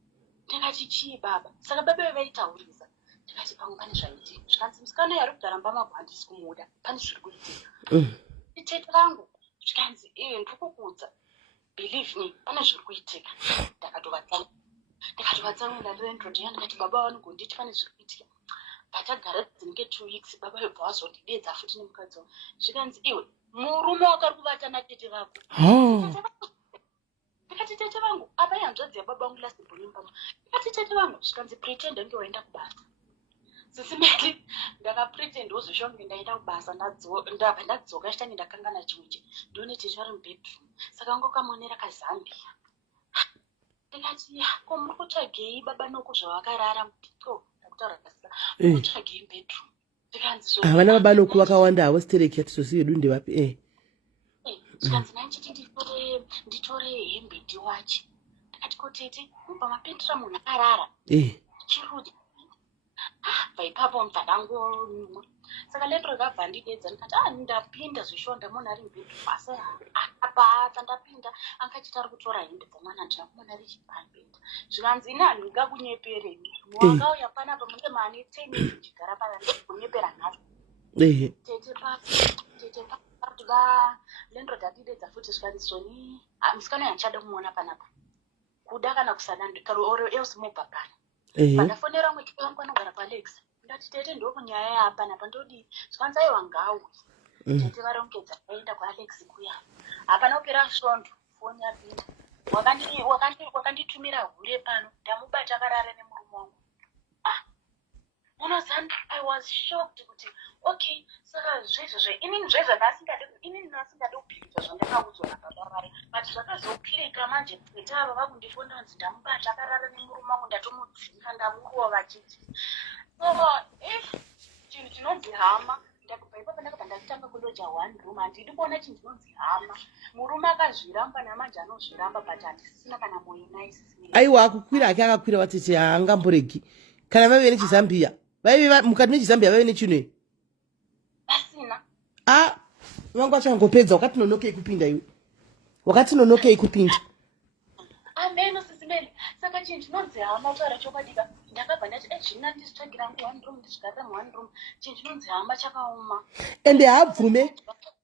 ndakati chii baba saka baba vevaitaurisa ndikati pamwe pane zvaitika zvikanzi musikana yari kugara mbamabvu handisi kumuda pane zviri kuitika tete vangu zvikanzi ndikukuudza believe me pane zviri kuitika ndakatovatsamwira landlord yangu ndikati baba vanogonditi pane zviri kuitika patagara dzinenge 2 weeks baba yobva wazondidedza futi nemukadzi wangu zvikanzi iwe murume wakari kuvata natete vako ndikati tete vangu apa yanzvadzi yababa vangu lasibho nyumbamo ndikati tete vangu zvikanzi pretend nge waenda kubasa SIS MELLY ndakapretend wozoshange ndaenda kubasa ndabva ndadzoka chitange ndakangana chiuche ndione tete vari mubedroom saka ngokamonera kazambia ndikati ko muri kutsvagei baba noko zvavakarara mutiko ndakutaura kasika kutsvagei bedroom ndikanzi havana baba noku vakawanda havo stereki yatizozive yedu ndevapi zvikanzi nanichiti nditore hembe ndiwache ndikati ko tete ubva mapendera munhu akarara chirudi paipapo mubvadango saka landlord abva ndidedza ndikati ndapinda zvishonda munhu ari mubedroom asi apa ndapinda angachiti ari kutora hembe dzamwana ndinakumona richipapenda zvikanzi ine hanhu ngakunyeperei wakauya panapa munge mane 10 years ndichigara pana kunyepera nhasi tete pati landlord adidedza futi zvikanzi soni musikana yandichada kumuona panapa kuda kana kusada oro else mobakana pandafonera mwe kipangu anogara paLex ndati tete ndokunyaya yapa napa ndodi zvanzaiwa ngau tete varongedza aenda kwaLex kuya hapana kupera svondo foni yapinda wakanditumira hure pano ndamubata akarara nemurume wangu unozanda I was shocked kuti okay saka zvezvo inini zvezvo ndasingade kupikisa zvandakaudzwa napabarare but zvakazoklika manje netava vakundifonda kunzi ndamubata akarara nemurume wangu ndatomudzinga ndamuruwa vachiti so if chinhu chinonzi hama ndakubva ipapo ndakabva ndakutanga kundoja one room handidi kuona chinhu chinonzi hama murume akazviramba namanje anozviramba but handisisina kana moyo nice aiwa akukwira hake akakwira watete haangamboregi kana vaive nechizambia mukati mechizambia vaive nechinhu pasina vangu vachangopedza wakati nonokei kupinda iwe wakati nonokei kupinda ameno sisimeli saka chinhu chinonzi hama kutaura chokwadika ndakabva ndati zvina ndizvitsvagira hangu one room ndizvigarira mu1 room chinhu chinonzi hama chakaoma ende haabvume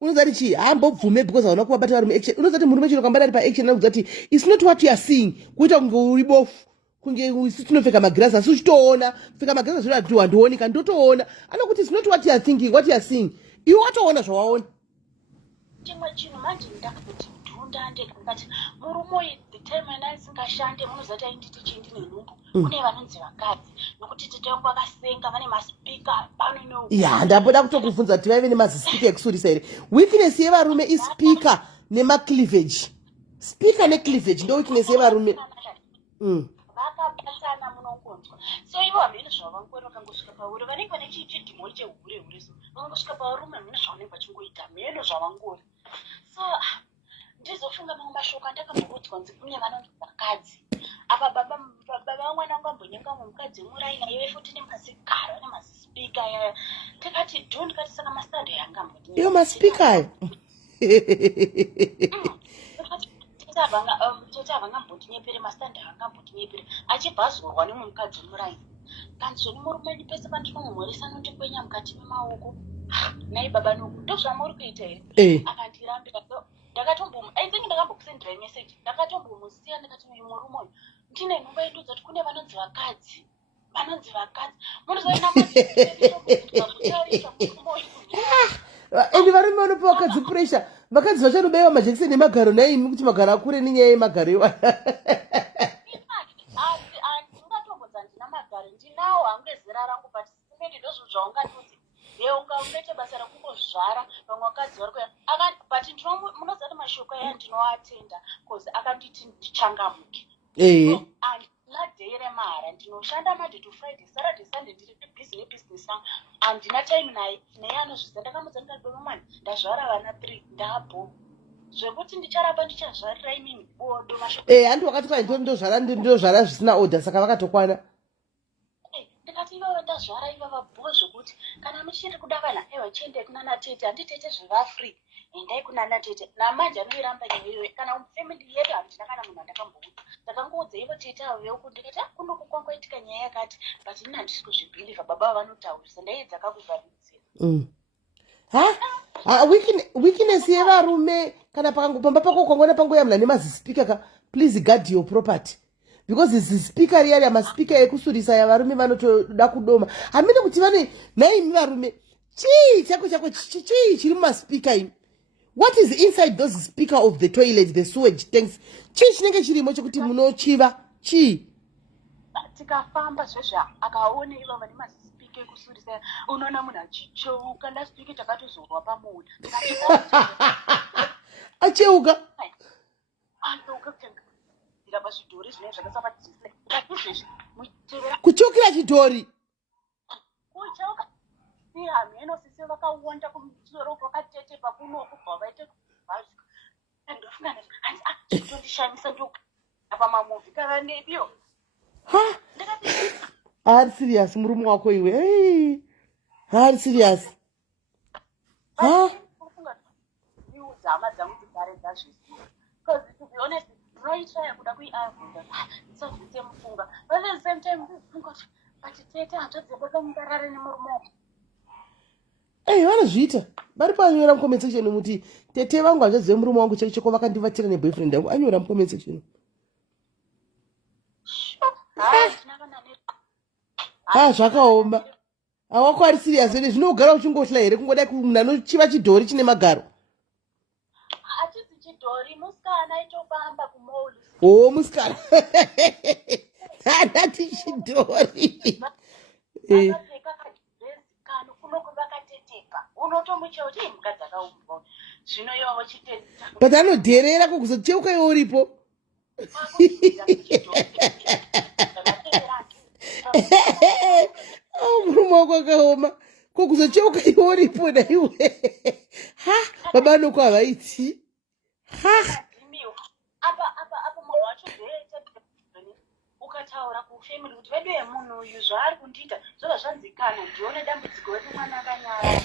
unozati chii haambobvume because hauna kuvabata vari muaction unozati murume chino kambada ari paaction anokudza kuti it's not what you are seeing kuita kunge uri bofu kunge isi tinopfeka magirazi asi uchitoona kupfeka magirazi zvinoti handioni ndotoona anokuti it's not what you are thinking what you are seeing iwe watoona zvawaona chimwe chinhu manje ndakatoti dhunda ndekati murume uyu the time ena asingashande munozati ainditi chindi nenhumbu kune vanonzi vakadzi nokuti tete wangu akasenga vane maspika pano ndamboda kutokubvunza kuti vaive nemazispika ekusurisa here weakness yevarume ispika nemacleavage spika necleavage ndo weakness yevarume vakabatana munongonzwa so ivo hamene zvavangori vakangosvika pauri vanenge vane chidhimori chehure so vakangosvika parume hamene zvavanenge vachingoita mheno zvavangori so ndizofunga mamwe mashoko andakamboudzwa nzi kune vanonzi vakadzi apa baba vamwana wangu ambonyenga mukadzi muraina iwe futi nemasikara nemaspika tikati ndikati saka masitanda yangamboti iyo maspika ayo tete avangambondinyepere masitanda avangambondinyepere achibva azorwa nemwe mukadzi muraina kanzi zvoni murume pese pandinomumhoresa nondikwenya mukati memaoko nai baba noku ndozvamuri kuita here akandirambira ndakatomboaithingi ndakambokusendera imeseji ndakatombomusiya ndikati murume uyu ndine nhumba yedu dzati kune vanonzi vakadzi ende varume vanopa vakadzi pressure vakadzi vachanobayiwa majekiseni emagaro naimi kuti magaro akure nenyaya yemagaro iwa handingatombodza ndina magaro ndinawo hangu ezera rangu but simeni ndozvo zvaungandoti veunga unoite basa rekungozvara vamwe vakadzi vari kuya but munozati mashoko aya ndinoatenda cause akanditi ndichangamuke handina dhei remahara ndinoshanda Monday to Friday Saturday Sunday ndiri busy nebusiness yangu handina time naye anozviziva ndakamudza ndikati baba mwana ndazvara vana 3 ndabho zvekuti ndicharamba ndichazvarira imini bodo mashoko handi wakati kwai ndozvara zvisina order saka vakatokwana ndikati ivava ndazvara ivava bho zvokuti kana muchiri kuda kana aiwa chiendei kuna natete handitete zvevafree endai kuna natete namanje anoiramba nyaiyoyo kana family yedu handina kana munhu andakambouta ndakangoudza ivo tete avo veuku ndikati kunokukwangoitika nyaya yakati but ini handisi kuzvibhilivha baba vanotaurisa ndaidza kakuvharidzira weakness yevarume kana pamba pako kwangona pangoyamuna nemazispika ka please guard your property because zispika riya ramaspika ekusurisa yavarume vanotoda kudoma hamene kuti vane naimi varume chii chako chii chiri mumaspika imi what is inside those speaker of the toilet the sewage tanks chii chinenge chirimo chekuti munochiva chii tikafamba zvezva akaone iva vane mazispika ekusurisa unoona munhu achicheuka ndaspika takatozorwa pamuda acheuka pazvidhori zvine zvakasapatisisa kucheukira chidhori kucheuka hameno sisi vakaonda kumusoro kwakatetepa kunokubva vaite kuvhazika ndofunga ndondishamisa ndoapa mamovhi kava nebiyo ari serious murume wako iwe ari serious iudza hama dzangu dzigare dzazviziva because to be honest ndinoitaya kuda kuiavoida ndisazviite mufunga but at the same time ndifunga kuti but tete hatodzeka mungarare nemurume wako vanozviita vari panyora mucomment section muti tete vangu hanzvazive murume wangu cheko vakandivatira neboyfriend yangu anyora mucomment section zvakaoma. Hawako ari serious here zvinogara uchingohla here kungoda munhu anochiva chidhori chine magaro. Hatisi chidhori musikana itofamba kumoli. Oh musikana. Handati chidhori. Akapfeka kadresi kano kunoko vakateteka. Unotomucheo kuti mukadzi akaumbwa. Zvino iwo wachiteta. But anodherera kukuzocheuka iwe uripo. Murume wako akaoma kokuzocheuka iwe uripo naiwe. Ha baba anoko havaiti. Ha apa munhu wacho ukataura kufamily kuti vedu yemunhu uyu zvaari kundiita zvobva zvanzikana ndione dambudziko redu mwana akanyara.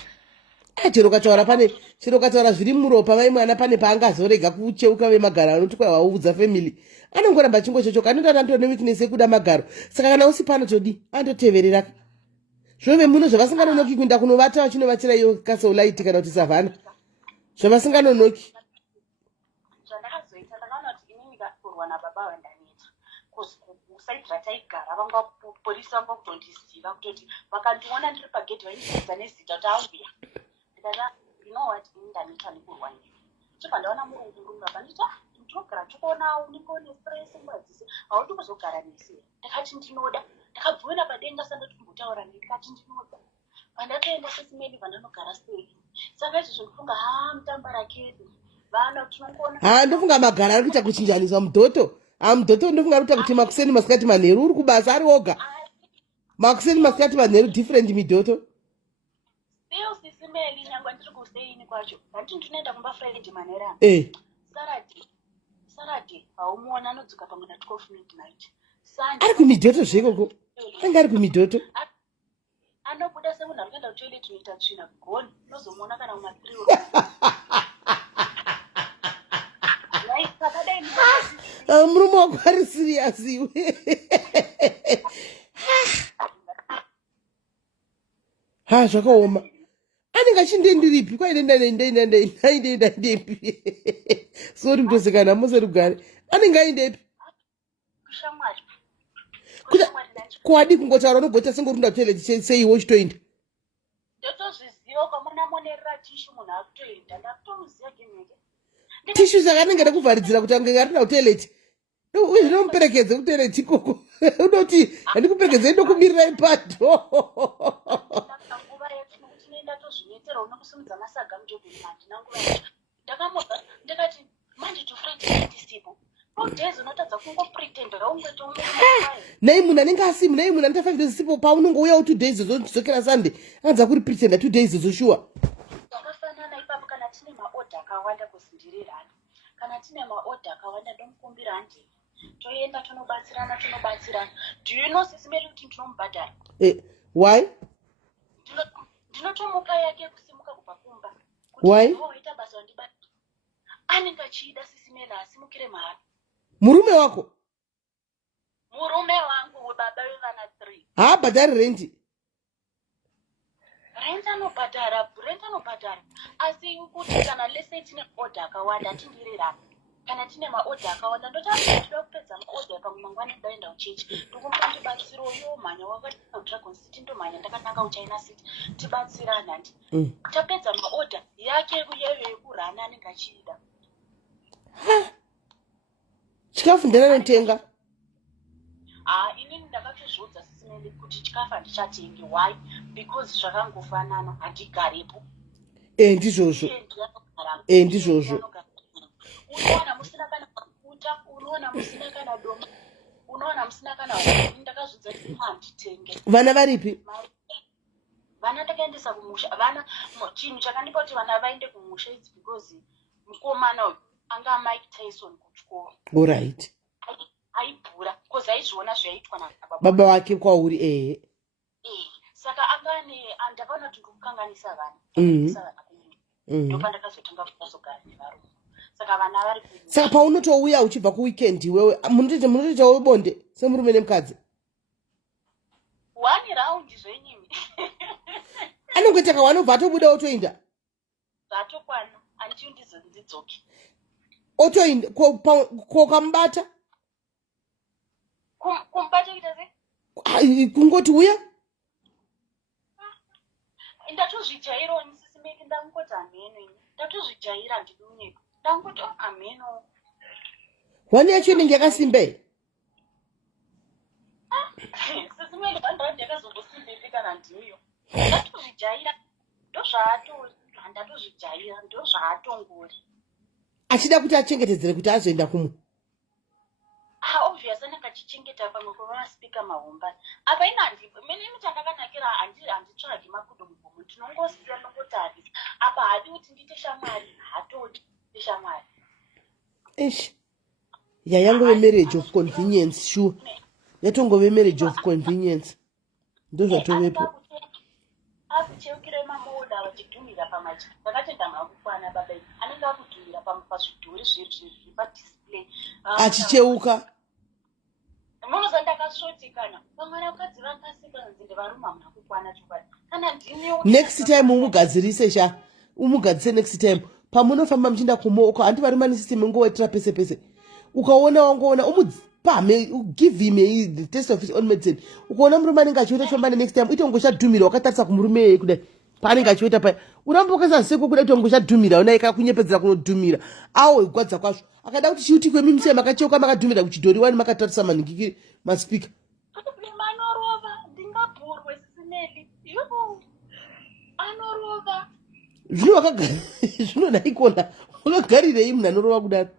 Chero ukataura zviri muropa vai mwana pane paangazorega kucheuka vemagaro anoti kwa waudza family anongoramba achingochochoka anoda ndone weakness yekuda magaro saka kana usi pano todi andoteverera zvove muno zvavasinganonoki kuenda kunovata vachinovatira iyo kasoulaiti kana kuti savana zvavasinganonoki. Zvandakazoita ndakaona kuti inini ndakurwa nababa vandaneta kusaidi rataigara vanga polisi vanga kutondiziva kutoti vakandiona ndiri pagedhi vaindiidza nezita kuti auya ndikati you know what ini ndaneta nekurwa nemi chibva ndaona murungu apa nditi ndinogara tikuona unenge une stress nguva dzese hauti kuzogara nesi ndakati ndinoda ndakabvuna padenga sandoti kumbotaura nei ndikati ndinoda pandakaenda SIS MELLY vandanogara sei saka izvo zvinofunga mutambara kedu vana tinongona ndofunga magara ari kuita kuchinjanisa mudhoto mudhoto ndofunga ari kuita kuti makuseni masikati manheru uri kubasa ari oga makuseni masikati manheru different midhoto still SIS MELLY nyangwa ndiri kuseini kwacho handiti ndinoenda kumba Friday manherani Saturday haumuona anodzoka pamwe na 12 midnight ari kumidhoto zvekoko anga ari kumidhoto anobuda semunhu ari kuenda kutoilet unoita tsvina goni unozomuona kana uma 3 murume wako ari serious iwe. Zvakaoma anenge achindendiripi kwainendaindepi sori kutosekana mose rugare anenge aindepi kushamwari kwadi kungotaura unogota sengorunda kutoilet seiwo uchitoenda ndotozviziva kwamuna monerera tishu munhu akutoenda ndakutomuziva gemeke tishu saka anenge ndakuvharidzira kuti ange arina kutoilet uye zvinomuperekedze kutoilet ikoko unoti handikuperekedze ndokumirira ipato tozvinetera unokusumudza masaga mujobhemandi nanguva yacho ndakamubva ndikati mandi tofrati ndisipo days unotadza kungopretendera ungetomuai nei munhu anenge asimu nei munhu anoita 5 days sipo paunongouya 2 days zodzokera sunday anza kuri pretenda 2 days zoshuwa zvakafanana ipapo kana tine maodha akawanda kuzindirirana kana tine maodha akawanda ndomukumbira handini toenda tonobatsirana do you know SIS MELLY kuti ndinomubhadhara why ndinotomupa yake kusimuka kubva kumba why oita basa wandibata anenge achida SIS MELLY asimukire mhara murume wako murume wangu baba wevana 3 haabhadhari renti anobhadhara asi kuti kana lese tine order akawanda tindirira kana tine maorder akawanda ndotoda kupedza maorder pamwe mangwana ndaenda kuchechi ndokumba ndibatsiro yo mhanya wakati Dragon City ndomhanya ndakatanga kuChina City tibatsirana ndi tapedza maorder yake yeyo yekurana anenge achida chikafu ndinotenga inini ndakatozvodza SIS MELLY kuti chikafu handichatenge why because zvakangofanana handigarepo ndizvozvo unoona musina kana mafuta unoona musina kana doma unoona musina kana huni ndakazvidza kuti handitenge vana varipi vana ndakaendesa kumusha vana chinhu chakandipa kuti vana vaende kumusha its because mukomana uyu anga Mike Tyson kuchikoro alright aibhura because aizviona zvaitwa baba wake kwauri saka ndakaona kuti ndikukanganisa vana ndopandakazotanga kutazogara nevarume saka vana vari saka paunotouya uchibva kuweekend iwewe munotoitawo bonde semurume nemukadzi 1 round zvenyimi anongoitaka wanobva atobuda otoinda zvatokwana andiyo ndizodzoke otoinda kokamubata kumbate kuita sei kungoti uya ndatozvijaira onisisimeki ndangoti ameno ini ndatozvijaira ndidunyeko ndangoti ameno wani yacho inenge yakasimbe sisimeki bandira ndakazongosimbei kana ndiyo ndatozvijaira ndozvaatori ndatozvijaira ndozvaatongori achida kuti achengetedzere kuti azoenda kumo obvious anenge achichengeta pamwe kwavanaspika mahombani apa mene chandakanakira handitsvagi makudo mugomo tinongosiya nongotarisa apa hadi kuti ndite shamwari hatodi shamwari yayangove marriage of convenience sure yatongove marriage of convenience ndozvatovepo akucheukire mamoda vachidhumira pamachi ndakatendamha kukwana baba anenge akudhumira pazvidhori zviri padisplay achicheuka munoza ndakasvotikana vamwe vakadzi vakasika nzinde varume hamuna kukwana chokwadi kana ndine next time umugadzirise umugadzirise next time pamunofamba muchienda kumaoko handi varume ane system ingowetera pese pese ukaona wangoona umupame give him the test of his own medicine ukaona murume anenge achiota chofamba next time ite ungochadhumira wakatarisa kumurume yeye kudai paanenge achiota paya unambokasa seko kudai kuti ungochadhumira una ikakunyepedzera kunodhumira awo igwadza kwazvo akada kuti chiuti kwemimise makacheuka makadhumira kuchidhori wani makatarisa manhingiki maspika manorova ndingabhurwe sisineli anorova zvino wakagara zvino naikona wakagarirei munhu anorova kudaro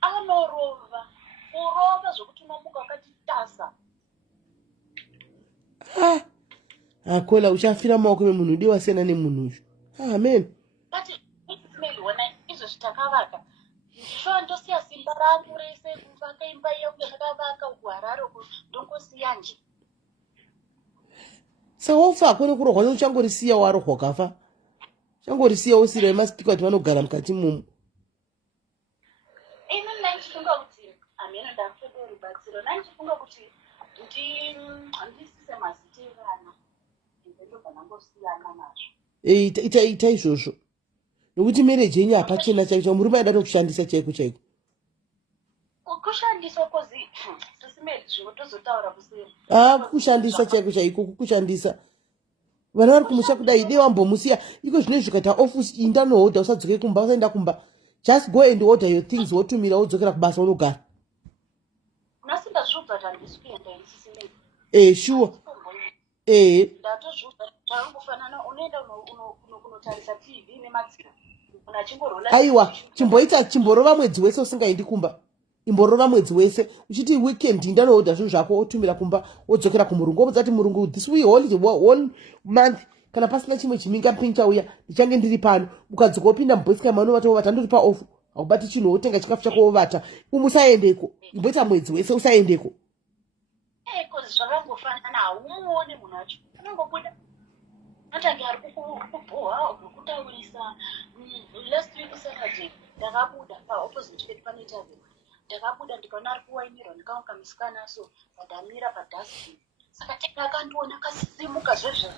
anorova kurova zvokuti unomuka wakatitasa akola uchafira maoko memunhu udi wasiyana nemunhu uzvo amen but ona izvo zvitakavaka ndishowa ndosiya simba rangu rese kuvaka imba yangu yandakavaka uharare ndongosiya nje sawofa akone kurohwa neuchangorisiya warohwa ukafa changorisiya usira emaspika kuti vanogara mukati momo ini ndandichifunga kuti ameno ndakutoda rubatsiro ndandichifunga kuti ndisise mazita evana ndendobvanangosiyana nazvo ita izvozvo nokuti marriage yenyu hapachena chaiko murume aida tokushandisa chaiko chaiko kushandiswa kozi sisimeli zvimwe tozotaura kuseri kushandisa chaiko chaiko kukushandisa vana vari kumusha kudai dei wambomusiya iko zvino zvikaita office inda nohodha usadzoke kumba usaenda kumba just go and order your things wotumira wodzokera kubasa unogara nasinda zvubva tandisi kuenda isisimeli sure ndatozvubva zvakangofanana unoenda kunotarisa tv nemadziro unachingorola aiwa chimborova mwedzi wese usingaendi kumba imborova mwedzi wese uchiti weekend ndanohodha zvinhu zvako wotumira kumba wodzokera kumurungu womudzati murungu this week one month kana pasina chimwe chiminga mpingi chauya ndichange ndiri pano ukadzoka wopinda muboisika manovata wovata ndori paofu haubati chinhu wotenga chikafu chako wovata umusaendeko imboita mwedzi wese usaendeko kozi zvakangofanana haumuone munhu wacho anongobuda atange ari kubhoha kutaurisa last week saturday ndakabuda paopposite pedu pane taveni ndakabuda ndikaona ari kuwaimirwa ndikaonga misikana so padamira padasbin saka tega akandiona akasimuka zvezvo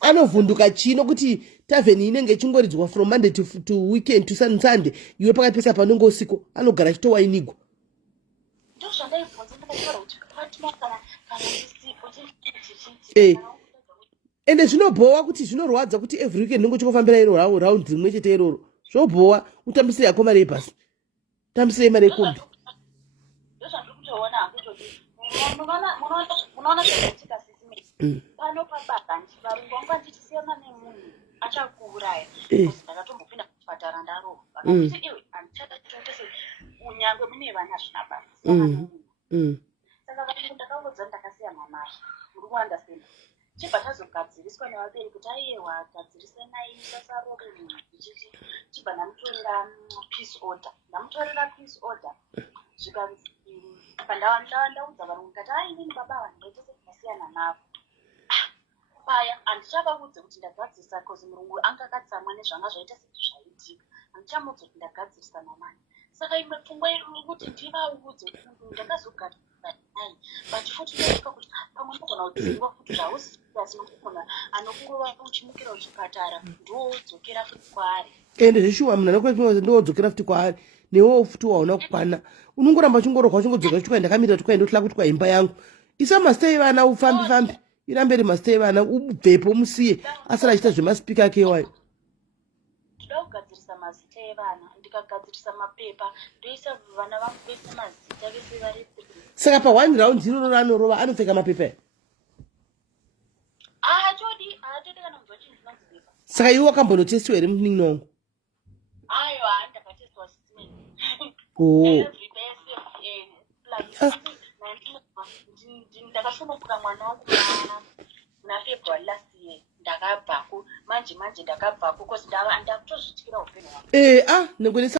anovhunduka chino kuti tavheni inenge ichingoridzwa from monday to weekend to sunday iwe pakati pesa panonge usiku anogara achitowainigwa ndozvandaibvunza ndakataura kuti patimo kana ndisipo ende zvinobhowa kuti zvinorwadza kuti every weekend ndingo chikofambira iro raundi rimwe chete iroro zvobhowa utambisire yako mari yepasi utambisire mari yekombi ndozvandiri kutoona hakutoti munoona zvakaitika sisimei pano pabasa varungu vangu anditisiyana nemunhu achakuuraya ndakatombopinda kuchipatara ndarohwa vakakuti iwe handichada chitotese unyange mune vana zvina basa siyana nemunhu saka varungu ndakaudza ndakasiya mamari muri kuandastenda chibva tazogadziriswa nevabereki kuti aiyewa gadzirisanayi sasarore ichichi chibva ndamutorera peace order zvikanzi pandaudza varungu kati inini baba vanhu ndaitese ndasiyana navo paya handichavaudze kuti ndagadzirisa kozi murungu anga akatsamwa nezvanga zvaita sezvo zvaitika handichamuudze kuti ndagadzirisa namani saka imwe pfungwa iri kuti ndivaudze kuti ndakazogadzirisa nayi but futi ndoika kuti pamwe ndogona kudzingwa futi zvausi asinokuona anokungova uchimukira uchipatara ndodzokera futi kwaari ende zvishuwa munhu anokwai ndodzokera futi kwaari newo futi waona kukwana unongoramba chingorohwa chingodzoka chikwai ndakamira tikwai ndotila kuti kwaimba yangu isa mastei vana ufambi fambi irambe ri mastei vana ubvepo musiye asara achita zvemaspika ake iwayo ndida kugadzirisa mazita evana ndikagadzirisa mapepa ndoisa vana vangu vese mazita vese vari saka pa1 round iroro anorova anopfeka mapepa haatodi kana munhu wachinzi mazipepa saka iwe wakambonotestiwa here munin'ina wangu aiwa ndakatestiwa ndakasvonokuda mwana wangu naFebruary last year ndakabvako manje ndakabvako because ndakutozvityira upenyu hwangu